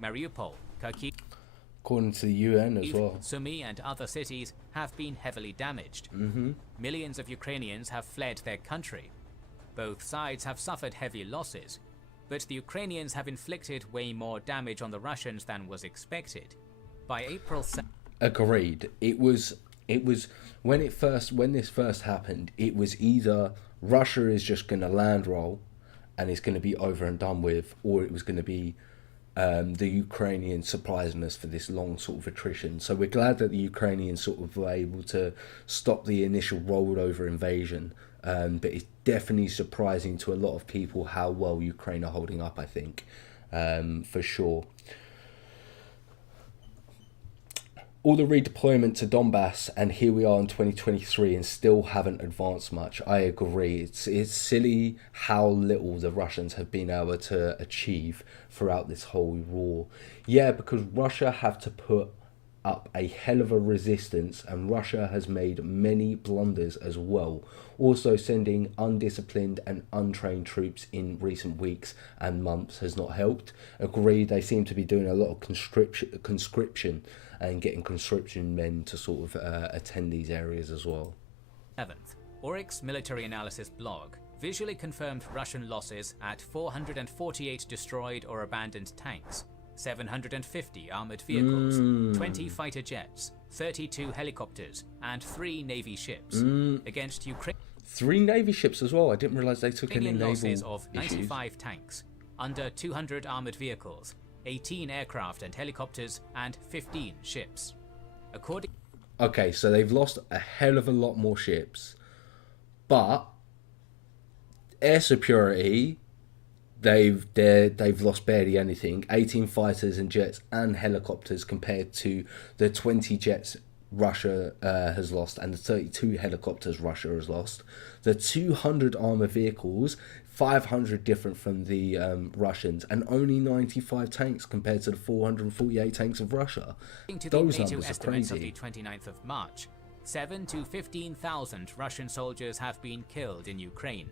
Mariupol, Kharkiv, According to the UN as well. Sumy and other cities have been heavily damaged. Millions of Ukrainians have fled their country. Both sides have suffered heavy losses, but the Ukrainians have inflicted way more damage on the Russians than was expected. By April 7th, Agreed. It was when this first happened, it was either Russia is just going to land roll and it's going to be over and done with, or it was going to be the Ukrainians surprising us for this long sort of attrition. So we're glad that the Ukrainians sort of were able to stop the initial rolled over invasion. But it's definitely surprising to a lot of people how well Ukraine are holding up, I think, for sure. All the redeployment to Donbass, and here we are in 2023 and still haven't advanced much. I agree. It's silly how little the Russians have been able to achieve throughout this whole war. Yeah, because Russia have to put up a hell of a resistance, and Russia has made many blunders as well. Also, sending undisciplined and untrained troops in recent weeks and months has not helped. Agreed, they seem to be doing a lot of conscription and getting conscription men to sort of attend these areas as well. 7th, Oryx military analysis blog visually confirmed Russian losses at 448 destroyed or abandoned tanks, 750 armored vehicles, 20 fighter jets, 32 helicopters, and 3 navy ships against Ukraine. 3 navy ships as well. I didn't realize they took any naval losses of 95 issues. tanks, under 200 armored vehicles, 18 aircraft and helicopters, and 15 ships. Okay, so they've lost a hell of a lot more ships, but air superiority, they've lost barely anything. 18 fighters and jets and helicopters compared to the 20 jets Russia has lost and the 32 helicopters Russia has lost. The 200 armor vehicles, 500 different from the Russians, and only 95 tanks compared to the 448 tanks of Russia. Those numbers are crazy. Of the 29th of March, 7 to 15,000 Russian soldiers have been killed in Ukraine.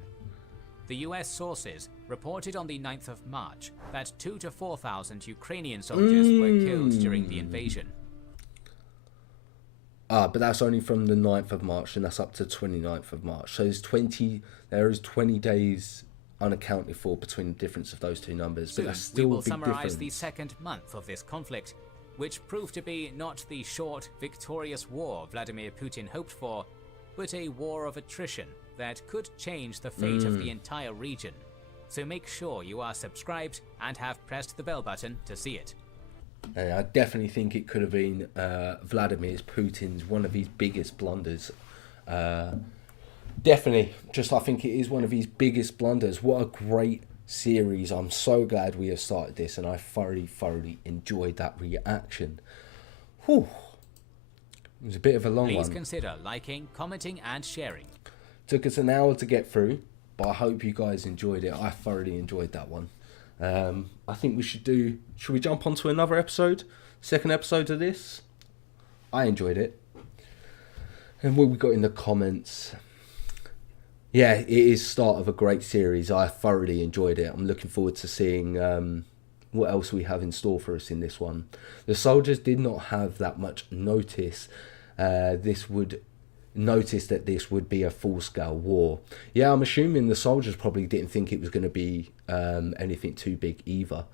The US sources reported on the 9th of March that 2 to 4,000 Ukrainian soldiers were killed during the invasion. But that's only from the 9th of March, and that's up to 29th of March. So there is 20 days unaccounted for between the difference of those two numbers. But that's still we will a big summarize difference. the second month of this conflict, which proved to be not the short, victorious war Vladimir Putin hoped for, but a war of attrition that could change the fate of the entire region. So make sure you are subscribed and have pressed the bell button to see it. And I definitely think it could have been Vladimir Putin's one of his biggest blunders. Definitely, I think it is one of his biggest blunders. What a great series. I'm so glad we have started this, and I thoroughly enjoyed that reaction. Whew. It was a bit of a long one. Please consider liking, commenting, and sharing. Took us an hour to get through, but I hope you guys enjoyed it. I thoroughly enjoyed that one. I think we should we jump on to another episode? Second episode of this? I enjoyed it. And what we got in the comments? Yeah, it is start of a great series. I thoroughly enjoyed it. I'm looking forward to seeing what else we have in store for us in this one. The soldiers did not have that much notice. This would notice that this would be a full-scale war. Yeah, I'm assuming the soldiers probably didn't think it was going to be anything too big either.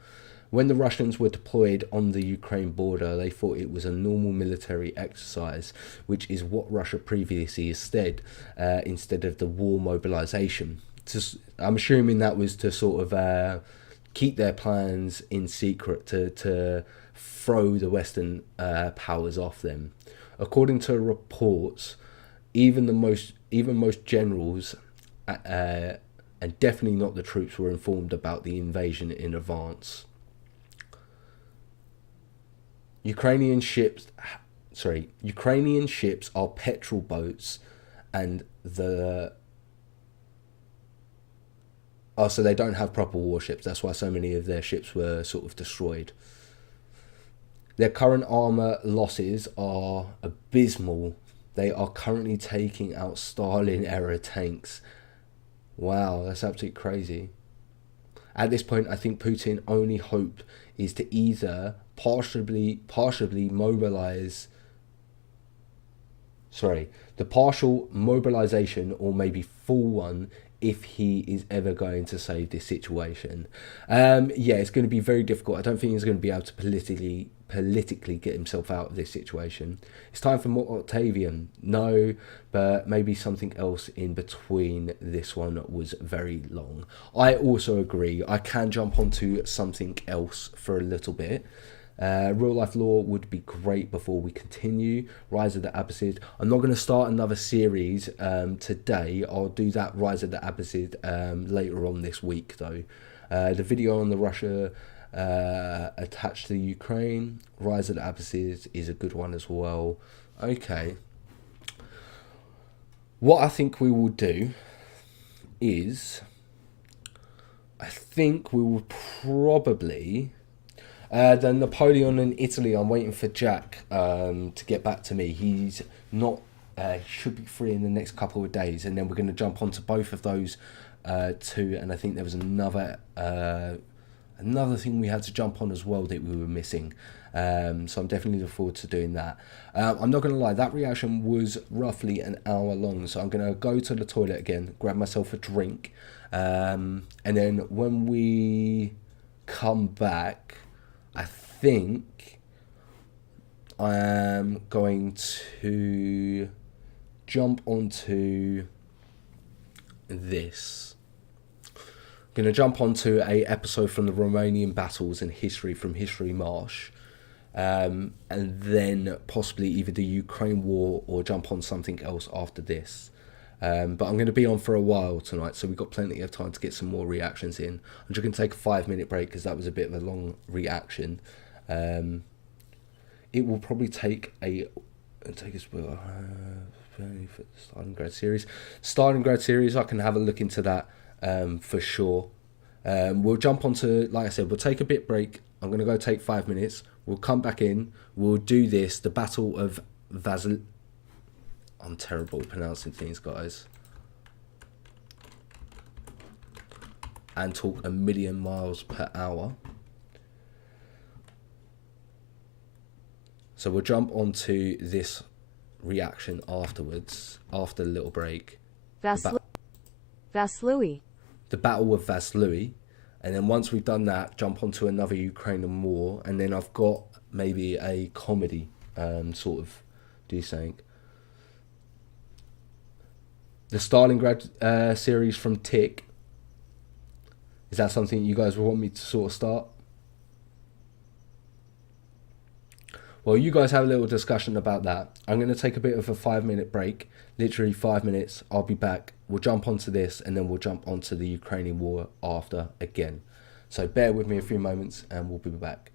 When the Russians were deployed on the Ukraine border, they thought it was a normal military exercise, which is what Russia previously instead of the war mobilization. I'm assuming that was to sort of keep their plans in secret to throw the Western powers off them. According to reports, even most generals and definitely not the troops were informed about the invasion in advance. Ukrainian ships are petrol boats, and so they don't have proper warships. That's why so many of their ships were sort of destroyed. Their current armor losses are abysmal. They are currently taking out Stalin era tanks. Wow, that's absolutely crazy. At this point, I think Putin only hope is to either partially mobilize, the partial mobilization or maybe full one if he is ever going to save this situation. Yeah, it's going to be very difficult. I don't think he's going to be able to politically get himself out of this situation. It's time for more Octavian. No, but maybe something else in between. This one was very long. I also agree. I can jump onto something else for a little bit. Real life lore would be great before we continue. Rise of the Abbasid. I'm not going to start another series today. I'll do that Rise of the Abbasid later on this week though. The video on the Russia attached to the Ukraine, Rise of the Abbasid is a good one as well. Okay. What I think we will do is, I think we will probably the Napoleon in Italy. I'm waiting for Jack to get back to me. He's not should be free in the next couple of days, and then we're going to jump onto both of those two. And I think there was another thing we had to jump on as well that we were missing. So I'm definitely looking forward to doing that. I'm not going to lie, that reaction was roughly an hour long, so I'm going to go to the toilet again, grab myself a drink, and then when we come back, I think I am going to jump onto this. I'm going to jump onto a episode from the Romanian battles and history from History Marsh, and then possibly either the Ukraine war or jump on something else after this. But I'm going to be on for a while tonight, so we've got plenty of time to get some more reactions in. I'm just going to take a 5-minute break because that was a bit of a long reaction. It will probably take us starting grad series. I can have a look into that for sure. We'll jump onto, like I said, we'll take a bit break. I'm going to go take 5 minutes. We'll come back in. We'll do this, the Battle of Vasil. I'm terrible at pronouncing things, guys. And talk a million miles per hour. So we'll jump onto this reaction afterwards, after the little break. Vaslui. The Battle of Vaslui. And then once we've done that, jump onto another Ukrainian war. And then I've got maybe a comedy sort of do something. The Stalingrad series from Tick. Is that something you guys want me to sort of start? Well, you guys have a little discussion about that. I'm going to take a bit of a 5-minute break. Literally 5 minutes. I'll be back. We'll jump onto this and then we'll jump onto the Ukrainian war after again. So bear with me a few moments and we'll be back.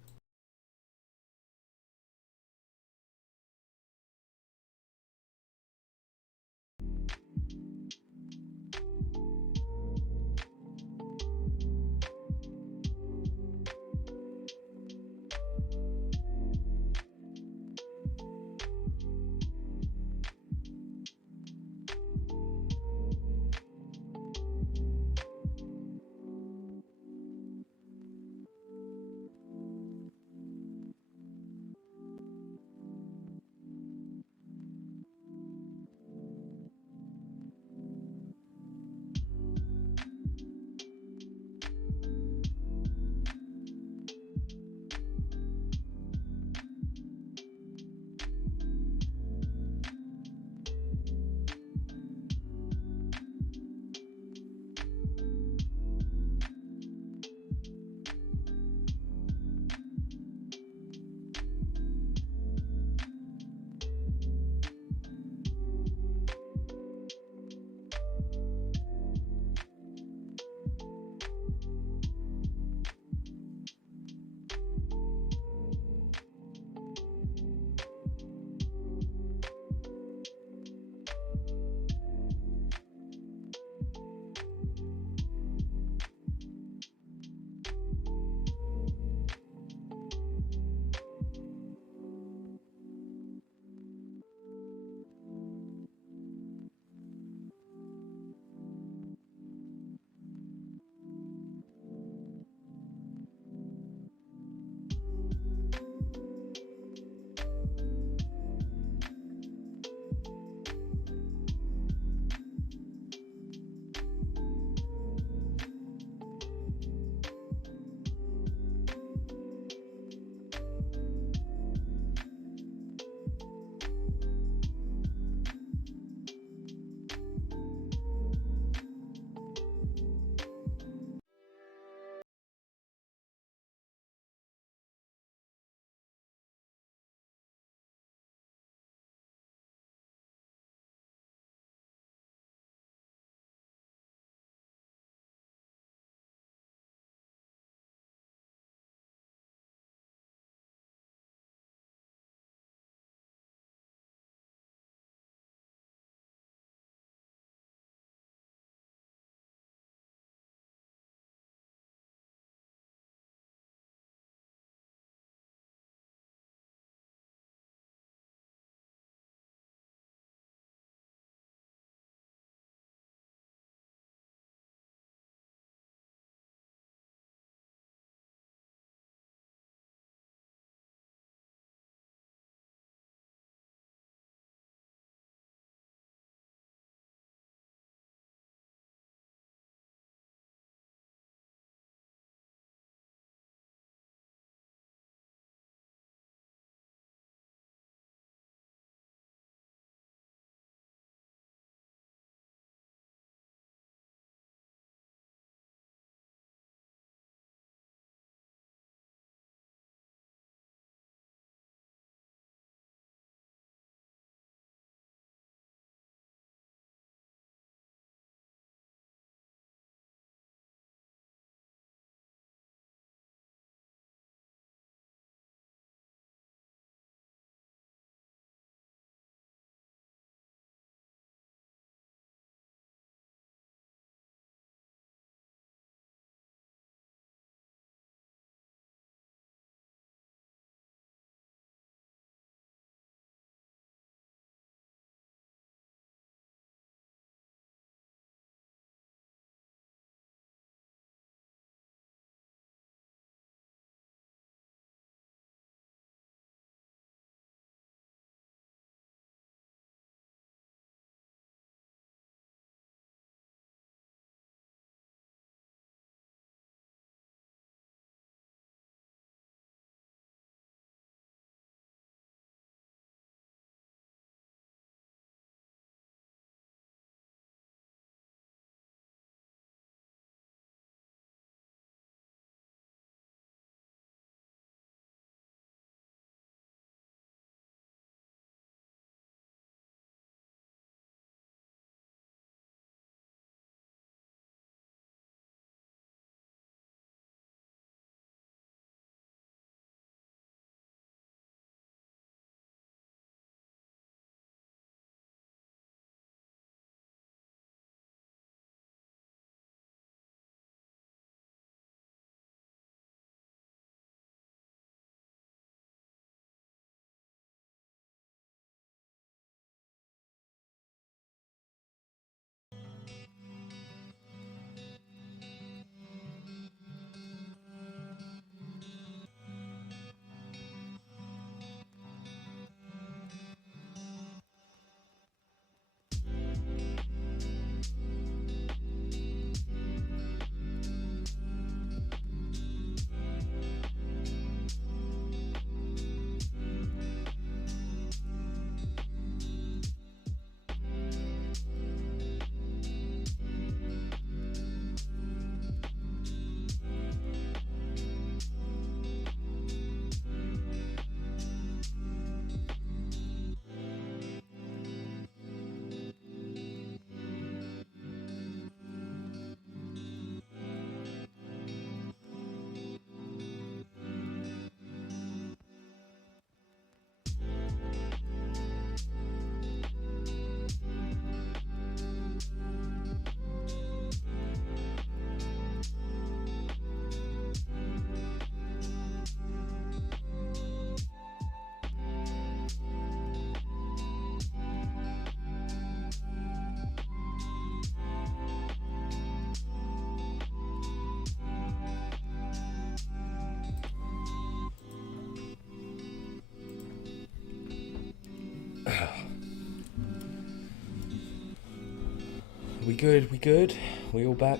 We good? We good? We all back?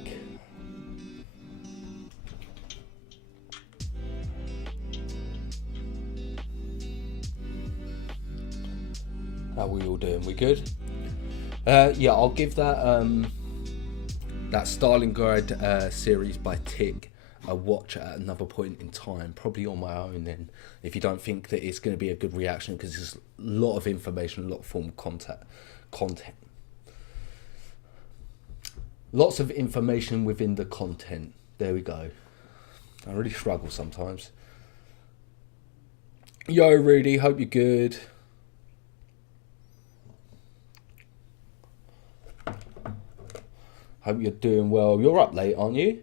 How we all doing? We good? Yeah, I'll give that that Stalingrad series by Tick a watch at another point in time, probably on my own then, if you don't think that it's going to be a good reaction, because there's a lot of information, a lot of form of content. Lots of information within the content. There we go. I really struggle sometimes. Yo, Rudy, hope you're good. Hope you're doing well. You're up late, aren't you?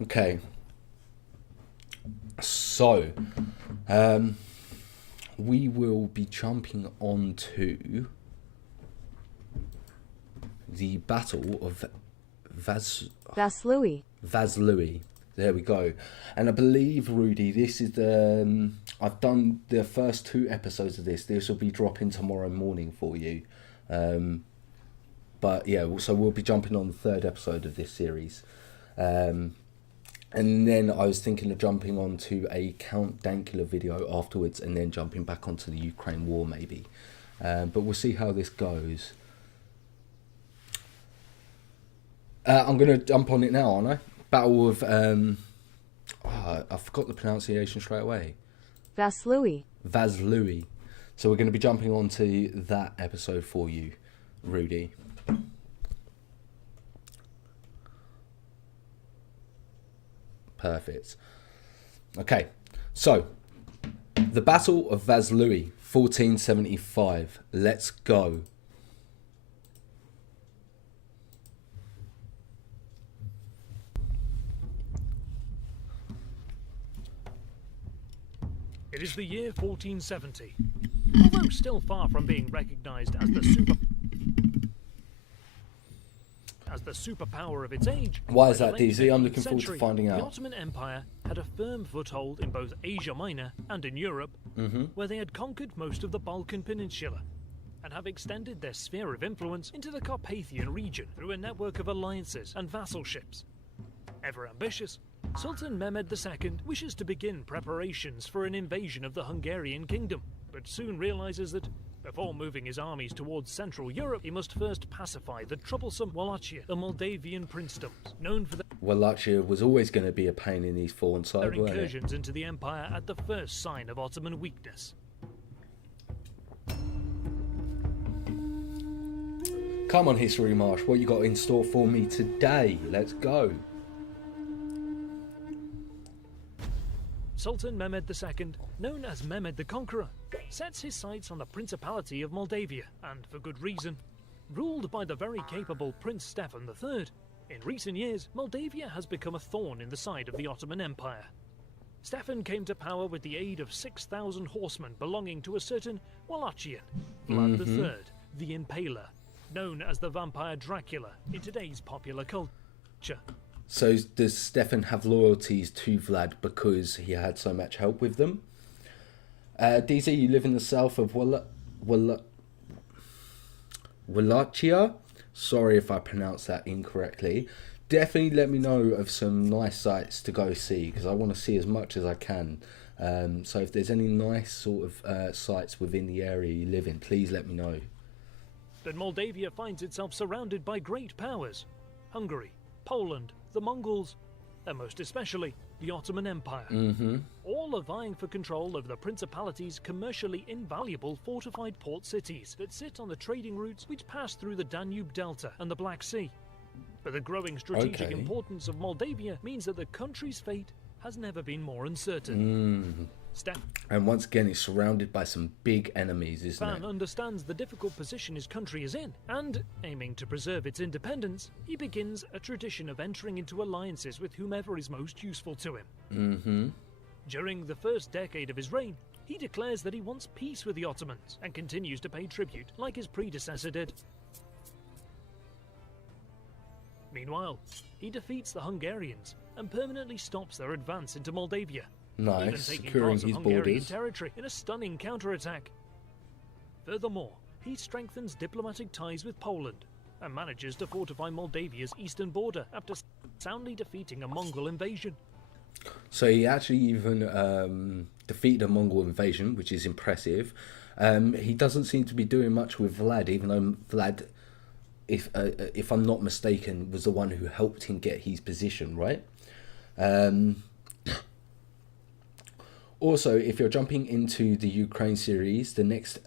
Okay. So, we will be jumping on to the Battle of Vaslui. There we go. And I believe, Rudy, this is the... I've done the first 2 episodes of this. This will be dropping tomorrow morning for you. But yeah, so we'll be jumping on the 3rd episode of this series. And then I was thinking of jumping onto a Count Dankula video afterwards, and then jumping back onto the Ukraine war maybe. But we'll see how this goes. I'm going to jump on it now, aren't I? Battle of... I forgot the pronunciation straight away. Vaslui. So we're going to be jumping onto that episode for you, Rudy. Perfect. Okay, so the Battle of Vaslui, 1475. Let's go. It is the year 1470. Although still far from being recognized as the superpower of its age. Why is by that, the late DZ? I'm 15th looking forward to century, finding out. The Ottoman Empire had a firm foothold in both Asia Minor and in Europe, where they had conquered most of the Balkan Peninsula and have extended their sphere of influence into the Carpathian region through a network of alliances and vassalships. Ever ambitious, Sultan Mehmed II wishes to begin preparations for an invasion of the Hungarian kingdom, but soon realizes that before moving his armies towards Central Europe, he must first pacify the troublesome Wallachia, the Moldavian princedoms, known for Wallachia was always going to be a pain in his foreign their side, weren't it? incursions into the empire at the first sign of Ottoman weakness. Come on, History Marsh, what you got in store for me today? Let's go. Sultan Mehmed II, known as Mehmed the Conqueror, sets his sights on the Principality of Moldavia, and for good reason. Ruled by the very capable Prince Stefan III, in recent years, Moldavia has become a thorn in the side of the Ottoman Empire. Stefan came to power with the aid of 6,000 horsemen belonging to a certain Wallachian, Vlad III, the Impaler, known as the Vampire Dracula in today's popular culture. So does Stefan have loyalties to Vlad because he had so much help with them? DZ, you live in the south of Wallachia? Sorry if I pronounced that incorrectly. Definitely let me know of some nice sites to go see, because I want to see as much as I can. So if there's any nice sort of sites within the area you live in, please let me know. But Moldavia finds itself surrounded by great powers: Hungary, Poland, the Mongols, and most especially the Ottoman Empire. All are vying for control of the Principality's commercially invaluable fortified port cities that sit on the trading routes which pass through the Danube Delta and the Black Sea. But the growing strategic importance of Moldavia means that the country's fate has never been more uncertain. And once again, it's surrounded by some big enemies, isn't Stefan it? understands the difficult position his country is in, and, aiming to preserve its independence, he begins a tradition of entering into alliances with whomever is most useful to him. During the first decade of his reign, he declares that he wants peace with the Ottomans, and continues to pay tribute like his predecessor did. Meanwhile, he defeats the Hungarians and permanently stops their advance into Moldavia. Nice, Even taking securing parts of his Hungarian borders. territory in a stunning counterattack. Furthermore, he strengthens diplomatic ties with Poland and manages to fortify Moldavia's eastern border after soundly defeating a Mongol invasion. So he actually even defeated a Mongol invasion, which is impressive. He doesn't seem to be doing much with Vlad, even though Vlad, if I'm not mistaken, was the one who helped him get his position, right? Also, if you're jumping into the Ukraine series, the next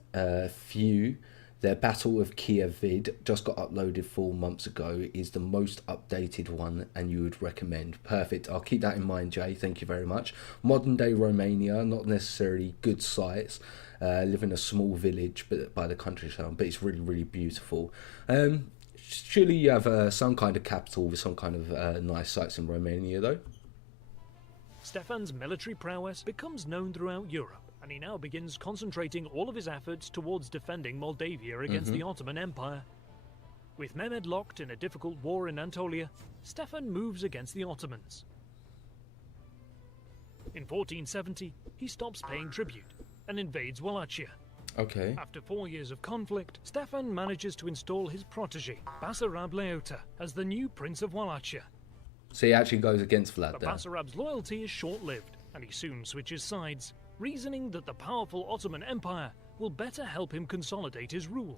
few, their Battle of Kiev vid just got uploaded 4 months ago, is the most updated one, and you would recommend. Perfect. I'll keep that in mind, Jay. Thank you very much. Modern day Romania, not necessarily good sights. Live in a small village but by the countryside, but it's really, really beautiful. Surely you have some kind of capital with some kind of nice sights in Romania, though. Stefan's military prowess becomes known throughout Europe, and he now begins concentrating all of his efforts towards defending Moldavia against the Ottoman Empire. With Mehmed locked in a difficult war in Anatolia, Stefan moves against the Ottomans. In 1470, he stops paying tribute and invades Wallachia. Okay. After 4 years of conflict, Stefan manages to install his protege, Basarab Leota, as the new Prince of Wallachia. So he actually goes against Vlad But there. Basarab's loyalty is short-lived, and he soon switches sides, reasoning that the powerful Ottoman Empire will better help him consolidate his rule.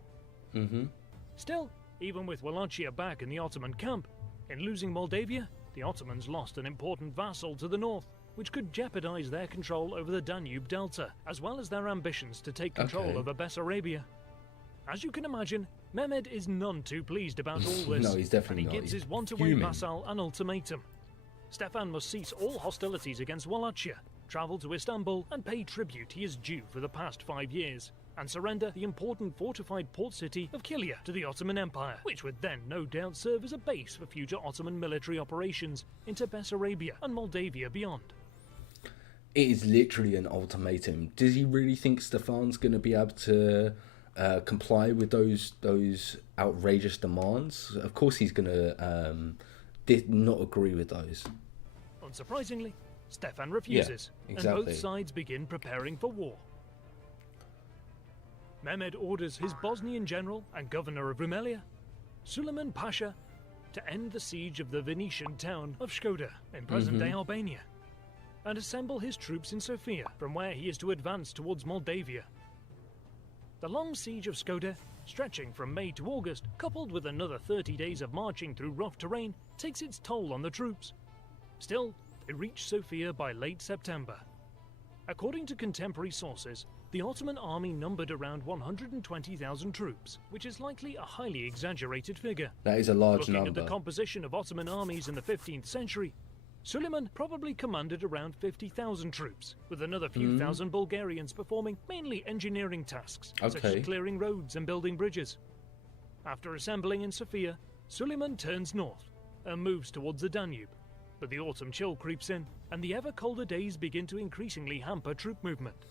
Still, even with Wallachia back in the Ottoman camp, in losing Moldavia, the Ottomans lost an important vassal to the north, which could jeopardize their control over the Danube Delta, as well as their ambitions to take control over Bessarabia. As you can imagine, Mehmed is none too pleased about all this, No, he's definitely and he not. gives He's his one-to-one fuming. vassal an ultimatum. Stefan must cease all hostilities against Wallachia, travel to Istanbul and pay tribute he is due for the past 5 years, and surrender the important fortified port city of Kilia to the Ottoman Empire, which would then no doubt serve as a base for future Ottoman military operations into Bessarabia and Moldavia beyond. It is literally an ultimatum. Does he really think Stefan's going to be able to comply with those outrageous demands? Of course he's going to not agree with those. Unsurprisingly, Stefan refuses, Yeah, exactly. and both sides begin preparing for war. Mehmed orders his Bosnian general and governor of Rumelia, Suleiman Pasha, to end the siege of the Venetian town of Shkoda in present-day Albania, and assemble his troops in Sofia, from where he is to advance towards Moldavia. The long siege of Shkoda, stretching from May to August, coupled with another 30 days of marching through rough terrain, takes its toll on the troops. Still, they reach Sofia by late September. According to contemporary sources, the Ottoman army numbered around 120,000 troops, which is likely a highly exaggerated figure. That is a large Looking number. at the composition of Ottoman armies in the 15th century, Suleiman probably commanded around 50,000 troops, with another few thousand Bulgarians performing mainly engineering tasks, such as clearing roads and building bridges. After assembling in Sofia, Suleiman turns north and moves towards the Danube, but the autumn chill creeps in, and the ever colder days begin to increasingly hamper troop movement.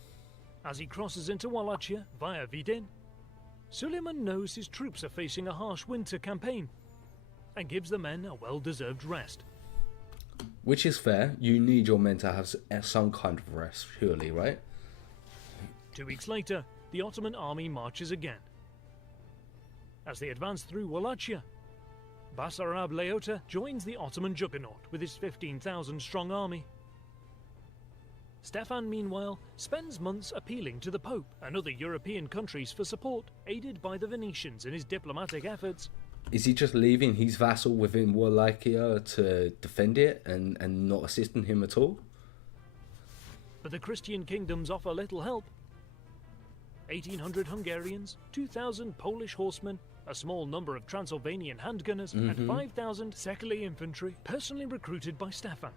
As he crosses into Wallachia via Vidin, Suleiman knows his troops are facing a harsh winter campaign, and gives the men a well-deserved rest. Which is fair. You need your men to have some kind of rest, surely, right? 2 weeks later, the Ottoman army marches again. As they advance through Wallachia, Basarab Leota joins the Ottoman juggernaut with his 15,000-strong army. Stefan, meanwhile, spends months appealing to the Pope and other European countries for support, aided by the Venetians in his diplomatic efforts. Is he just leaving his vassal within Wallachia to defend it and not assisting him at all? But the Christian kingdoms offer little help. 1,800 Hungarians, 2,000 Polish horsemen, a small number of Transylvanian handgunners, and 5,000 Sekeli infantry personally recruited by Stefan.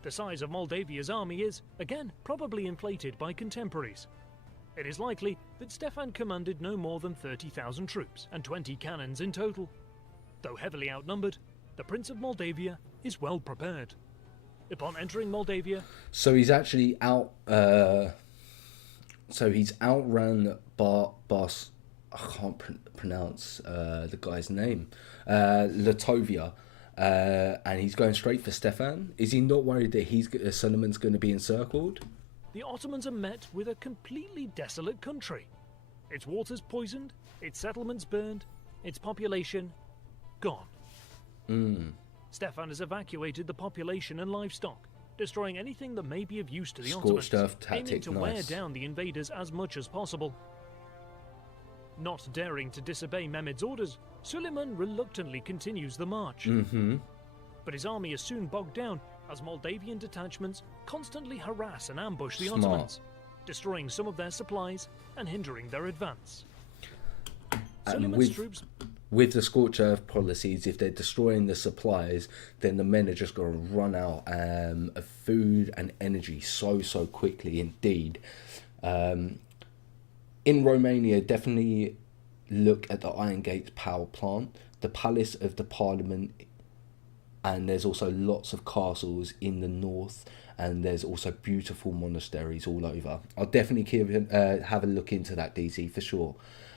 The size of Moldavia's army is, again, probably inflated by contemporaries. It is likely that Stefan commanded no more than 30,000 troops and 20 cannons in total. Though heavily outnumbered, the Prince of Moldavia is well prepared. Upon entering Moldavia, So he's actually out. So he's outrun Bas. I can't pronounce the guy's name. Latovia. And he's going straight for Stefan. Is he not worried that Suleiman's going to be encircled? the Ottomans are met with a completely desolate country. Its waters poisoned, its settlements burned, its population gone. Stefan has evacuated the population and livestock, destroying anything that may be of use to the Scorched Ottomans, earth aiming tactic, to wear nice. down the invaders as much as possible. Not daring to disobey Mehmed's orders, Suleiman reluctantly continues the march. But his army is soon bogged down as Moldavian detachments constantly harass and ambush the Smart. Ottomans, destroying some of their supplies and hindering their advance. And Suleiman's troops with the scorched earth policies, if they're destroying the supplies, then the men are just going to run out of food and energy so quickly indeed. In Romania, definitely look at the Iron Gates power plant, the Palace of the Parliament, and there's also lots of castles in the north, and there's also beautiful monasteries all over. I'll definitely have a look into that, DZ, for sure.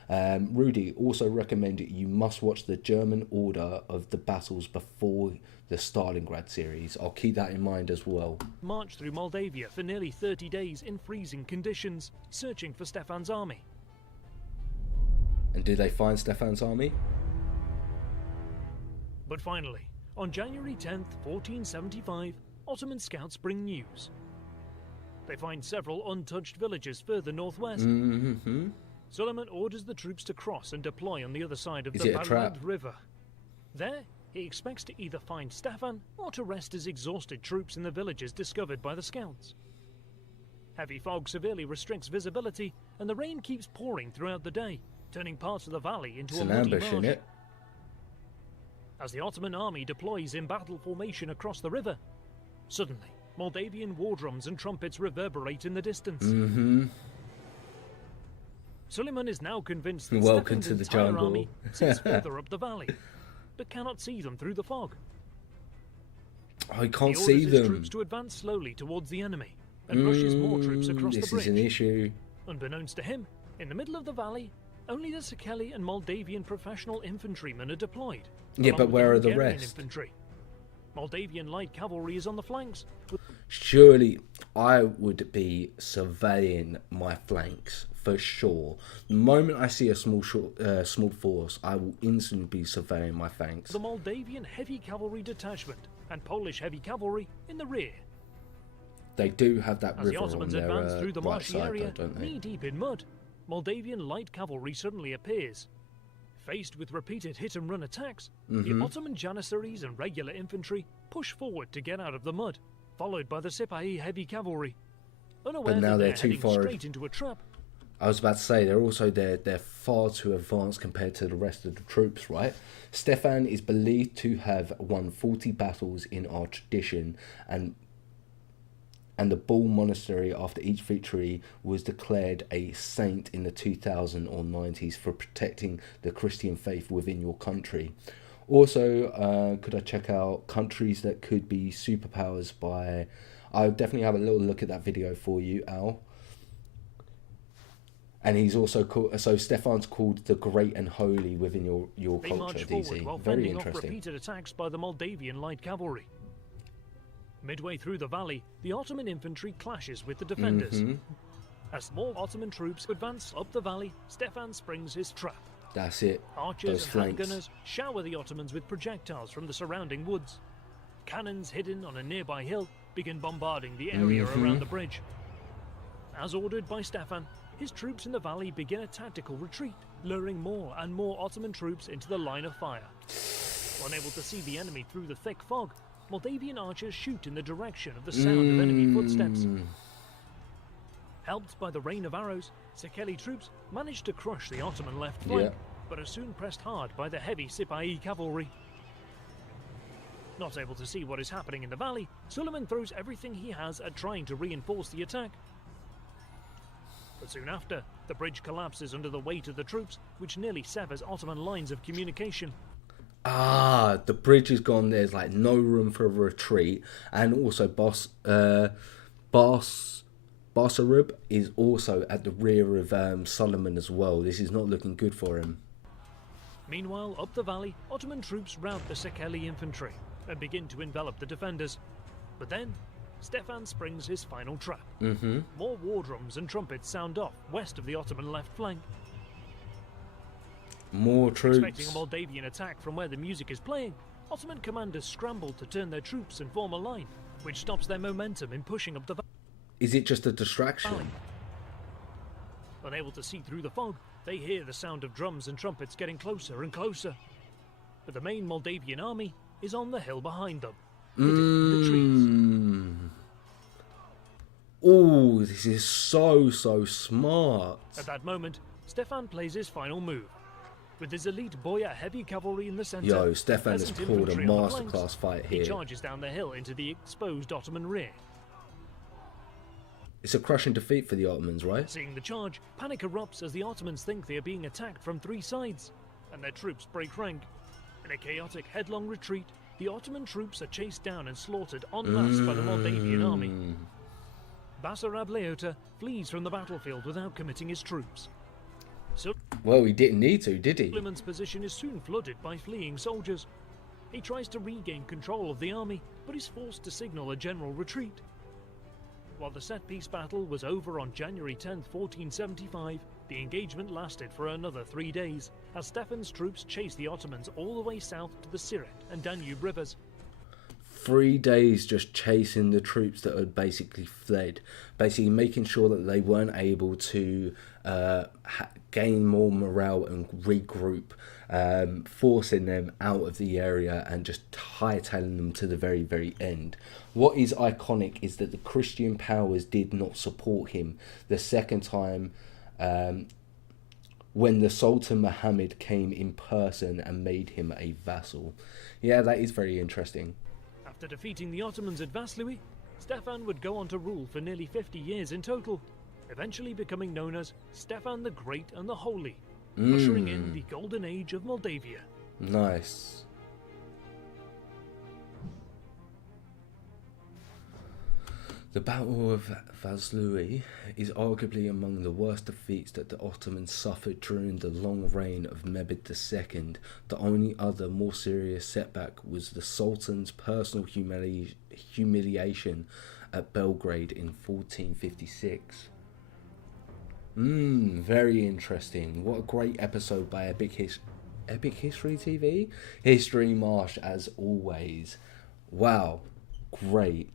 Rudy also recommended you must watch the German order of the battles before the Stalingrad series. I'll keep that in mind as well. marched through Moldavia for nearly 30 days in freezing conditions, searching for Stefan's army. And did they find Stefan's army? But finally, on January 10th, 1475, Ottoman scouts bring news. They find several untouched villages further northwest. Suleiman orders the troops to cross and deploy on the other side of Is the it a trap? Balad River. There, he expects to either find Stefan or to rest his exhausted troops in the villages discovered by the scouts. Heavy fog severely restricts visibility, and the rain keeps pouring throughout the day, turning parts of the valley into It's a an muddy ambush, marsh. isn't it? As the Ottoman army deploys in battle formation across the river, suddenly, Moldavian war drums and trumpets reverberate in the distance. Suleiman is now convinced that Welcome Stefan's to the entire jungle. army sits further up the valley, but cannot see them through the fog. I can't He see orders his them. troops to advance slowly towards the enemy and rushes more troops across the This bridge. is an issue. Unbeknownst to him, in the middle of the valley, only the Sakeli and Moldavian professional infantrymen are deployed. Yeah, along but with where the are the Hungarian rest? Infantry. Moldavian light cavalry is on the flanks, with Surely I would be surveying my flanks for sure. The moment I see a small force, I will instantly be surveying my flanks. the Moldavian heavy cavalry detachment and Polish heavy cavalry in the rear. They do have that As the river on Ottomans their advance through the right marshy side, area, though, don't they? knee-deep in mud, Moldavian light cavalry suddenly appears. Faced with repeated hit-and-run attacks, the Ottoman janissaries and regular infantry push forward to get out of the mud, followed by the Sipahi heavy cavalry. Unaware now that they're they're too heading far- straight into a trap, I was about to say they're far too advanced compared to the rest of the troops, right? Stefan is believed to have won 40 battles in our tradition, and the Bull Monastery after each victory was declared a saint in the 2000s or 90s for protecting the Christian faith within your country. Also, could I check out countries that could be superpowers by... I'll definitely have a little look at that video for you, Al. And he's also called... So Stefan's called the Great and Holy within your they culture, march forward while DZ. Very fending off interesting. repeated attacks by the Moldavian light cavalry. Midway through the valley, the Ottoman infantry clashes with the defenders. As more Ottoman troops advance up the valley, Stefan springs his trap. That's it. Archers Those and flanks. handgunners shower the Ottomans with projectiles from the surrounding woods. Cannons hidden on a nearby hill begin bombarding the area around the bridge. As ordered by Stefan, his troops in the valley begin a tactical retreat, luring more and more Ottoman troops into the line of fire. Unable to see the enemy through the thick fog, Moldavian archers shoot in the direction of the sound of enemy footsteps. Helped by the rain of arrows, Sakeli troops manage to crush the Ottoman left flank, but are soon pressed hard by the heavy Sipahi cavalry. Not able to see what is happening in the valley, Suleiman throws everything he has at trying to reinforce the attack. But soon after, the bridge collapses under the weight of the troops, which nearly severs Ottoman lines of communication. The bridge is gone. There's like no room for a retreat, and also Basarab is also at the rear of Solomon as well. This is not looking good for him. Meanwhile, up the valley, Ottoman troops rout the Sakeli infantry and begin to envelop the defenders. But then, Stefan springs his final trap. More war drums and trumpets sound off west of the Ottoman left flank, More Expecting a troops. Moldavian attack from where the music is playing, Ottoman commanders scramble to turn their troops and form a line, which stops their momentum in pushing up the Is it just a valley. distraction? Unable to see through the fog, they hear the sound of drums and trumpets getting closer and closer. But the main Moldavian army is on the hill behind them, hidden in the trees. Oh, this is so smart. At that moment, Stefan plays his final move. With his elite Boyar heavy cavalry in the centre, Yo, Stefan has peasant pulled a infantry on the flanks, masterclass fight he here. charges down the hill into the exposed Ottoman rear. It's a crushing defeat for the Ottomans, right? Seeing the charge, panic erupts as the Ottomans think they are being attacked from 3 sides, and their troops break rank. In a chaotic headlong retreat, the Ottoman troops are chased down and slaughtered en masse by the Moldavian army. Basarab Leota flees from the battlefield without committing his troops. Well, he didn't need to, did he? Suleiman's position is soon flooded by fleeing soldiers. He tries to regain control of the army, but is forced to signal a general retreat. While the set-piece battle was over on January 10, 1475, the engagement lasted for another 3 days, as Stefan's troops chased the Ottomans all the way south to the Siret and Danube rivers. 3 days just chasing the troops that had basically fled, basically making sure that they weren't able to gain more morale and regroup, forcing them out of the area and just hightailing them to the very end. What is iconic is that the Christian powers did not support him the second time, when the Sultan Muhammad came in person and made him a vassal. Yeah, that is very interesting. After defeating the Ottomans at Vaslui, Stefan would go on to rule for nearly 50 years in total, eventually becoming known as Stefan the Great and the Holy, ushering in the golden age of Moldavia. Nice. The Battle of Vaslui is arguably among the worst defeats that the Ottomans suffered during the long reign of Mehmed II. The only other more serious setback was the Sultan's personal humiliation at Belgrade in 1456. Very interesting. What a great episode by Epic History TV? History Marsh, as always. Wow, great.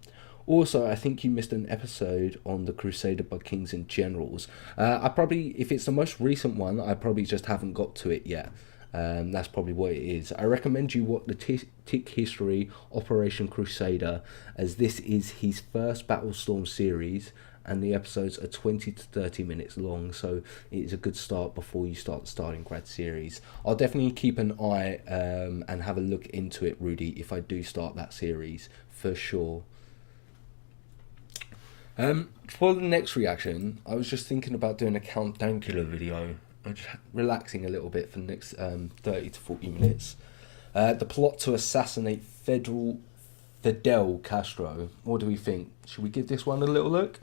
Also, I think you missed an episode on the Crusader by Kings and Generals. I probably, if it's the most recent one, I probably just haven't got to it yet. That's probably what it is. I recommend you watch the Tick History Operation Crusader, as this is his first Battlestorm series, and the episodes are 20 to 30 minutes long, so it is a good start before you start the Stalingrad series. I'll definitely keep an eye and have a look into it, Rudy, if I do start that series, for sure. For the next reaction, I was just thinking about doing a countdown killer video. I'm just relaxing a little bit for the next 30 to 40 minutes. The plot to assassinate Fidel Castro. What do we think? Should we give this one a little look?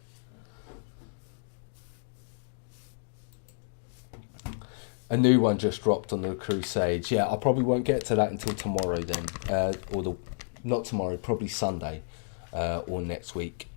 A new one just dropped on the Crusades. Yeah, I probably won't get to that until tomorrow then. Not tomorrow, probably Sunday or next week.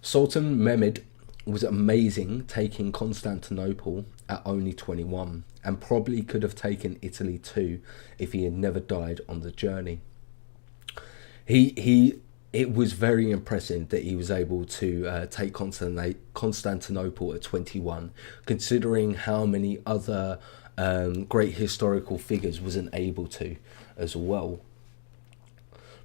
Sultan Mehmed was amazing, taking Constantinople at only 21, and probably could have taken Italy too if he had never died on the journey. It was very impressive that he was able to take Constantinople at 21, considering how many other great historical figures wasn't able to as well.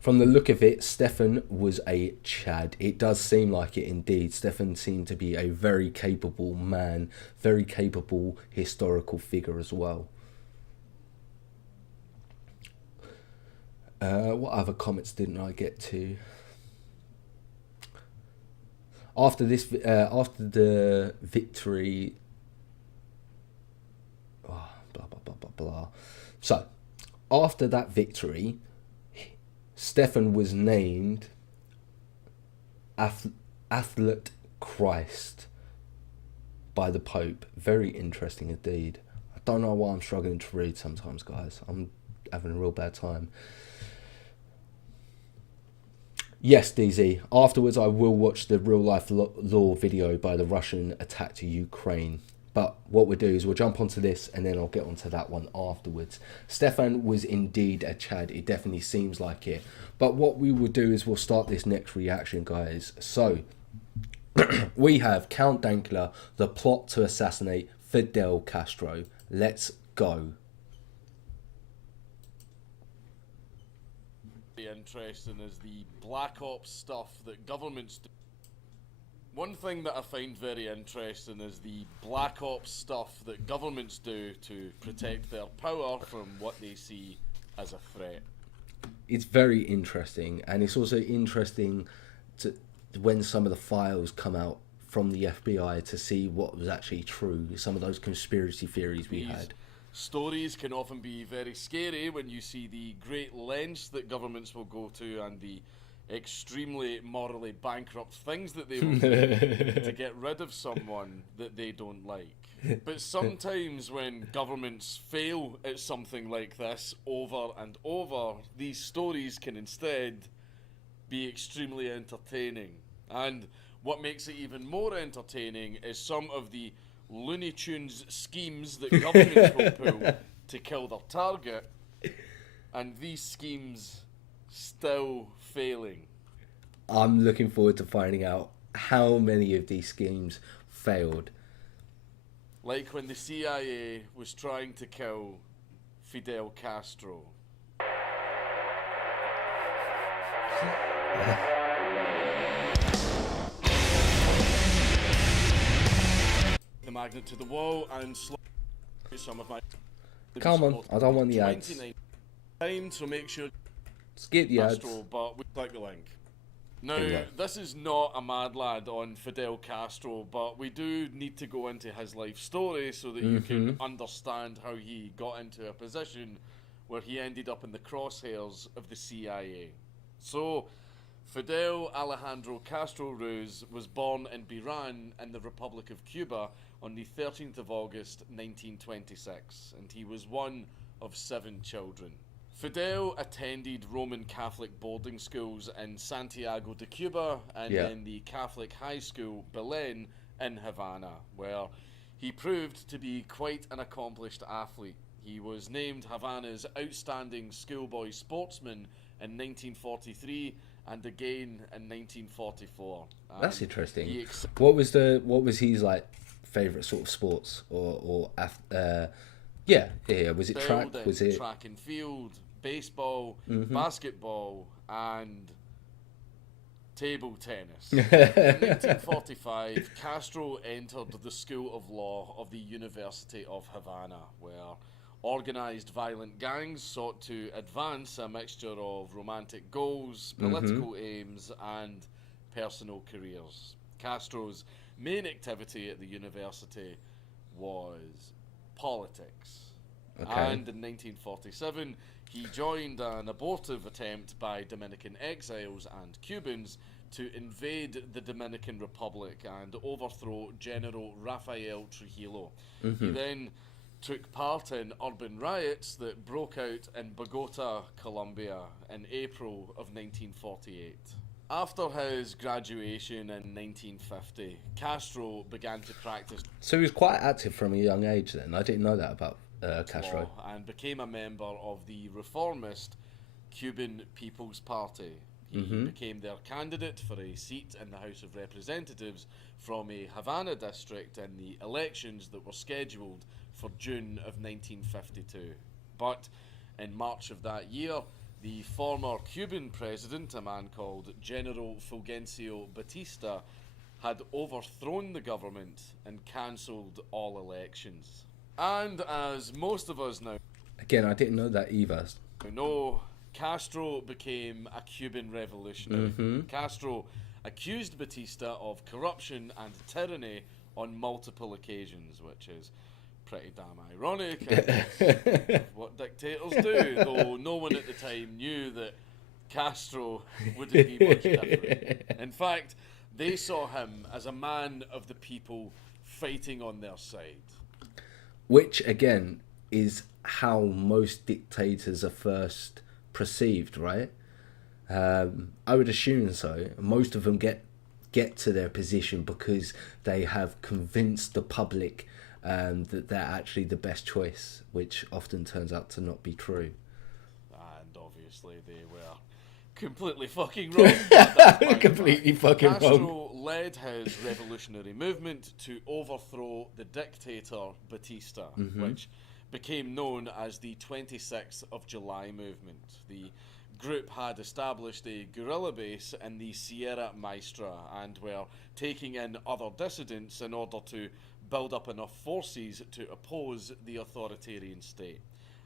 From the look of it, Stefan was a Chad. It does seem like it indeed. Stefan seemed to be a very capable man, very capable historical figure as well. What other comments didn't I get to? After the victory, blah blah blah blah blah. So, after that victory, Stefan was named Athlete Christ by the Pope. Very interesting indeed. I don't know why I'm struggling to read sometimes, guys. having a real bad time. Yes, DZ. Afterwards, I will watch the real-life law video by the Russian attack to Ukraine. But what we'll do is we'll jump onto this and then I'll get onto that one afterwards. Stefan was indeed a Chad. It definitely seems like it. But what we will do is we'll start this next reaction, guys. So, we have Count Dankula, the plot to assassinate Fidel Castro. Let's go. Interesting is the black ops stuff that governments do. One thing that I find very interesting is the black ops stuff that governments do to protect their power from what they see as a threat. It's very interesting, and it's also interesting to when some of the files come out from the FBI to see what was actually true, some of those conspiracy theories we had. Stories can often be very scary when you see the great lengths that governments will go to and the extremely morally bankrupt things that they will do to get rid of someone that they don't like. But sometimes when governments fail at something like this over and over, these stories can instead be extremely entertaining. And what makes it even more entertaining is some of the Looney Tunes schemes that governments will pull to kill their target, and these schemes still failing. I'm looking forward to finding out how many of these schemes failed. Like when the CIA was trying to kill Fidel Castro. The magnet to the wall and some of my... Come on, I don't want the ads. Time, so make sure Skip the ads. But we click the link. Now, this is not a mad lad on Fidel Castro, but we do need to go into his life story so that you can understand how he got into a position where he ended up in the crosshairs of the CIA. So, Fidel Alejandro Castro Ruz was born in Biran in the Republic of Cuba on the 13th of August 1926, and he was one of 7 children. Fidel attended Roman Catholic boarding schools in Santiago de Cuba and then the Catholic high school Belen in Havana, where he proved to be quite an accomplished athlete. He was named Havana's outstanding schoolboy sportsman in 1943 and again in 1944. That's interesting. What was his like favorite sort of sports was it track? Was it track and field, baseball, basketball, and table tennis? In 1945, Castro entered the School of Law of the University of Havana, where organised violent gangs sought to advance a mixture of romantic goals, political aims, and personal careers. Castro's main activity at the university was politics. And in 1947, he joined an abortive attempt by Dominican exiles and Cubans to invade the Dominican Republic and overthrow General Rafael Trujillo. He then took part in urban riots that broke out in Bogota, Colombia in April of 1948. After his graduation in 1950, Castro began to practice So he was quite active from a young age then. I didn't know that about Castro. law and became a member of the reformist Cuban People's Party. He became their candidate for a seat in the House of Representatives from a Havana district in the elections that were scheduled for June of 1952. But in March of that year, the former Cuban president, a man called General Fulgencio Batista, had overthrown the government and cancelled all elections. And as most of us now Again, I didn't know that either. know, Castro became a Cuban revolutionary. Castro accused Batista of corruption and tyranny on multiple occasions, which is pretty damn ironic. And what dictators do, though no one at the time knew that Castro wouldn't be much different. In fact, they saw him as a man of the people fighting on their side. Which, again, is how most dictators are first perceived, right? I would assume so. Most of them get to their position because they have convinced the public that they're actually the best choice, which often turns out to not be true. And obviously they were completely fucking wrong. But Completely fucking wrong. Castro led his revolutionary movement to overthrow the dictator Batista, which became known as the 26th of July movement. The group had established a guerrilla base in the Sierra Maestra and were taking in other dissidents in order to build up enough forces to oppose the authoritarian state.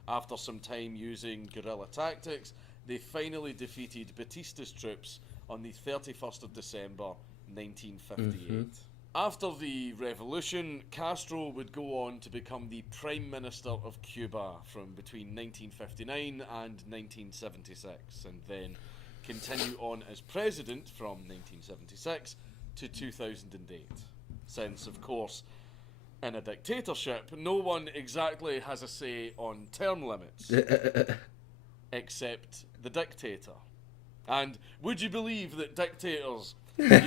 After some time using guerrilla tactics, they finally defeated Batista's troops on the 31st of December 1958. After the revolution, Castro would go on to become the Prime Minister of Cuba from between 1959 and 1976, and then continue on as President from 1976 to 2008. Since, of course, in a dictatorship, no one exactly has a say on term limits, except the dictator. And would you believe that dictators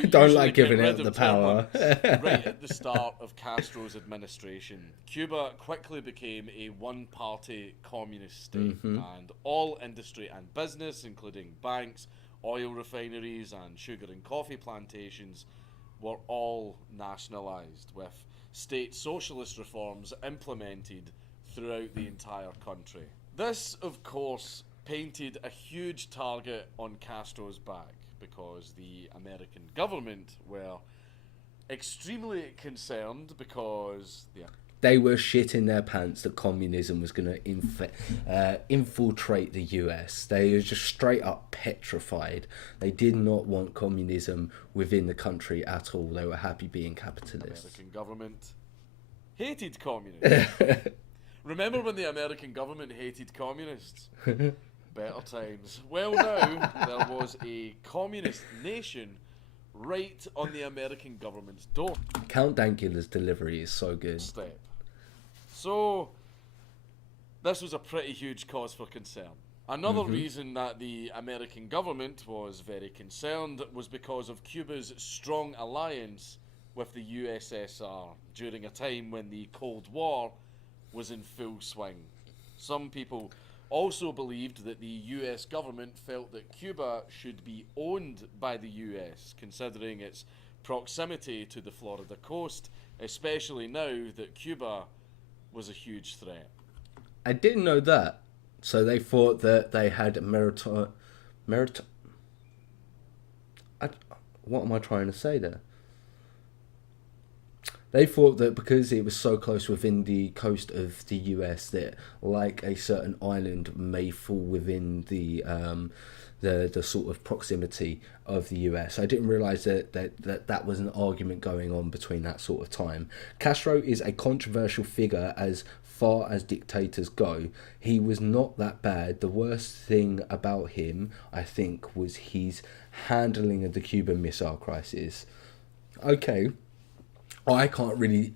don't like giving out the power? Right at the start of Castro's administration, Cuba quickly became a one-party communist state, and all industry and business, including banks, oil refineries, and sugar and coffee plantations, were all nationalised, with state socialist reforms implemented throughout the entire country. This, of course, painted a huge target on Castro's back, because the American government were extremely concerned because they were shitting their pants that communism was going to infiltrate the US. They were just straight up petrified. They did not want communism within the country at all. They were happy being capitalists. The American government hated communists. Remember when the American government hated communists? Better times. Well, now there was a communist nation right on the American government's door. Count Dankula's delivery is so good. So, this was a pretty huge cause for concern. Another reason that the American government was very concerned was because of Cuba's strong alliance with the USSR during a time when the Cold War was in full swing. Some people also believed that the US government felt that Cuba should be owned by the US, considering its proximity to the Florida coast, especially now that Cuba was a huge threat. I didn't know that. So they thought that they had what am I trying to say there? They thought that because it was so close within the coast of the US that, like a certain island, may fall within the sort of proximity of the US. I didn't realise that was an argument going on between that sort of time. Castro is a controversial figure as far as dictators go. He was not that bad. The worst thing about him, I think, was his handling of the Cuban Missile Crisis. Okay. I can't really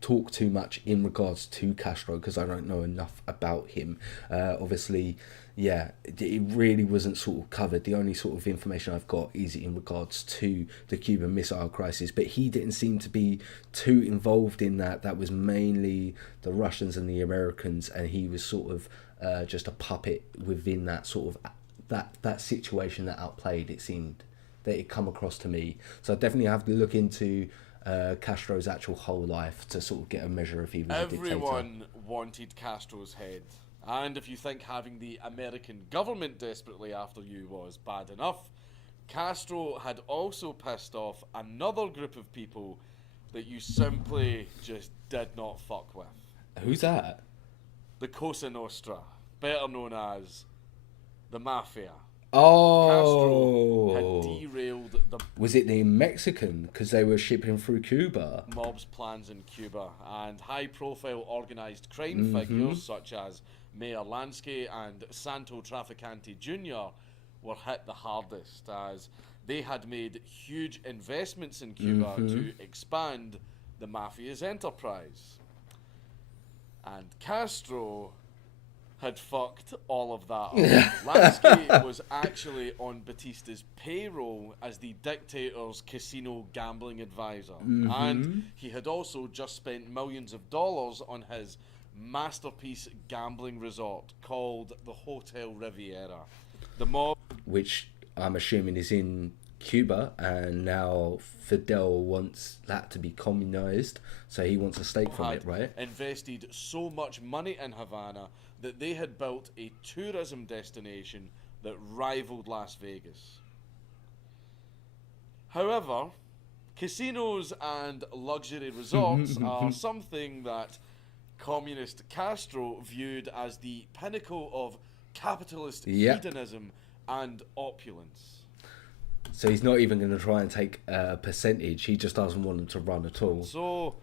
talk too much in regards to Castro because I don't know enough about him. Obviously, yeah, it really wasn't sort of covered. The only sort of information I've got is in regards to the Cuban Missile Crisis, but he didn't seem to be too involved in that. That was mainly the Russians and the Americans, and he was sort of just a puppet within that sort of that situation that outplayed. It seemed that it come across to me. So I definitely have to look into Castro's actual whole life to sort of get a measure if he was a dictator. Everyone wanted Castro's head. And if you think having the American government desperately after you was bad enough, Castro had also pissed off another group of people that you simply just did not fuck with. Who's that? The Cosa Nostra, better known as the Mafia. Oh, Castro had derailed the... Was it the Mexican? Because they were shipping through Cuba. Mob's plans in Cuba, and high-profile organised crime figures such as Mayor Lansky and Santo Traficante Jr. were hit the hardest, as they had made huge investments in Cuba to expand the Mafia's enterprise. And Castro had fucked all of that up. Lansky was actually on Batista's payroll as the dictator's casino gambling advisor. And he had also just spent millions of dollars on his masterpiece gambling resort called the Hotel Riviera. The mob, which I'm assuming is in Cuba, and now Fidel wants that to be communized, so he wants a stake from it, right? Invested so much money in Havana that they had built a tourism destination that rivaled Las Vegas. However, casinos and luxury resorts are something that communist Castro viewed as the pinnacle of capitalist hedonism and opulence. So he's not even going to try and take a percentage. He just doesn't want them to run at all. So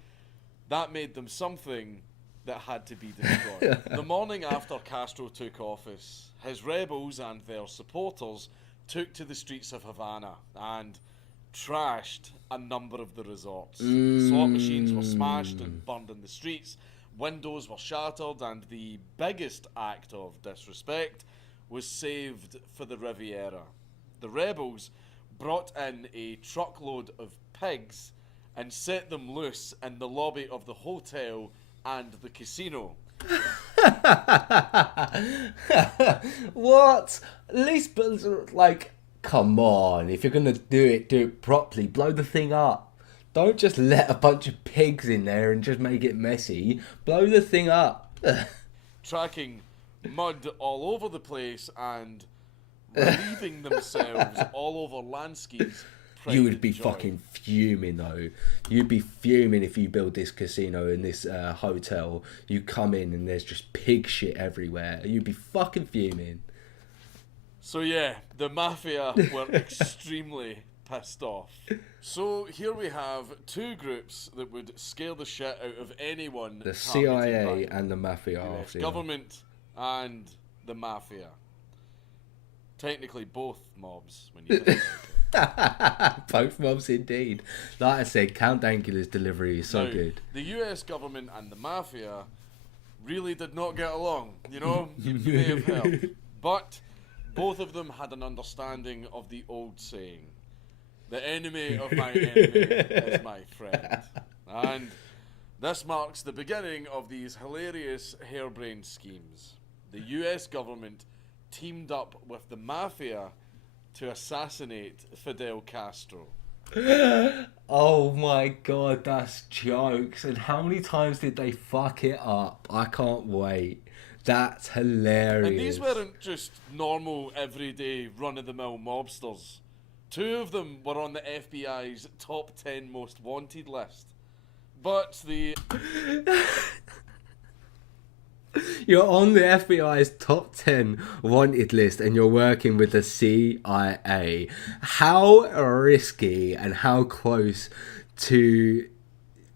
that made them something that had to be destroyed. The morning after Castro took office, his rebels and their supporters took to the streets of Havana and trashed a number of the resorts. Slot machines were smashed and burned in the streets, windows were shattered, and the biggest act of disrespect was saved for the Riviera. The rebels brought in a truckload of pigs and set them loose in the lobby of the hotel and the casino. What? At least, like, come on. If you're going to do it properly. Blow the thing up. Don't just let a bunch of pigs in there and just make it messy. Blow the thing up. Tracking mud all over the place and relieving themselves all over Lansky's pride You would be and joy. fucking fuming, though. You'd be fuming if you build this casino and this hotel. You come in and there's just pig shit everywhere. You'd be fucking fuming. So yeah, the mafia were extremely pissed off. So here we have two groups that would scare the shit out of anyone. The targeted CIA by and the mafia US after you. government and the mafia. Technically both mobs when you think about it. Both mobs indeed. Like I said, Count Dankula's delivery is so Now, good. The US government and the mafia really did not get along, you know, you may have heard. But both of them had an understanding of the old saying, the enemy of my enemy is my friend. And this marks the beginning of these hilarious harebrained schemes. The US government teamed up with the mafia to assassinate Fidel Castro. Oh my god, that's jokes. And how many times did they fuck it up? I can't wait. That's hilarious. And these weren't just normal, everyday, run-of-the-mill mobsters. Two of them were on the FBI's top 10 most wanted list. But the... You're on the FBI's top 10 wanted list and you're working with the CIA. How risky and how close to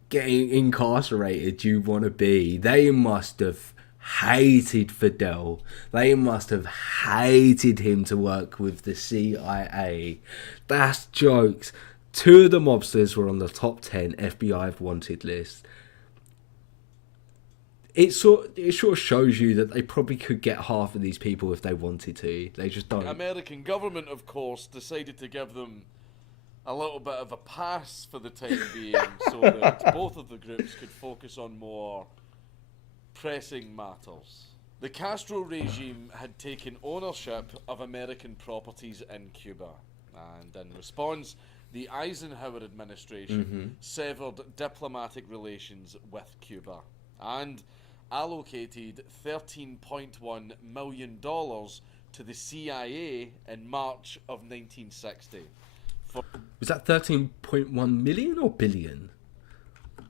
getting incarcerated do you want to be? They must have hated Fidel. They must have hated him to work with the CIA. That's jokes. Two of the mobsters were on the top 10 FBI wanted list. It sort of shows you that they probably could get half of these people if they wanted to. They just don't. The American government, of course, decided to give them a little bit of a pass for the time being so that both of the groups could focus on more pressing matters. The Castro regime had taken ownership of American properties in Cuba, and in response, the Eisenhower administration severed diplomatic relations with Cuba and allocated $13.1 million to the CIA in March of 1960. Was that 13.1 million or billion?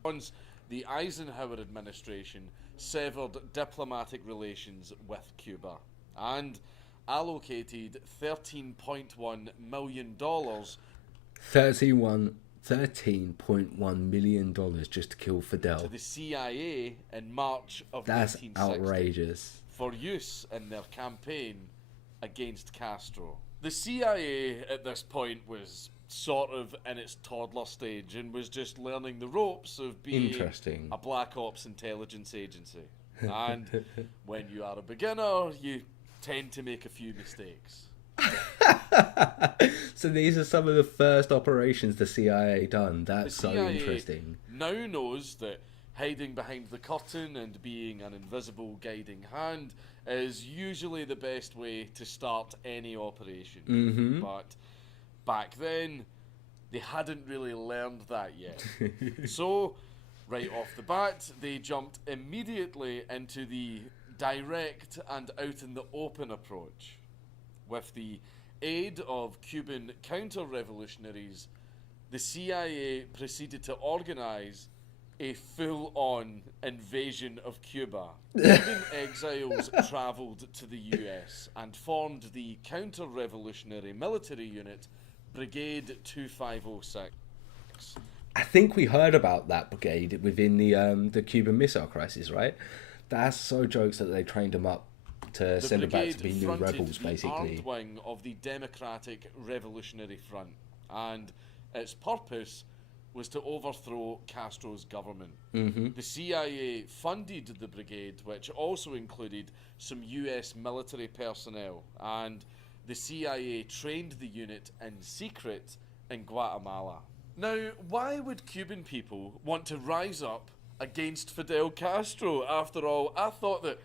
Once the Eisenhower administration severed diplomatic relations with Cuba and allocated $13.1 million. $13.1 million just to kill Fidel. To the CIA in March of That's 1960 outrageous. for use in their campaign against Castro. The CIA at this point was sort of in its toddler stage and was just learning the ropes of being Interesting. a black ops intelligence agency. And when you are a beginner, you tend to make a few mistakes. So these are some of the first operations the CIA done. That's The so CIA interesting. now knows that hiding behind the curtain and being an invisible guiding hand is usually the best way to start any operation. But back then, they hadn't really learned that yet. So, right off the bat, they jumped immediately into the direct and out in the open approach. With the aid of Cuban counter-revolutionaries, the CIA proceeded to organize a full-on invasion of Cuba. Cuban exiles travelled to the US and formed the counter-revolutionary military unit Brigade 2506. I think we heard about that brigade within the Cuban Missile Crisis, right? That's so jokes that they trained them up to send them back to be new rebels, basically. The armed wing of the Democratic Revolutionary Front, and its purpose was to overthrow Castro's government. The CIA funded the brigade, which also included some US military personnel, and the CIA trained the unit in secret in Guatemala. Now, why would Cuban people want to rise up against Fidel Castro? After all, I thought that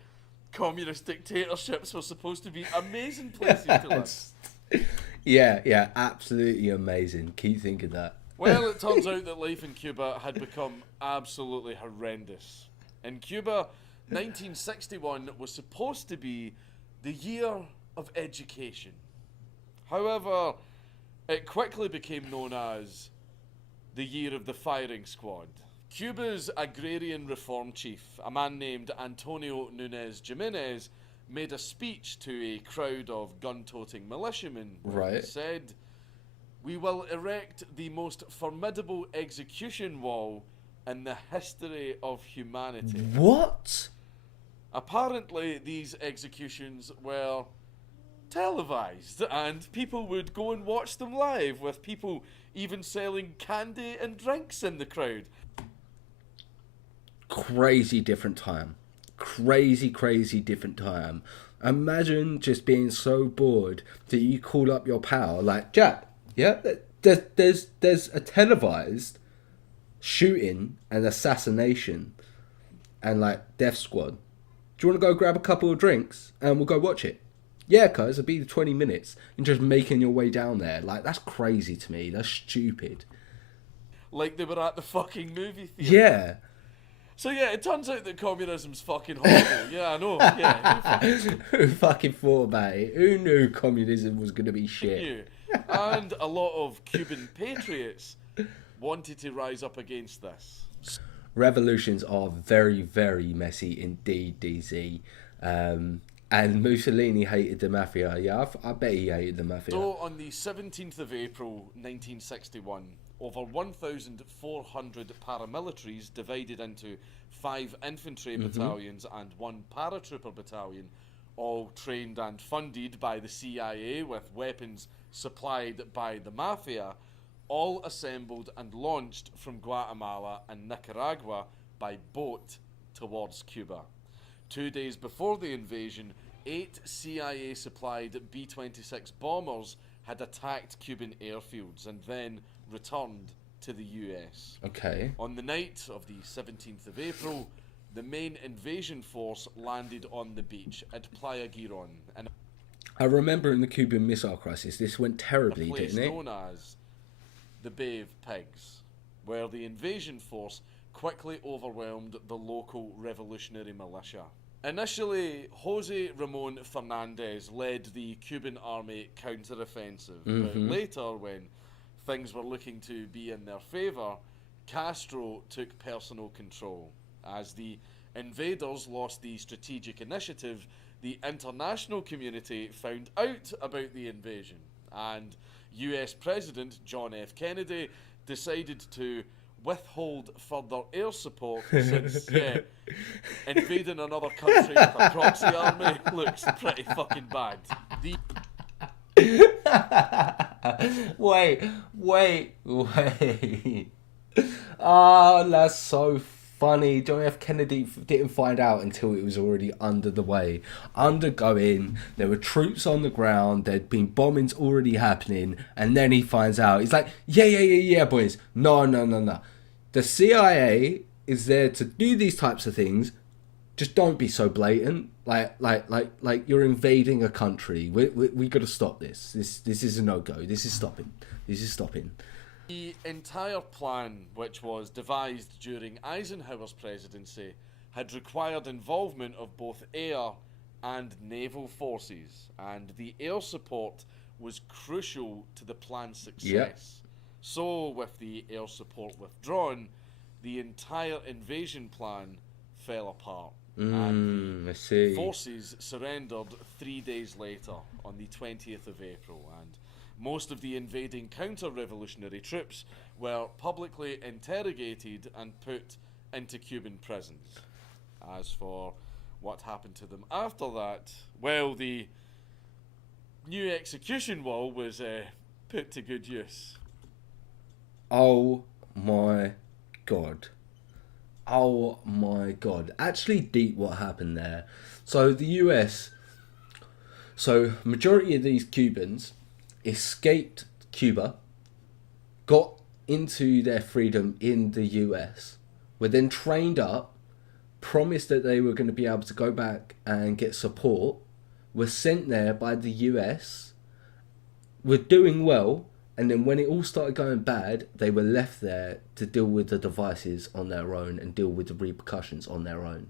communist dictatorships were supposed to be amazing places to live. Yeah, absolutely amazing. Keep thinking that. Well, it turns out that life in Cuba had become absolutely horrendous. In Cuba, 1961 was supposed to be the year of education. However, it quickly became known as the year of the firing squad. Cuba's agrarian reform chief, a man named Antonio Nunez Jimenez, made a speech to a crowd of gun-toting militiamen. Where he said, "We will erect the most formidable execution wall in the history of humanity." What? Apparently, these executions were televised, and people would go and watch them live, with people even selling candy and drinks in the crowd. Crazy different time. Crazy different time. Imagine just being so bored that you call up your pal, like, Jack, yeah, there's a televised shooting and assassination and, like, death squad. Do you want to go grab a couple of drinks and we'll go watch it? Yeah, cuz it'll be 20 minutes and just making your way down there. Like, that's crazy to me. That's stupid. Like they were at the fucking movie theatre. Yeah. So yeah, it turns out that communism's fucking horrible. Yeah, I know. Yeah. Who fucking thought about it? Who knew communism was going to be shit? Knew. And a lot of Cuban patriots wanted to rise up against this. Revolutions are very, very messy indeed, DZ. And Mussolini hated the mafia. Yeah, I bet he hated the mafia. So on the 17th of April 1961, over 1,400 paramilitaries divided into 5 infantry battalions and 1 paratrooper battalion, all trained and funded by the CIA with weapons supplied by the mafia, all assembled and launched from Guatemala and Nicaragua by boat towards Cuba. 2 days before the invasion, 8 CIA-supplied B-26 bombers had attacked Cuban airfields and then returned to the US. Okay. On the night of the 17th of April, the main invasion force landed on the beach at Playa Girón, and I remember in the Cuban Missile Crisis, this went terribly, a place didn't it? known as the Bay of Pigs, where the invasion force quickly overwhelmed the local revolutionary militia. Initially, Jose Ramon Fernandez led the Cuban army counter-offensive, but later, when things were looking to be in their favour, Castro took personal control. As the invaders lost the strategic initiative, the international community found out about the invasion, and US President John F. Kennedy decided to withhold further air support since, invading another country with a proxy army looks pretty fucking bad. Wait. Oh, that's so funny. John F. Kennedy didn't find out until it was already under the way, undergoing. There were troops on the ground. There'd been bombings already happening, and then he finds out. He's like, yeah, boys. No. The CIA is there to do these types of things. Just don't be so blatant. Like you're invading a country. We got to stop this. This is a no-go. This is stopping. The entire plan, which was devised during Eisenhower's presidency, had required involvement of both air and naval forces, and the air support was crucial to the plan's success. Yep. So, with the air support withdrawn, the entire invasion plan fell apart. And I see. forces surrendered 3 days later, on the 20th of April, and most of the invading counter-revolutionary troops were publicly interrogated and put into Cuban prisons. As for what happened to them after that, well, the new execution wall was put to good use. Oh my god. Actually deep what happened there. So the US, majority of these Cubans escaped Cuba, got into their freedom in the US, were then trained up, promised that they were going to be able to go back and get support, were sent there by the US, were doing well, and then when it all started going bad, they were left there to deal with the devices on their own and deal with the repercussions on their own.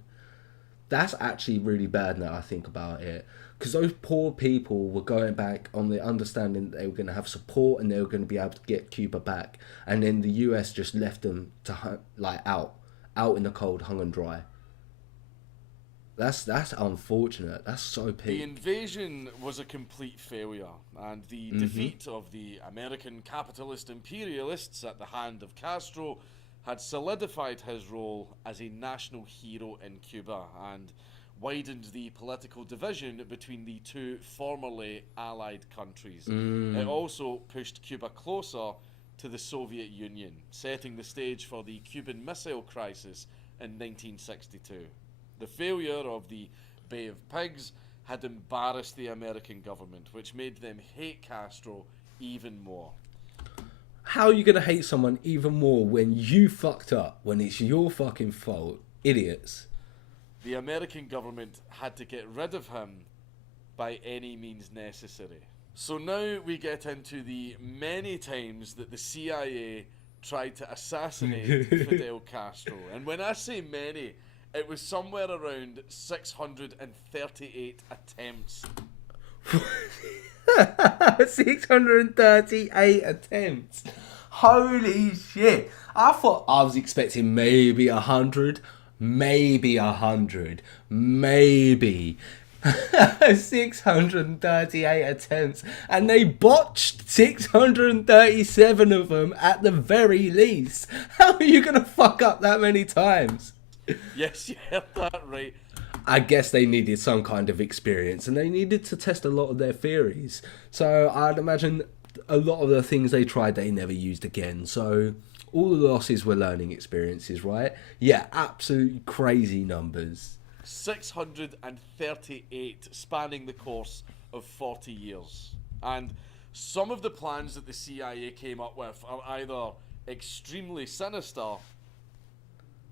That's actually really bad now I think about it. Because those poor people were going back on the understanding that they were going to have support and they were going to be able to get Cuba back. And then the US just left them to out in the cold, hung and dry. That's unfortunate. That's so peak. The invasion was a complete failure, and the defeat of the American capitalist imperialists at the hand of Castro had solidified his role as a national hero in Cuba and widened the political division between the two formerly allied countries. It also pushed Cuba closer to the Soviet Union, setting the stage for the Cuban Missile Crisis in 1962. The failure of the Bay of Pigs had embarrassed the American government, which made them hate Castro even more. How are you going to hate someone even more when you fucked up, when it's your fucking fault? Idiots. The American government had to get rid of him by any means necessary. So now we get into the many times that the CIA tried to assassinate Fidel Castro. And when I say many, it was somewhere around 638 attempts. 638 attempts. Holy shit. I thought I was expecting maybe 100. Maybe 638 attempts, and they botched 637 of them at the very least. How are you gonna fuck up that many times? Yes, you heard that right. I guess they needed some kind of experience, and they needed to test a lot of their theories. So I'd imagine a lot of the things they tried they never used again. So all the losses were learning experiences, right? Yeah, absolutely crazy numbers. 638 spanning the course of 40 years. And some of the plans that the CIA came up with are either extremely sinister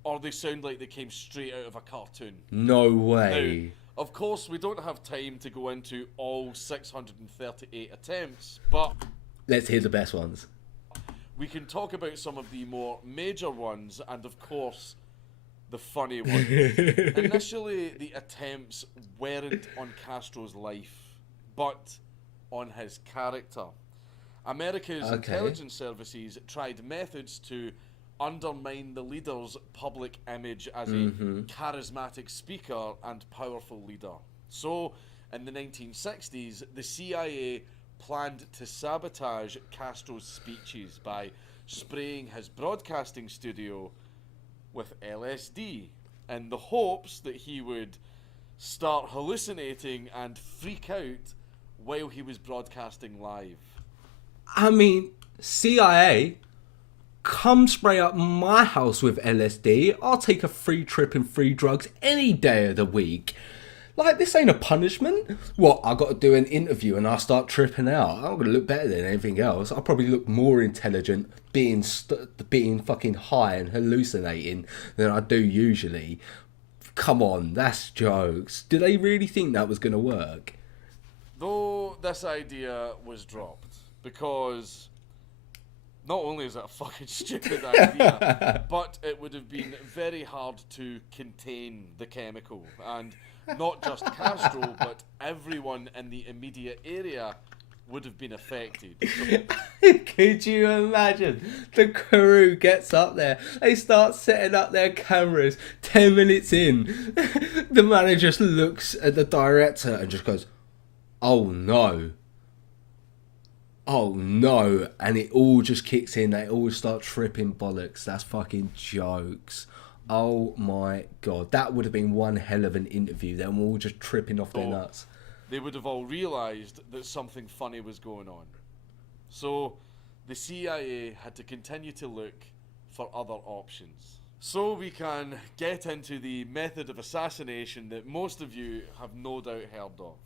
or they sound like they came straight out of a cartoon. No way. Now, of course, we don't have time to go into all 638 attempts, but let's hear the best ones. We can talk about some of the more major ones and, of course, the funny ones. Initially, the attempts weren't on Castro's life, but on his character. America's intelligence services tried methods to undermine the leader's public image as a charismatic speaker and powerful leader. So, in the 1960s, the CIA planned to sabotage Castro's speeches by spraying his broadcasting studio with LSD in the hopes that he would start hallucinating and freak out while he was broadcasting live. I mean, CIA, come spray up my house with LSD. I'll take a free trip and free drugs any day of the week. Like, this ain't a punishment. What, I got to do an interview and I start tripping out? I'm going to look better than anything else. I'll probably look more intelligent being fucking high and hallucinating than I do usually. Come on, that's jokes. Do they really think that was going to work? Though this idea was dropped, because not only is it a fucking stupid idea, but it would have been very hard to contain the chemical. And not just Castro, but everyone in the immediate area would have been affected. So, could you imagine? The crew gets up there, they start setting up their cameras. 10 minutes in, the manager just looks at the director and just goes, oh no. Oh no. And it all just kicks in. They all start tripping bollocks. That's fucking jokes. Oh my god. That would have been one hell of an interview. They were all just tripping off their nuts. They would have all realised that something funny was going on. So the CIA had to continue to look for other options. So we can get into the method of assassination that most of you have no doubt heard of.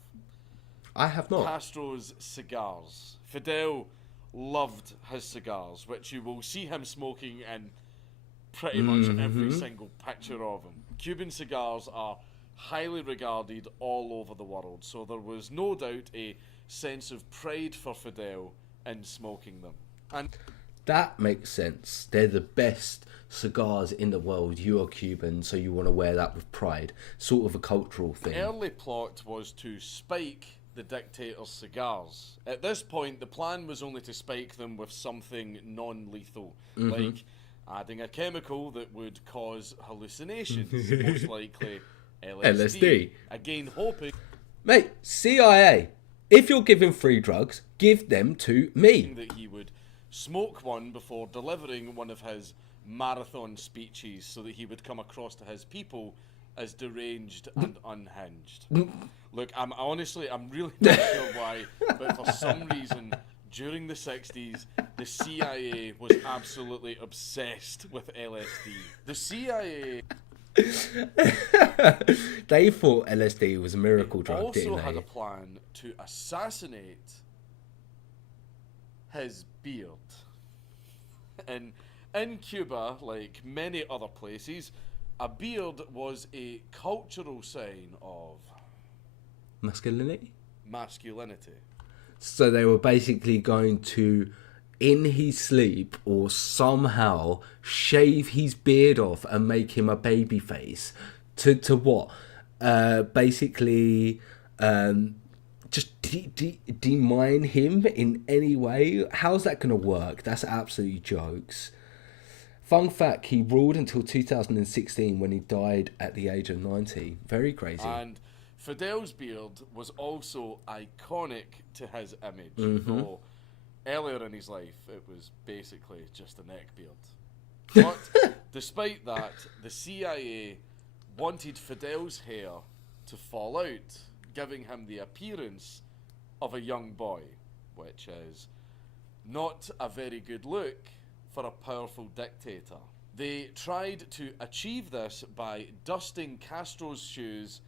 I have not. Castro's cigars. Fidel loved his cigars, which you will see him smoking in pretty much every single picture of him. Cuban cigars are highly regarded all over the world, so there was no doubt a sense of pride for Fidel in smoking them. And that makes sense. They're the best cigars in the world. You are Cuban, so you want to wear that with pride. Sort of a cultural thing. The early plot was to spike the dictator's cigars. At this point, the plan was only to spike them with something non-lethal, like adding a chemical that would cause hallucinations, most likely LSD. Again, hoping... Mate, CIA, if you're giving free drugs, give them to me. ...that he would smoke one before delivering one of his marathon speeches so that he would come across to his people as deranged and unhinged. Look, I'm really not sure why, but for some reason, during the 60s, the CIA was absolutely obsessed with LSD. The CIA... They thought LSD was a miracle drug, didn't they? Also had a plan to assassinate his beard. And in Cuba, like many other places, a beard was a cultural sign of masculinity. So they were basically going to, in his sleep or somehow, shave his beard off and make him a baby face. To what? Basically, just demine him in any way. How's that going to work? That's absolutely jokes. Fun fact, he ruled until 2016 when he died at the age of 90. Very crazy. And Fidel's beard was also iconic to his image, though earlier in his life it was basically just a neck beard. But despite that, the CIA wanted Fidel's hair to fall out, giving him the appearance of a young boy, which is not a very good look for a powerful dictator. They tried to achieve this by dusting Castro's shoes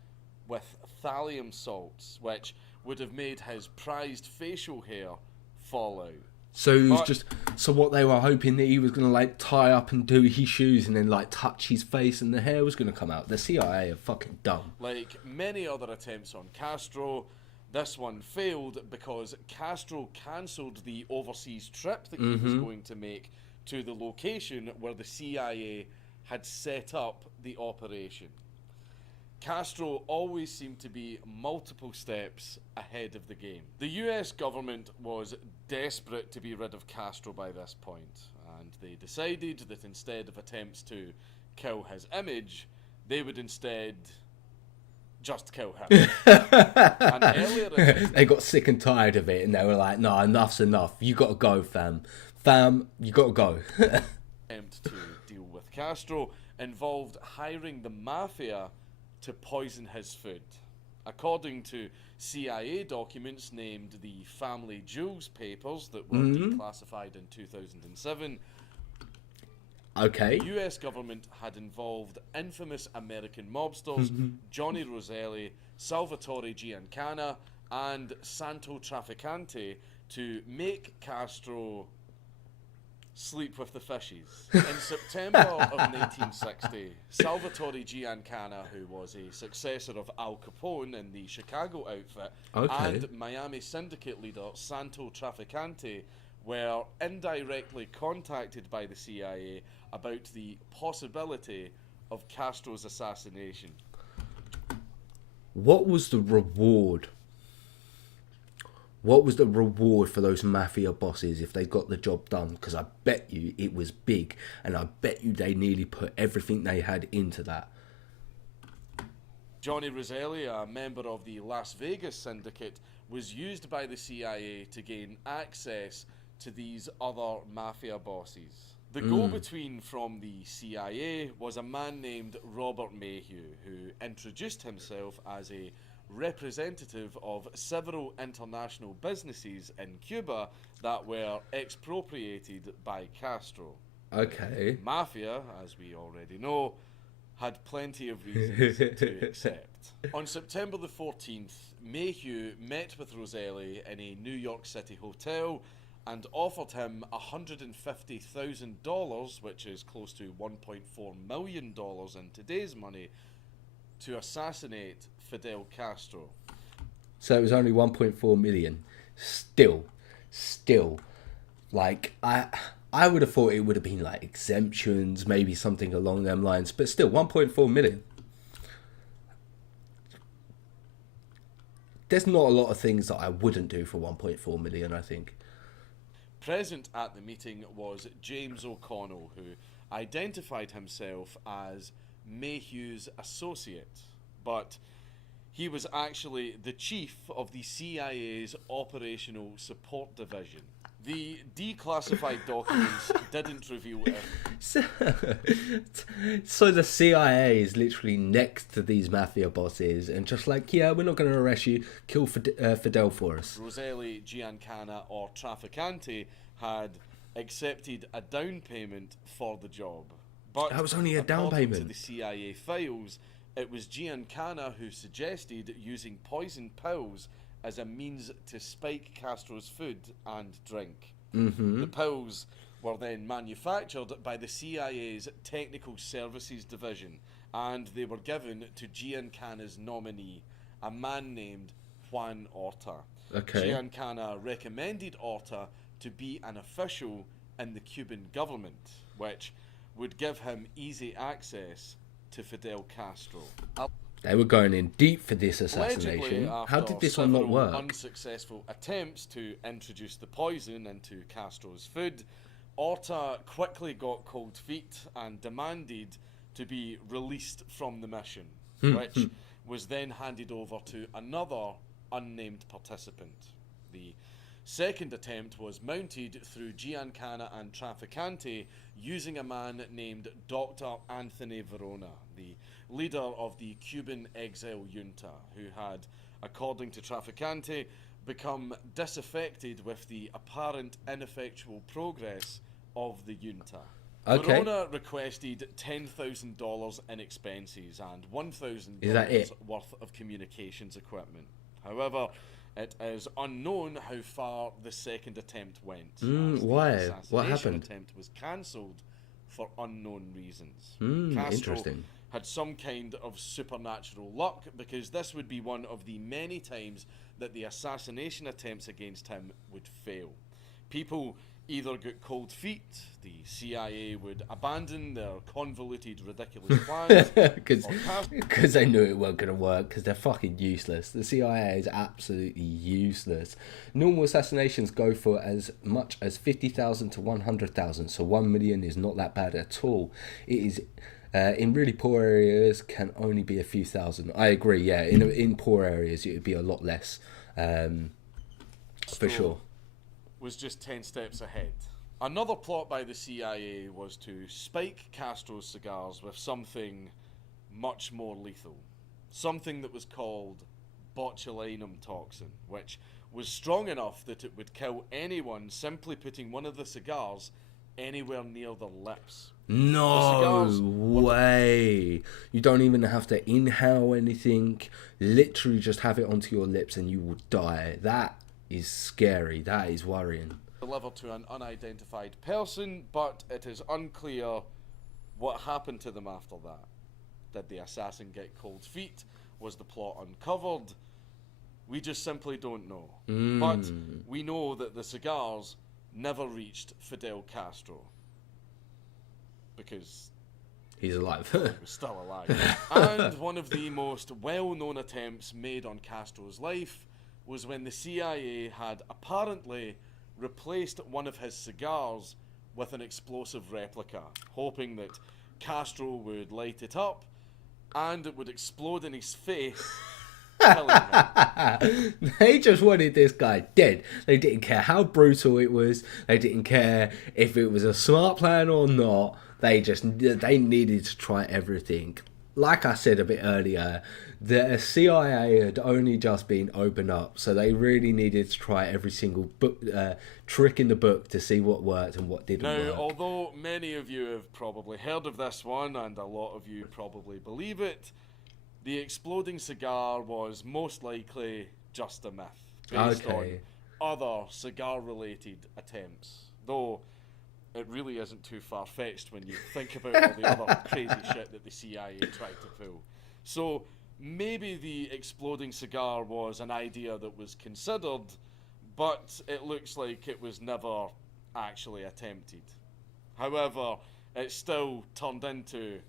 with thallium salts, which would have made his prized facial hair fall out. So it was so what they were hoping that he was going to like tie up and do his shoes and then like touch his face and the hair was going to come out. The CIA are fucking dumb. Like many other attempts on Castro, this one failed because Castro cancelled the overseas trip that he was going to make to the location where the CIA had set up the operation. Castro always seemed to be multiple steps ahead of the game. The US government was desperate to be rid of Castro by this point, and they decided that instead of attempts to kill his image, they would instead just kill him. And earlier they got sick and tired of it and they were like, no, enough's enough. You got to go, fam. Fam, you got to go. Attempt to deal with Castro involved hiring the mafia to poison his food. According to CIA documents named the Family Jewels papers that were declassified in 2007, Okay. The US government had involved infamous American mobsters Johnny Roselli, Salvatore Giancana, and Santo Trafficante to make Castro sleep with the fishes. In September of 1960, Salvatore Giancana, who was a successor of Al Capone in the Chicago outfit, and Miami syndicate leader Santo Trafficante were indirectly contacted by the CIA about the possibility of Castro's assassination. What was the reward? What was the reward for those mafia bosses if they got the job done? Because I bet you it was big, and I bet you they nearly put everything they had into that. Johnny Roselli, a member of the Las Vegas syndicate, was used by the CIA to gain access to these other mafia bosses. The go-between from the CIA was a man named Robert Mayhew, who introduced himself as a representative of several international businesses in Cuba that were expropriated by Castro. Okay. Mafia, as we already know, had plenty of reasons to accept. On September the 14th, Mayhew met with Roselli in a New York City hotel and offered him $150,000, which is close to $1.4 million in today's money, to assassinate Fidel Castro. So it was only 1.4 million. Still, like I would have thought it would have been like exemptions, maybe something along them lines, but still 1.4 million. There's not a lot of things that I wouldn't do for 1.4 million, I think. Present at the meeting was James O'Connell, who identified himself as Mayhew's associate, but he was actually the chief of the CIA's Operational Support Division. The declassified documents didn't reveal it. So the CIA is literally next to these mafia bosses and just like, yeah, we're not going to arrest you, kill Fidel for us. Roselli, Giancana or Trafficante had accepted a down payment for the job. But that was only a down according payment. to the CIA files, it was Giancana who suggested using poison pills as a means to spike Castro's food and drink. The pills were then manufactured by the CIA's Technical Services Division, and they were given to Giancana's nominee, a man named Juan Orta. Giancana recommended Orta to be an official in the Cuban government, which would give him easy access to Fidel Castro. They were going in deep for this assassination. How did this one not work? Unsuccessful attempts to introduce the poison into Castro's food, Orta quickly got cold feet and demanded to be released from the mission, which was then handed over to another unnamed participant. The second attempt was mounted through Giancana and Trafficante using a man named Dr. Anthony Verona, the leader of the Cuban exile junta, who had, according to Trafficante, become disaffected with the apparent ineffectual progress of the junta. Verona requested $10,000 in expenses and $1,000 worth of communications equipment. However, it is unknown how far the second attempt went. Why? What happened? The attempt was cancelled for unknown reasons. Interesting. Had some kind of supernatural luck, because this would be one of the many times that the assassination attempts against him would fail. People either got cold feet, the CIA would abandon their convoluted, ridiculous plans, because they knew it weren't going to work, because they're fucking useless. The CIA is absolutely useless. Normal assassinations go for as much as 50,000 to 100,000, so 1 million is not that bad at all. It is in really poor areas can only be a few thousand. I agree, yeah. In poor areas it would be a lot less, for sure. Was just 10 steps ahead. Another plot by the CIA was to spike Castro's cigars with something much more lethal. Something that was called botulinum toxin, which was strong enough that it would kill anyone simply putting one of the cigars anywhere near their lips. No cigars way. You don't even have to inhale anything. Literally just have it onto your lips and you will die. That is scary. That is worrying. Delivered to an unidentified person, but it is unclear what happened to them after that. Did the assassin get cold feet? Was the plot uncovered? We just simply don't know. But we know that the cigars never reached Fidel Castro. Because he's alive. he was still alive. And one of the most well-known attempts made on Castro's life was when the CIA had apparently replaced one of his cigars with an explosive replica, hoping that Castro would light it up and it would explode in his face, killing him. They just wanted this guy dead. They didn't care how brutal it was. They didn't care if it was a smart plan or not. They needed to try everything. Like I said a bit earlier, the CIA had only just been opened up, so they really needed to try every single trick in the book to see what worked and what didn't work. Now, although many of you have probably heard of this one, and a lot of you probably believe it, the exploding cigar was most likely just a myth, based on other cigar-related attempts. Though it really isn't too far-fetched when you think about all the other crazy shit that the CIA tried to pull. So maybe the exploding cigar was an idea that was considered, but it looks like it was never actually attempted. However, it still turned into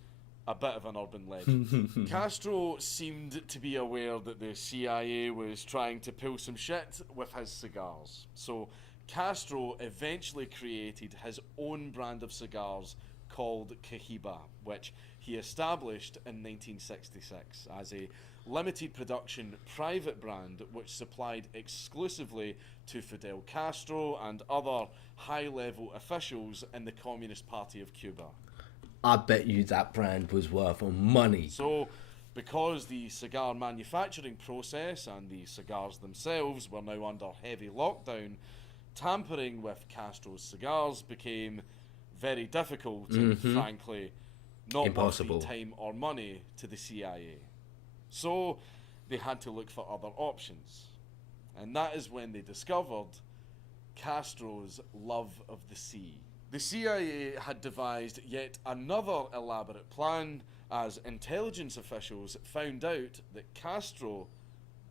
a bit of an urban legend. Castro seemed to be aware that the CIA was trying to pull some shit with his cigars. So Castro eventually created his own brand of cigars called Cohiba, which he established in 1966 as a limited production private brand which supplied exclusively to Fidel Castro and other high-level officials in the Communist Party of Cuba. I bet you that brand was worth money. So, because the cigar manufacturing process and the cigars themselves were now under heavy lockdown, tampering with Castro's cigars became very difficult and frankly not impossible. worth the time or money to the CIA. So they had to look for other options. And that is when they discovered Castro's love of the sea. The CIA had devised yet another elaborate plan as intelligence officials found out that Castro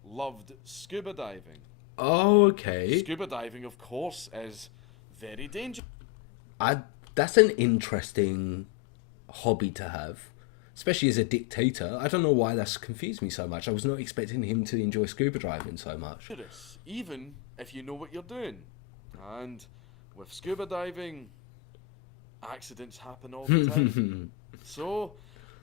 loved scuba diving. Oh, okay. Scuba diving, of course, is very dangerous. That's an interesting hobby to have, especially as a dictator. I don't know why that's confused me so much. I was not expecting him to enjoy scuba diving so much. Even if you know what you're doing. And with scuba diving, accidents happen all the time. So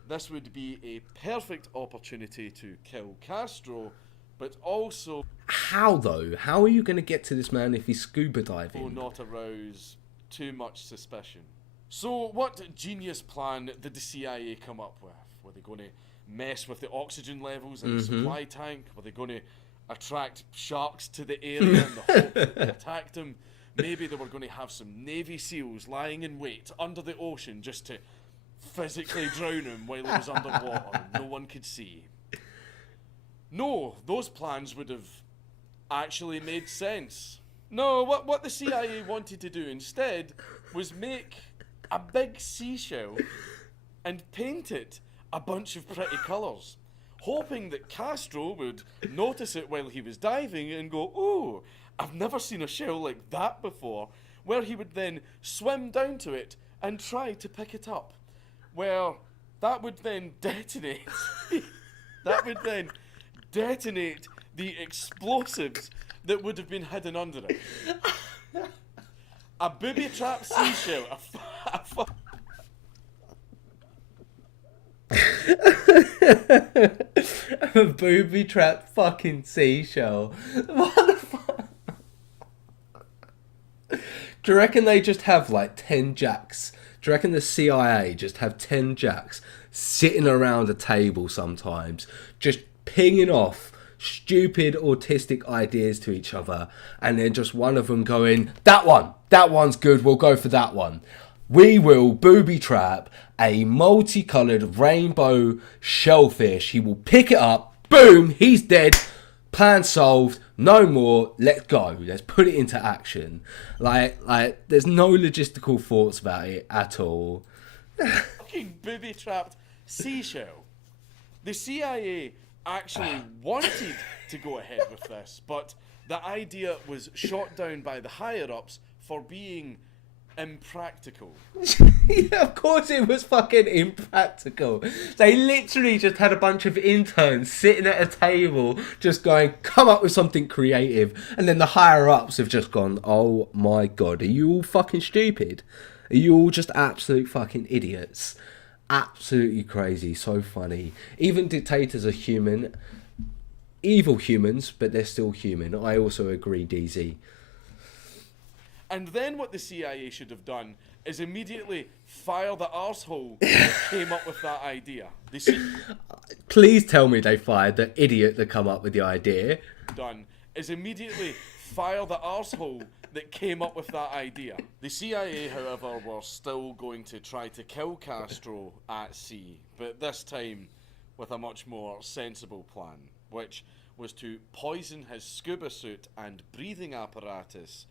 this would be a perfect opportunity to kill Castro, but also... How though? How are you going to get to this man if he's scuba diving? Will not arouse too much suspicion. So what genius plan did the CIA come up with? Were they going to mess with the oxygen levels in the supply tank? Were they going to attract sharks to the area in the hope that they attacked them? Maybe they were going to have some Navy SEALs lying in wait under the ocean just to physically drown him while he was underwater and no one could see. No, those plans would have actually made sense. No, what the CIA wanted to do instead was make a big seashell and paint it a bunch of pretty colours, hoping that Castro would notice it while he was diving and go, "Oh, I've never seen a shell like that before," where he would then swim down to it and try to pick it up. Well, that would then detonate. That would then detonate the explosives that would have been hidden under it. A booby-trapped seashell. A booby-trapped fucking seashell. What the fuck? Do you reckon they just have like 10 jacks? Do you reckon the CIA just have 10 jacks sitting around a table sometimes, just pinging off stupid autistic ideas to each other, and then just one of them going, that one's good, we'll go for that one. We will booby trap a multicolored rainbow shellfish. He will pick it up, boom, he's dead, plan solved, no more, let's go, let's put it into action. Like there's no logistical thoughts about it at all. Fucking booby trapped seashell. The CIA actually wanted to go ahead with this, but the idea was shot down by the higher-ups for being impractical. Yeah, of course it was fucking impractical. They literally just had a bunch of interns sitting at a table just going, come up with something creative, and then the higher-ups have just gone, oh my god, are you all fucking stupid? Are you all just absolute fucking idiots? Absolutely crazy, so funny. Even dictators are human. Evil humans, but they're still human. I also agree, DZ. And then what the CIA should have done is immediately fire the arsehole that came up with that idea. Please tell me they fired the idiot that come up with the idea. Done is immediately fire the arsehole that came up with that idea. The CIA, however, were still going to try to kill Castro at sea, but this time with a much more sensible plan, which was to poison his scuba suit and breathing apparatus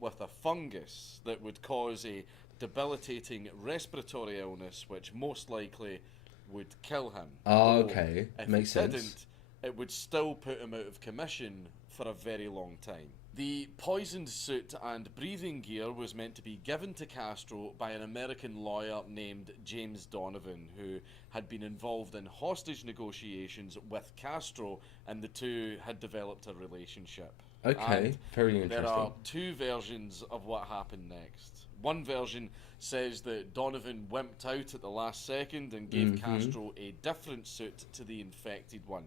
with a fungus that would cause a debilitating respiratory illness, which most likely would kill him. Oh, okay. If Makes it sense. didn't, it would still put him out of commission for a very long time. The poisoned suit and breathing gear was meant to be given to Castro by an American lawyer named James Donovan, who had been involved in hostage negotiations with Castro, and the two had developed a relationship. Okay, And very interesting. there are two versions of what happened next. One version says that Donovan wimped out at the last second and gave Castro a different suit to the infected one.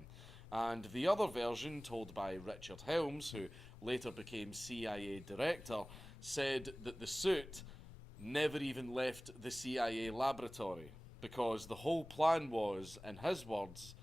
And the other version, told by Richard Helms, who later became CIA director, said that the suit never even left the CIA laboratory because the whole plan was, in his words,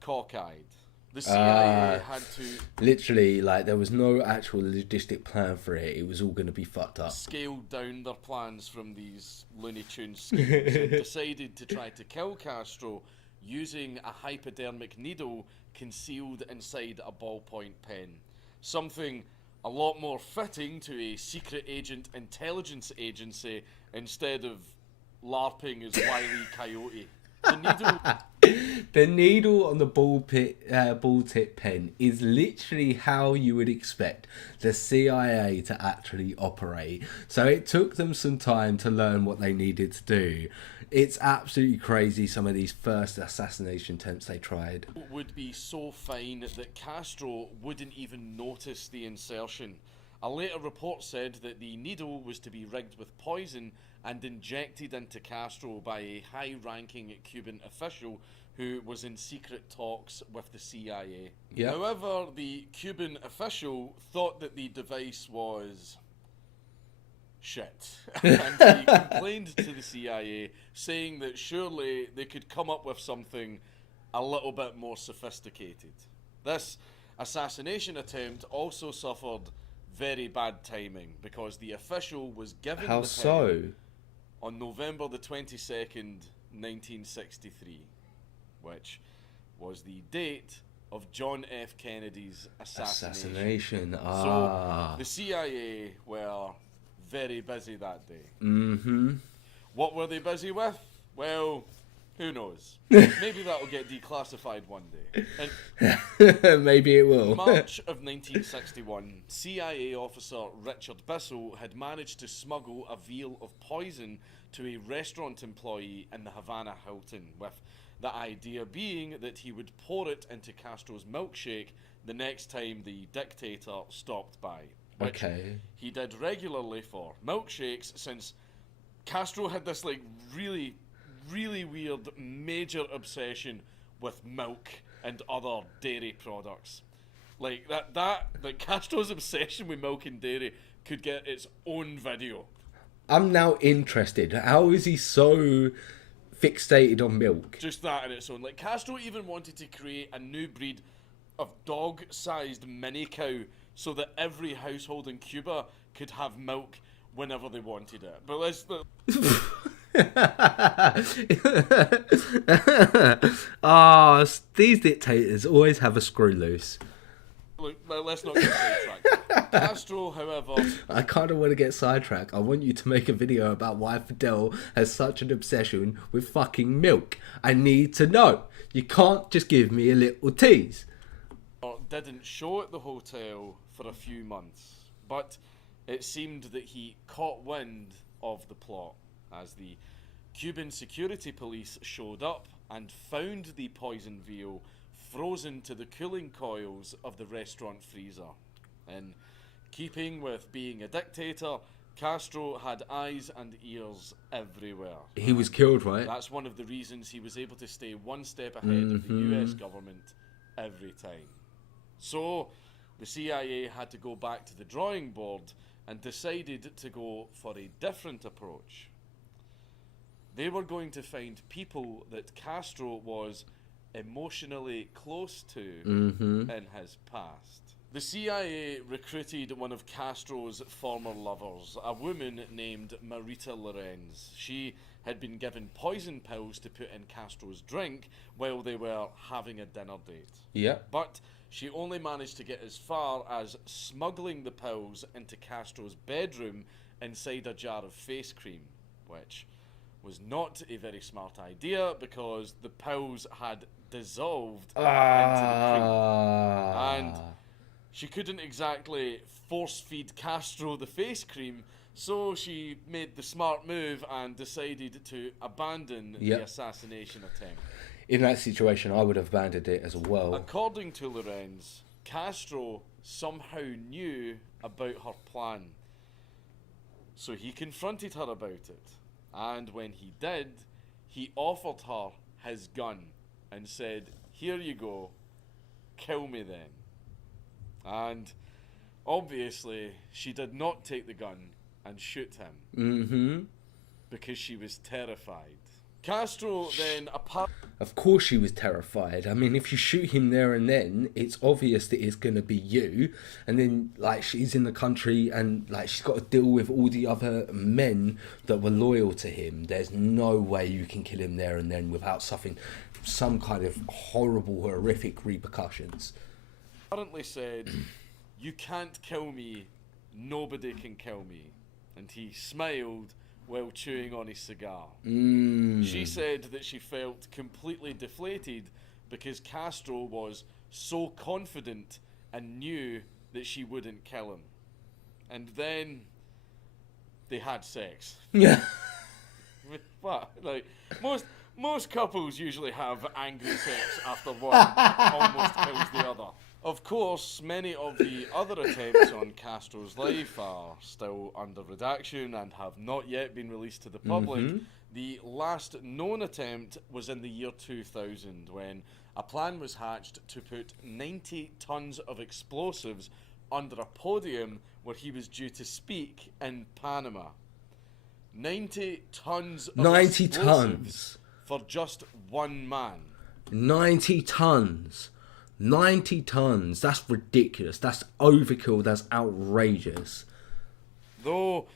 cockeyed. The CIA had to literally, like, there was no actual logistic plan for it. It was all going to be fucked up. scale down their plans from these Looney Tunes schemes and decided to try to kill Castro using a hypodermic needle concealed inside a ballpoint pen. Something a lot more fitting to a secret agent intelligence agency instead of LARPing as Wile E. Coyote. The needle on the ball tip pen is literally how you would expect the CIA to actually operate. So it took them some time to learn what they needed to do. It's absolutely crazy, some of these first assassination attempts they tried. Would be so fine that Castro wouldn't even notice the insertion. A later report said that the needle was to be rigged with poison and injected into Castro by a high-ranking Cuban official who was in secret talks with the CIA. Yep. However, the Cuban official thought that the device was shit. And he complained to the CIA, saying that surely they could come up with something a little bit more sophisticated. This assassination attempt also suffered very bad timing because the official was given How the so? pen on November the 22nd, 1963, which was the date of John F. Kennedy's assassination. So the CIA were very busy that day. Mm-hmm. What were they busy with? Well, who knows? Maybe that'll get declassified one day. And maybe it will. March of 1961, CIA officer Richard Bissell had managed to smuggle a vial of poison to a restaurant employee in the Havana Hilton, with the idea being that he would pour it into Castro's milkshake the next time the dictator stopped by. Which he did regularly for milkshakes, since Castro had this like really weird major obsession with milk and other dairy products. Like like Castro's obsession with milk and dairy could get its own video. I'm now interested. How is he so fixated on milk? Just that in its own. Like, Castro even wanted to create a new breed of dog-sized mini cow so that every household in Cuba could have milk whenever they wanted it. But let's... These dictators always have a screw loose. Look, let's not get sidetracked. Castro, however... I kind of want to get sidetracked. I want you to make a video about why Fidel has such an obsession with fucking milk. I need to know. You can't just give me a little tease. Didn't show at the hotel for a few months, but it seemed that he caught wind of the plot as the Cuban security police showed up and found the poison veal frozen to the cooling coils of the restaurant freezer. In keeping with being a dictator, Castro had eyes and ears everywhere. He was killed, right? That's one of the reasons he was able to stay one step ahead of the US government every time. So, the CIA had to go back to the drawing board and decided to go for a different approach. They were going to find people that Castro was emotionally close to in his past. The CIA recruited one of Castro's former lovers, a woman named Marita Lorenz. She had been given poison pills to put in Castro's drink while they were having a dinner date. Yeah. But she only managed to get as far as smuggling the pills into Castro's bedroom inside a jar of face cream, which was not a very smart idea because the pills had dissolved into the cream. And she couldn't exactly force-feed Castro the face cream, so she made the smart move and decided to abandon the assassination attempt. In that situation, I would have abandoned it as well. According to Lorenz, Castro somehow knew about her plan, so he confronted her about it. And when he did, he offered her his gun and said, "Here you go, kill me then." And obviously, she did not take the gun and shoot him because she was terrified. Castro then Of course she was terrified. I mean, if you shoot him there and then, it's obvious that it's going to be you. And then, like, she's in the country and, like, she's got to deal with all the other men that were loyal to him. There's no way you can kill him there and then without suffering some kind of horrible, horrific repercussions. Apparently said, "You can't kill me, nobody can kill me." And he smiled while chewing on his cigar. She said that she felt completely deflated because Castro was so confident and knew that she wouldn't kill him. And then they had sex. Yeah. What? Like, most couples usually have angry sex after one almost kills the other. Of course, many of the other attempts on Castro's life are still under redaction and have not yet been released to the public. The last known attempt was in the year 2000 when a plan was hatched to put 90 tons of explosives under a podium where he was due to speak in Panama. 90 tons of 90 explosives tons for just one man. 90 tons. 90 tons. That's ridiculous. That's overkill. That's outrageous. Though,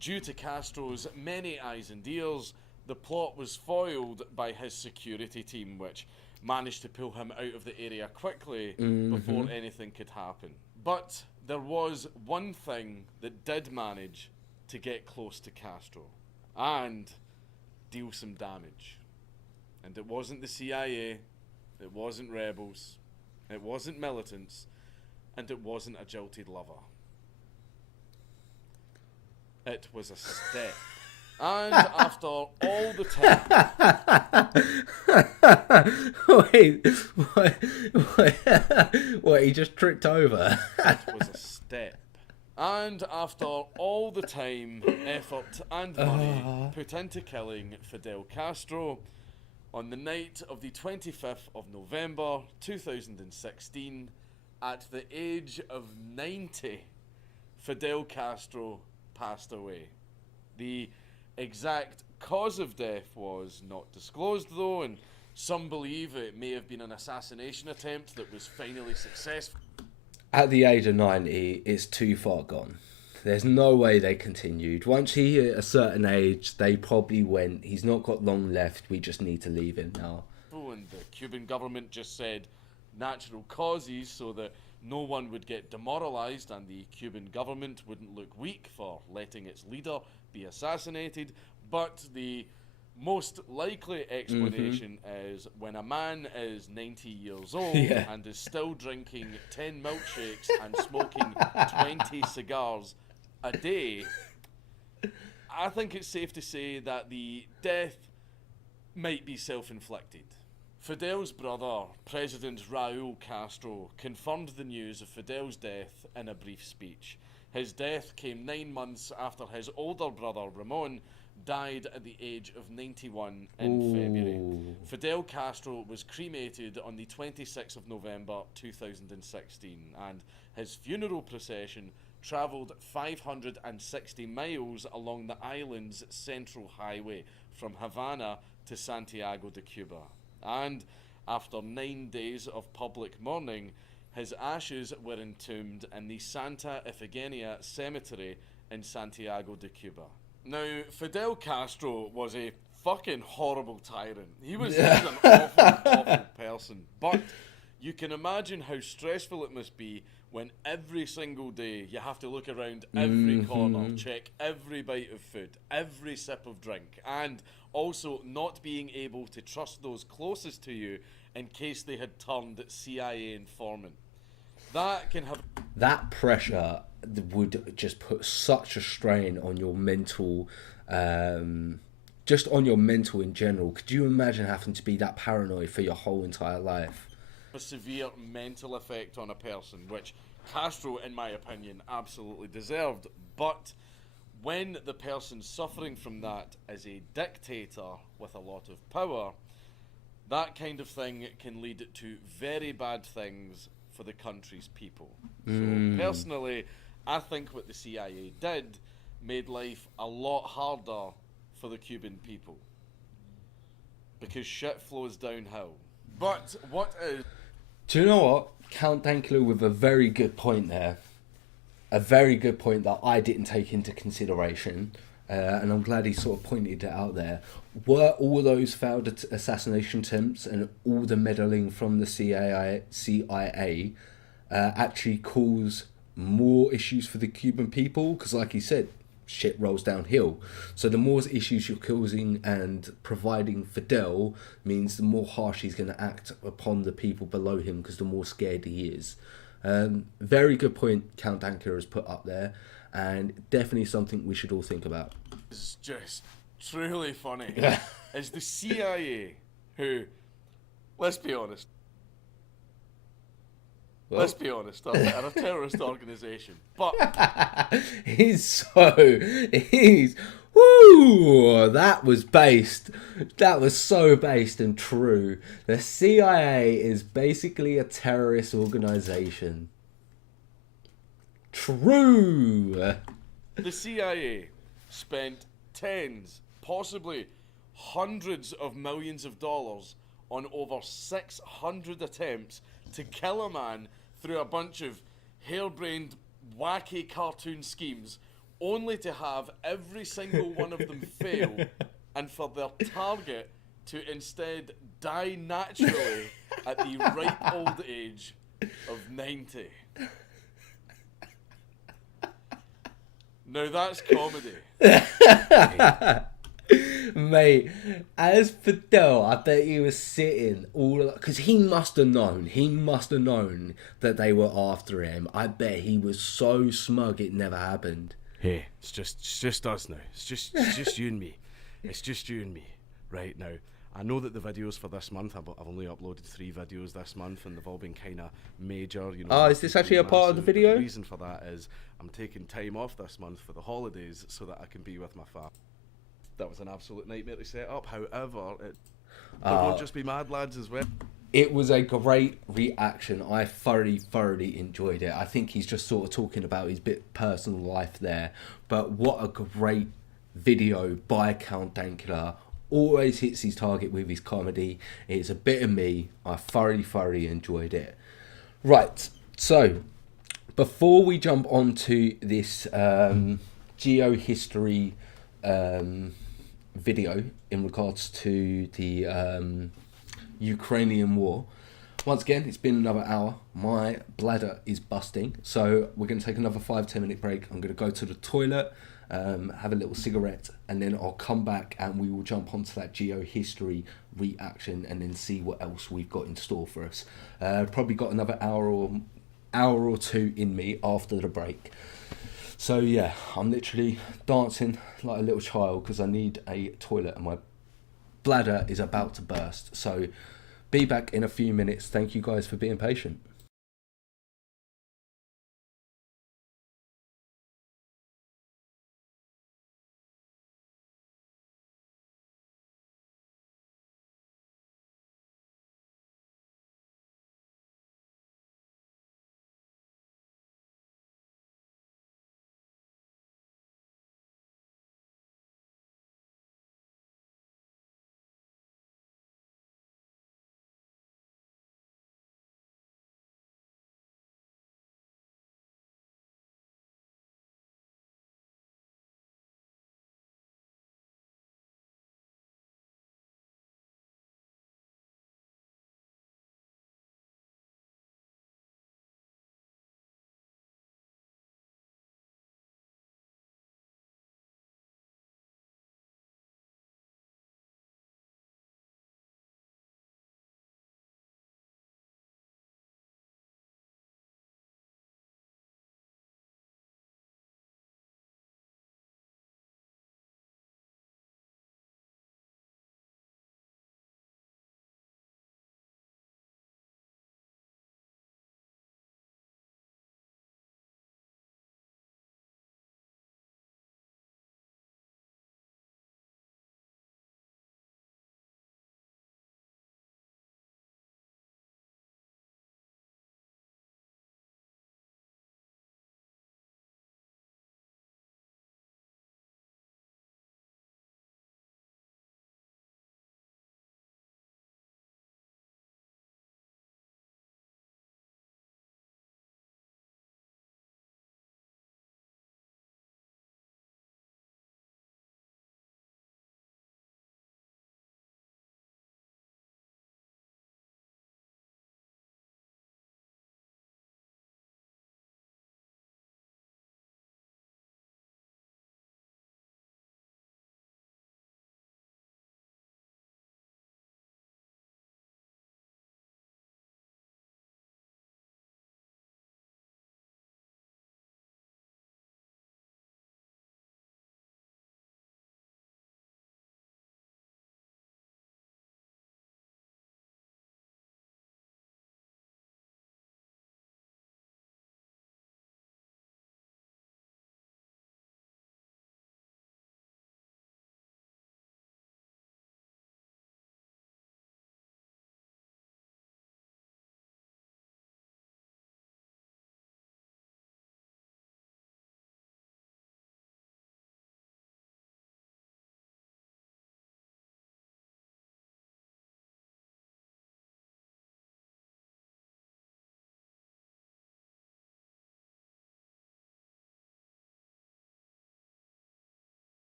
due to Castro's many eyes and ears, the plot was foiled by his security team, which managed to pull him out of the area quickly before anything could happen. But there was one thing that did manage to get close to Castro and deal some damage. And it wasn't the CIA, it wasn't rebels, it wasn't militants, and it wasn't a jilted lover. It was a step. And after all the time... What, he just tripped over? It was a step. And after all the time, effort and money put into killing Fidel Castro, on the night of the 25th of November 2016, at the age of 90, Fidel Castro passed away. The exact cause of death was not disclosed though, and Some believe it may have been an assassination attempt that was finally successful. At the age of 90, it's too far gone. There's no way they continued. Once he hit a certain age, they probably went, he's not got long left, we just need to leave him now. And the Cuban government just said natural causes so that no one would get demoralised and the Cuban government wouldn't look weak for letting its leader be assassinated. But the most likely explanation is when a man is 90 years old and is still drinking 10 milkshakes and smoking 20 cigars a day, I think it's safe to say that the death might be self-inflicted. Fidel's brother, President Raul Castro, confirmed the news of Fidel's death in a brief speech. His death came 9 months after his older brother, Ramon, died at the age of 91 in February. Fidel Castro was cremated on the 26th of November 2016, and his funeral procession travelled 560 miles along the island's central highway from Havana to Santiago de Cuba. And after 9 days of public mourning, his ashes were entombed in the Santa Ifigenia Cemetery in Santiago de Cuba. Now, Fidel Castro was a fucking horrible tyrant. He was an awful person. But you can imagine how stressful it must be when every single day you have to look around every corner, check every bite of food, every sip of drink, and also not being able to trust those closest to you in case they had turned CIA informant. That can have... That pressure would just put such a strain on your mental, just on your mental in general. Could you imagine having to be that paranoid for your whole entire life? A severe mental effect on a person, which Castro, in my opinion, absolutely deserved. But when the person suffering from that is a dictator with a lot of power, that kind of thing can lead to very bad things for the country's people. So personally, I think what the CIA did made life a lot harder for the Cuban people, because shit flows downhill. But what is... Do you know what? Count Dankula with a very good point there. A very good point that I didn't take into consideration. And I'm glad he sort of pointed it out there. Were all those failed assassination attempts and all the meddling from the CIA actually cause more issues for the Cuban people? Because like he said, shit rolls downhill. So the more issues you're causing and providing Fidel means the more harsh he's going to act upon the people below him, because the more scared he is. Very good point Count Dankula has put up there, and definitely something we should all think about. It's just truly funny. Is the CIA, who, let's be honest, are a terrorist organisation. But that was so based and true. The CIA is basically a terrorist organisation. True. The CIA spent tens, possibly hundreds of millions of dollars on over 600 attempts to kill a man through a bunch of harebrained, wacky cartoon schemes, only to have every single one of them fail, and for their target to instead die naturally at the ripe old age of 90. Now that's comedy. Mate, as Fidel, I bet he was sitting all... Because he must have known that they were after him. I bet he was so smug it never happened. Hey, it's just us now. It's just you and me. It's just you and me. Right now, I know that the videos for this month, I've only uploaded 3 videos this month, and they've all been kind of major. You know. Oh, is this actually a part of the video? The reason for that is I'm taking time off this month for the holidays so that I can be with my family. That was an absolute nightmare to set up. However, there won't just be mad lads as well. It was a great reaction. I thoroughly enjoyed it. I think he's just sort of talking about his bit personal life there. But what a great video by Count Dankula always hits his target with his comedy. It's a bit of me. I thoroughly enjoyed it. Right, so before we jump onto this geohistory video in regards to the Ukrainian war, once again, it's been another hour. My bladder is busting, so we're going to take another 5-10 minute break. I'm going to go to the toilet, have a little cigarette, and then I'll come back and we will jump onto that geohistory reaction and then see what else we've got in store for us. Probably got another hour or two in me after the break. So yeah, I'm literally dancing like a little child because I need a toilet and my bladder is about to burst. So be back in a few minutes. Thank you guys for being patient.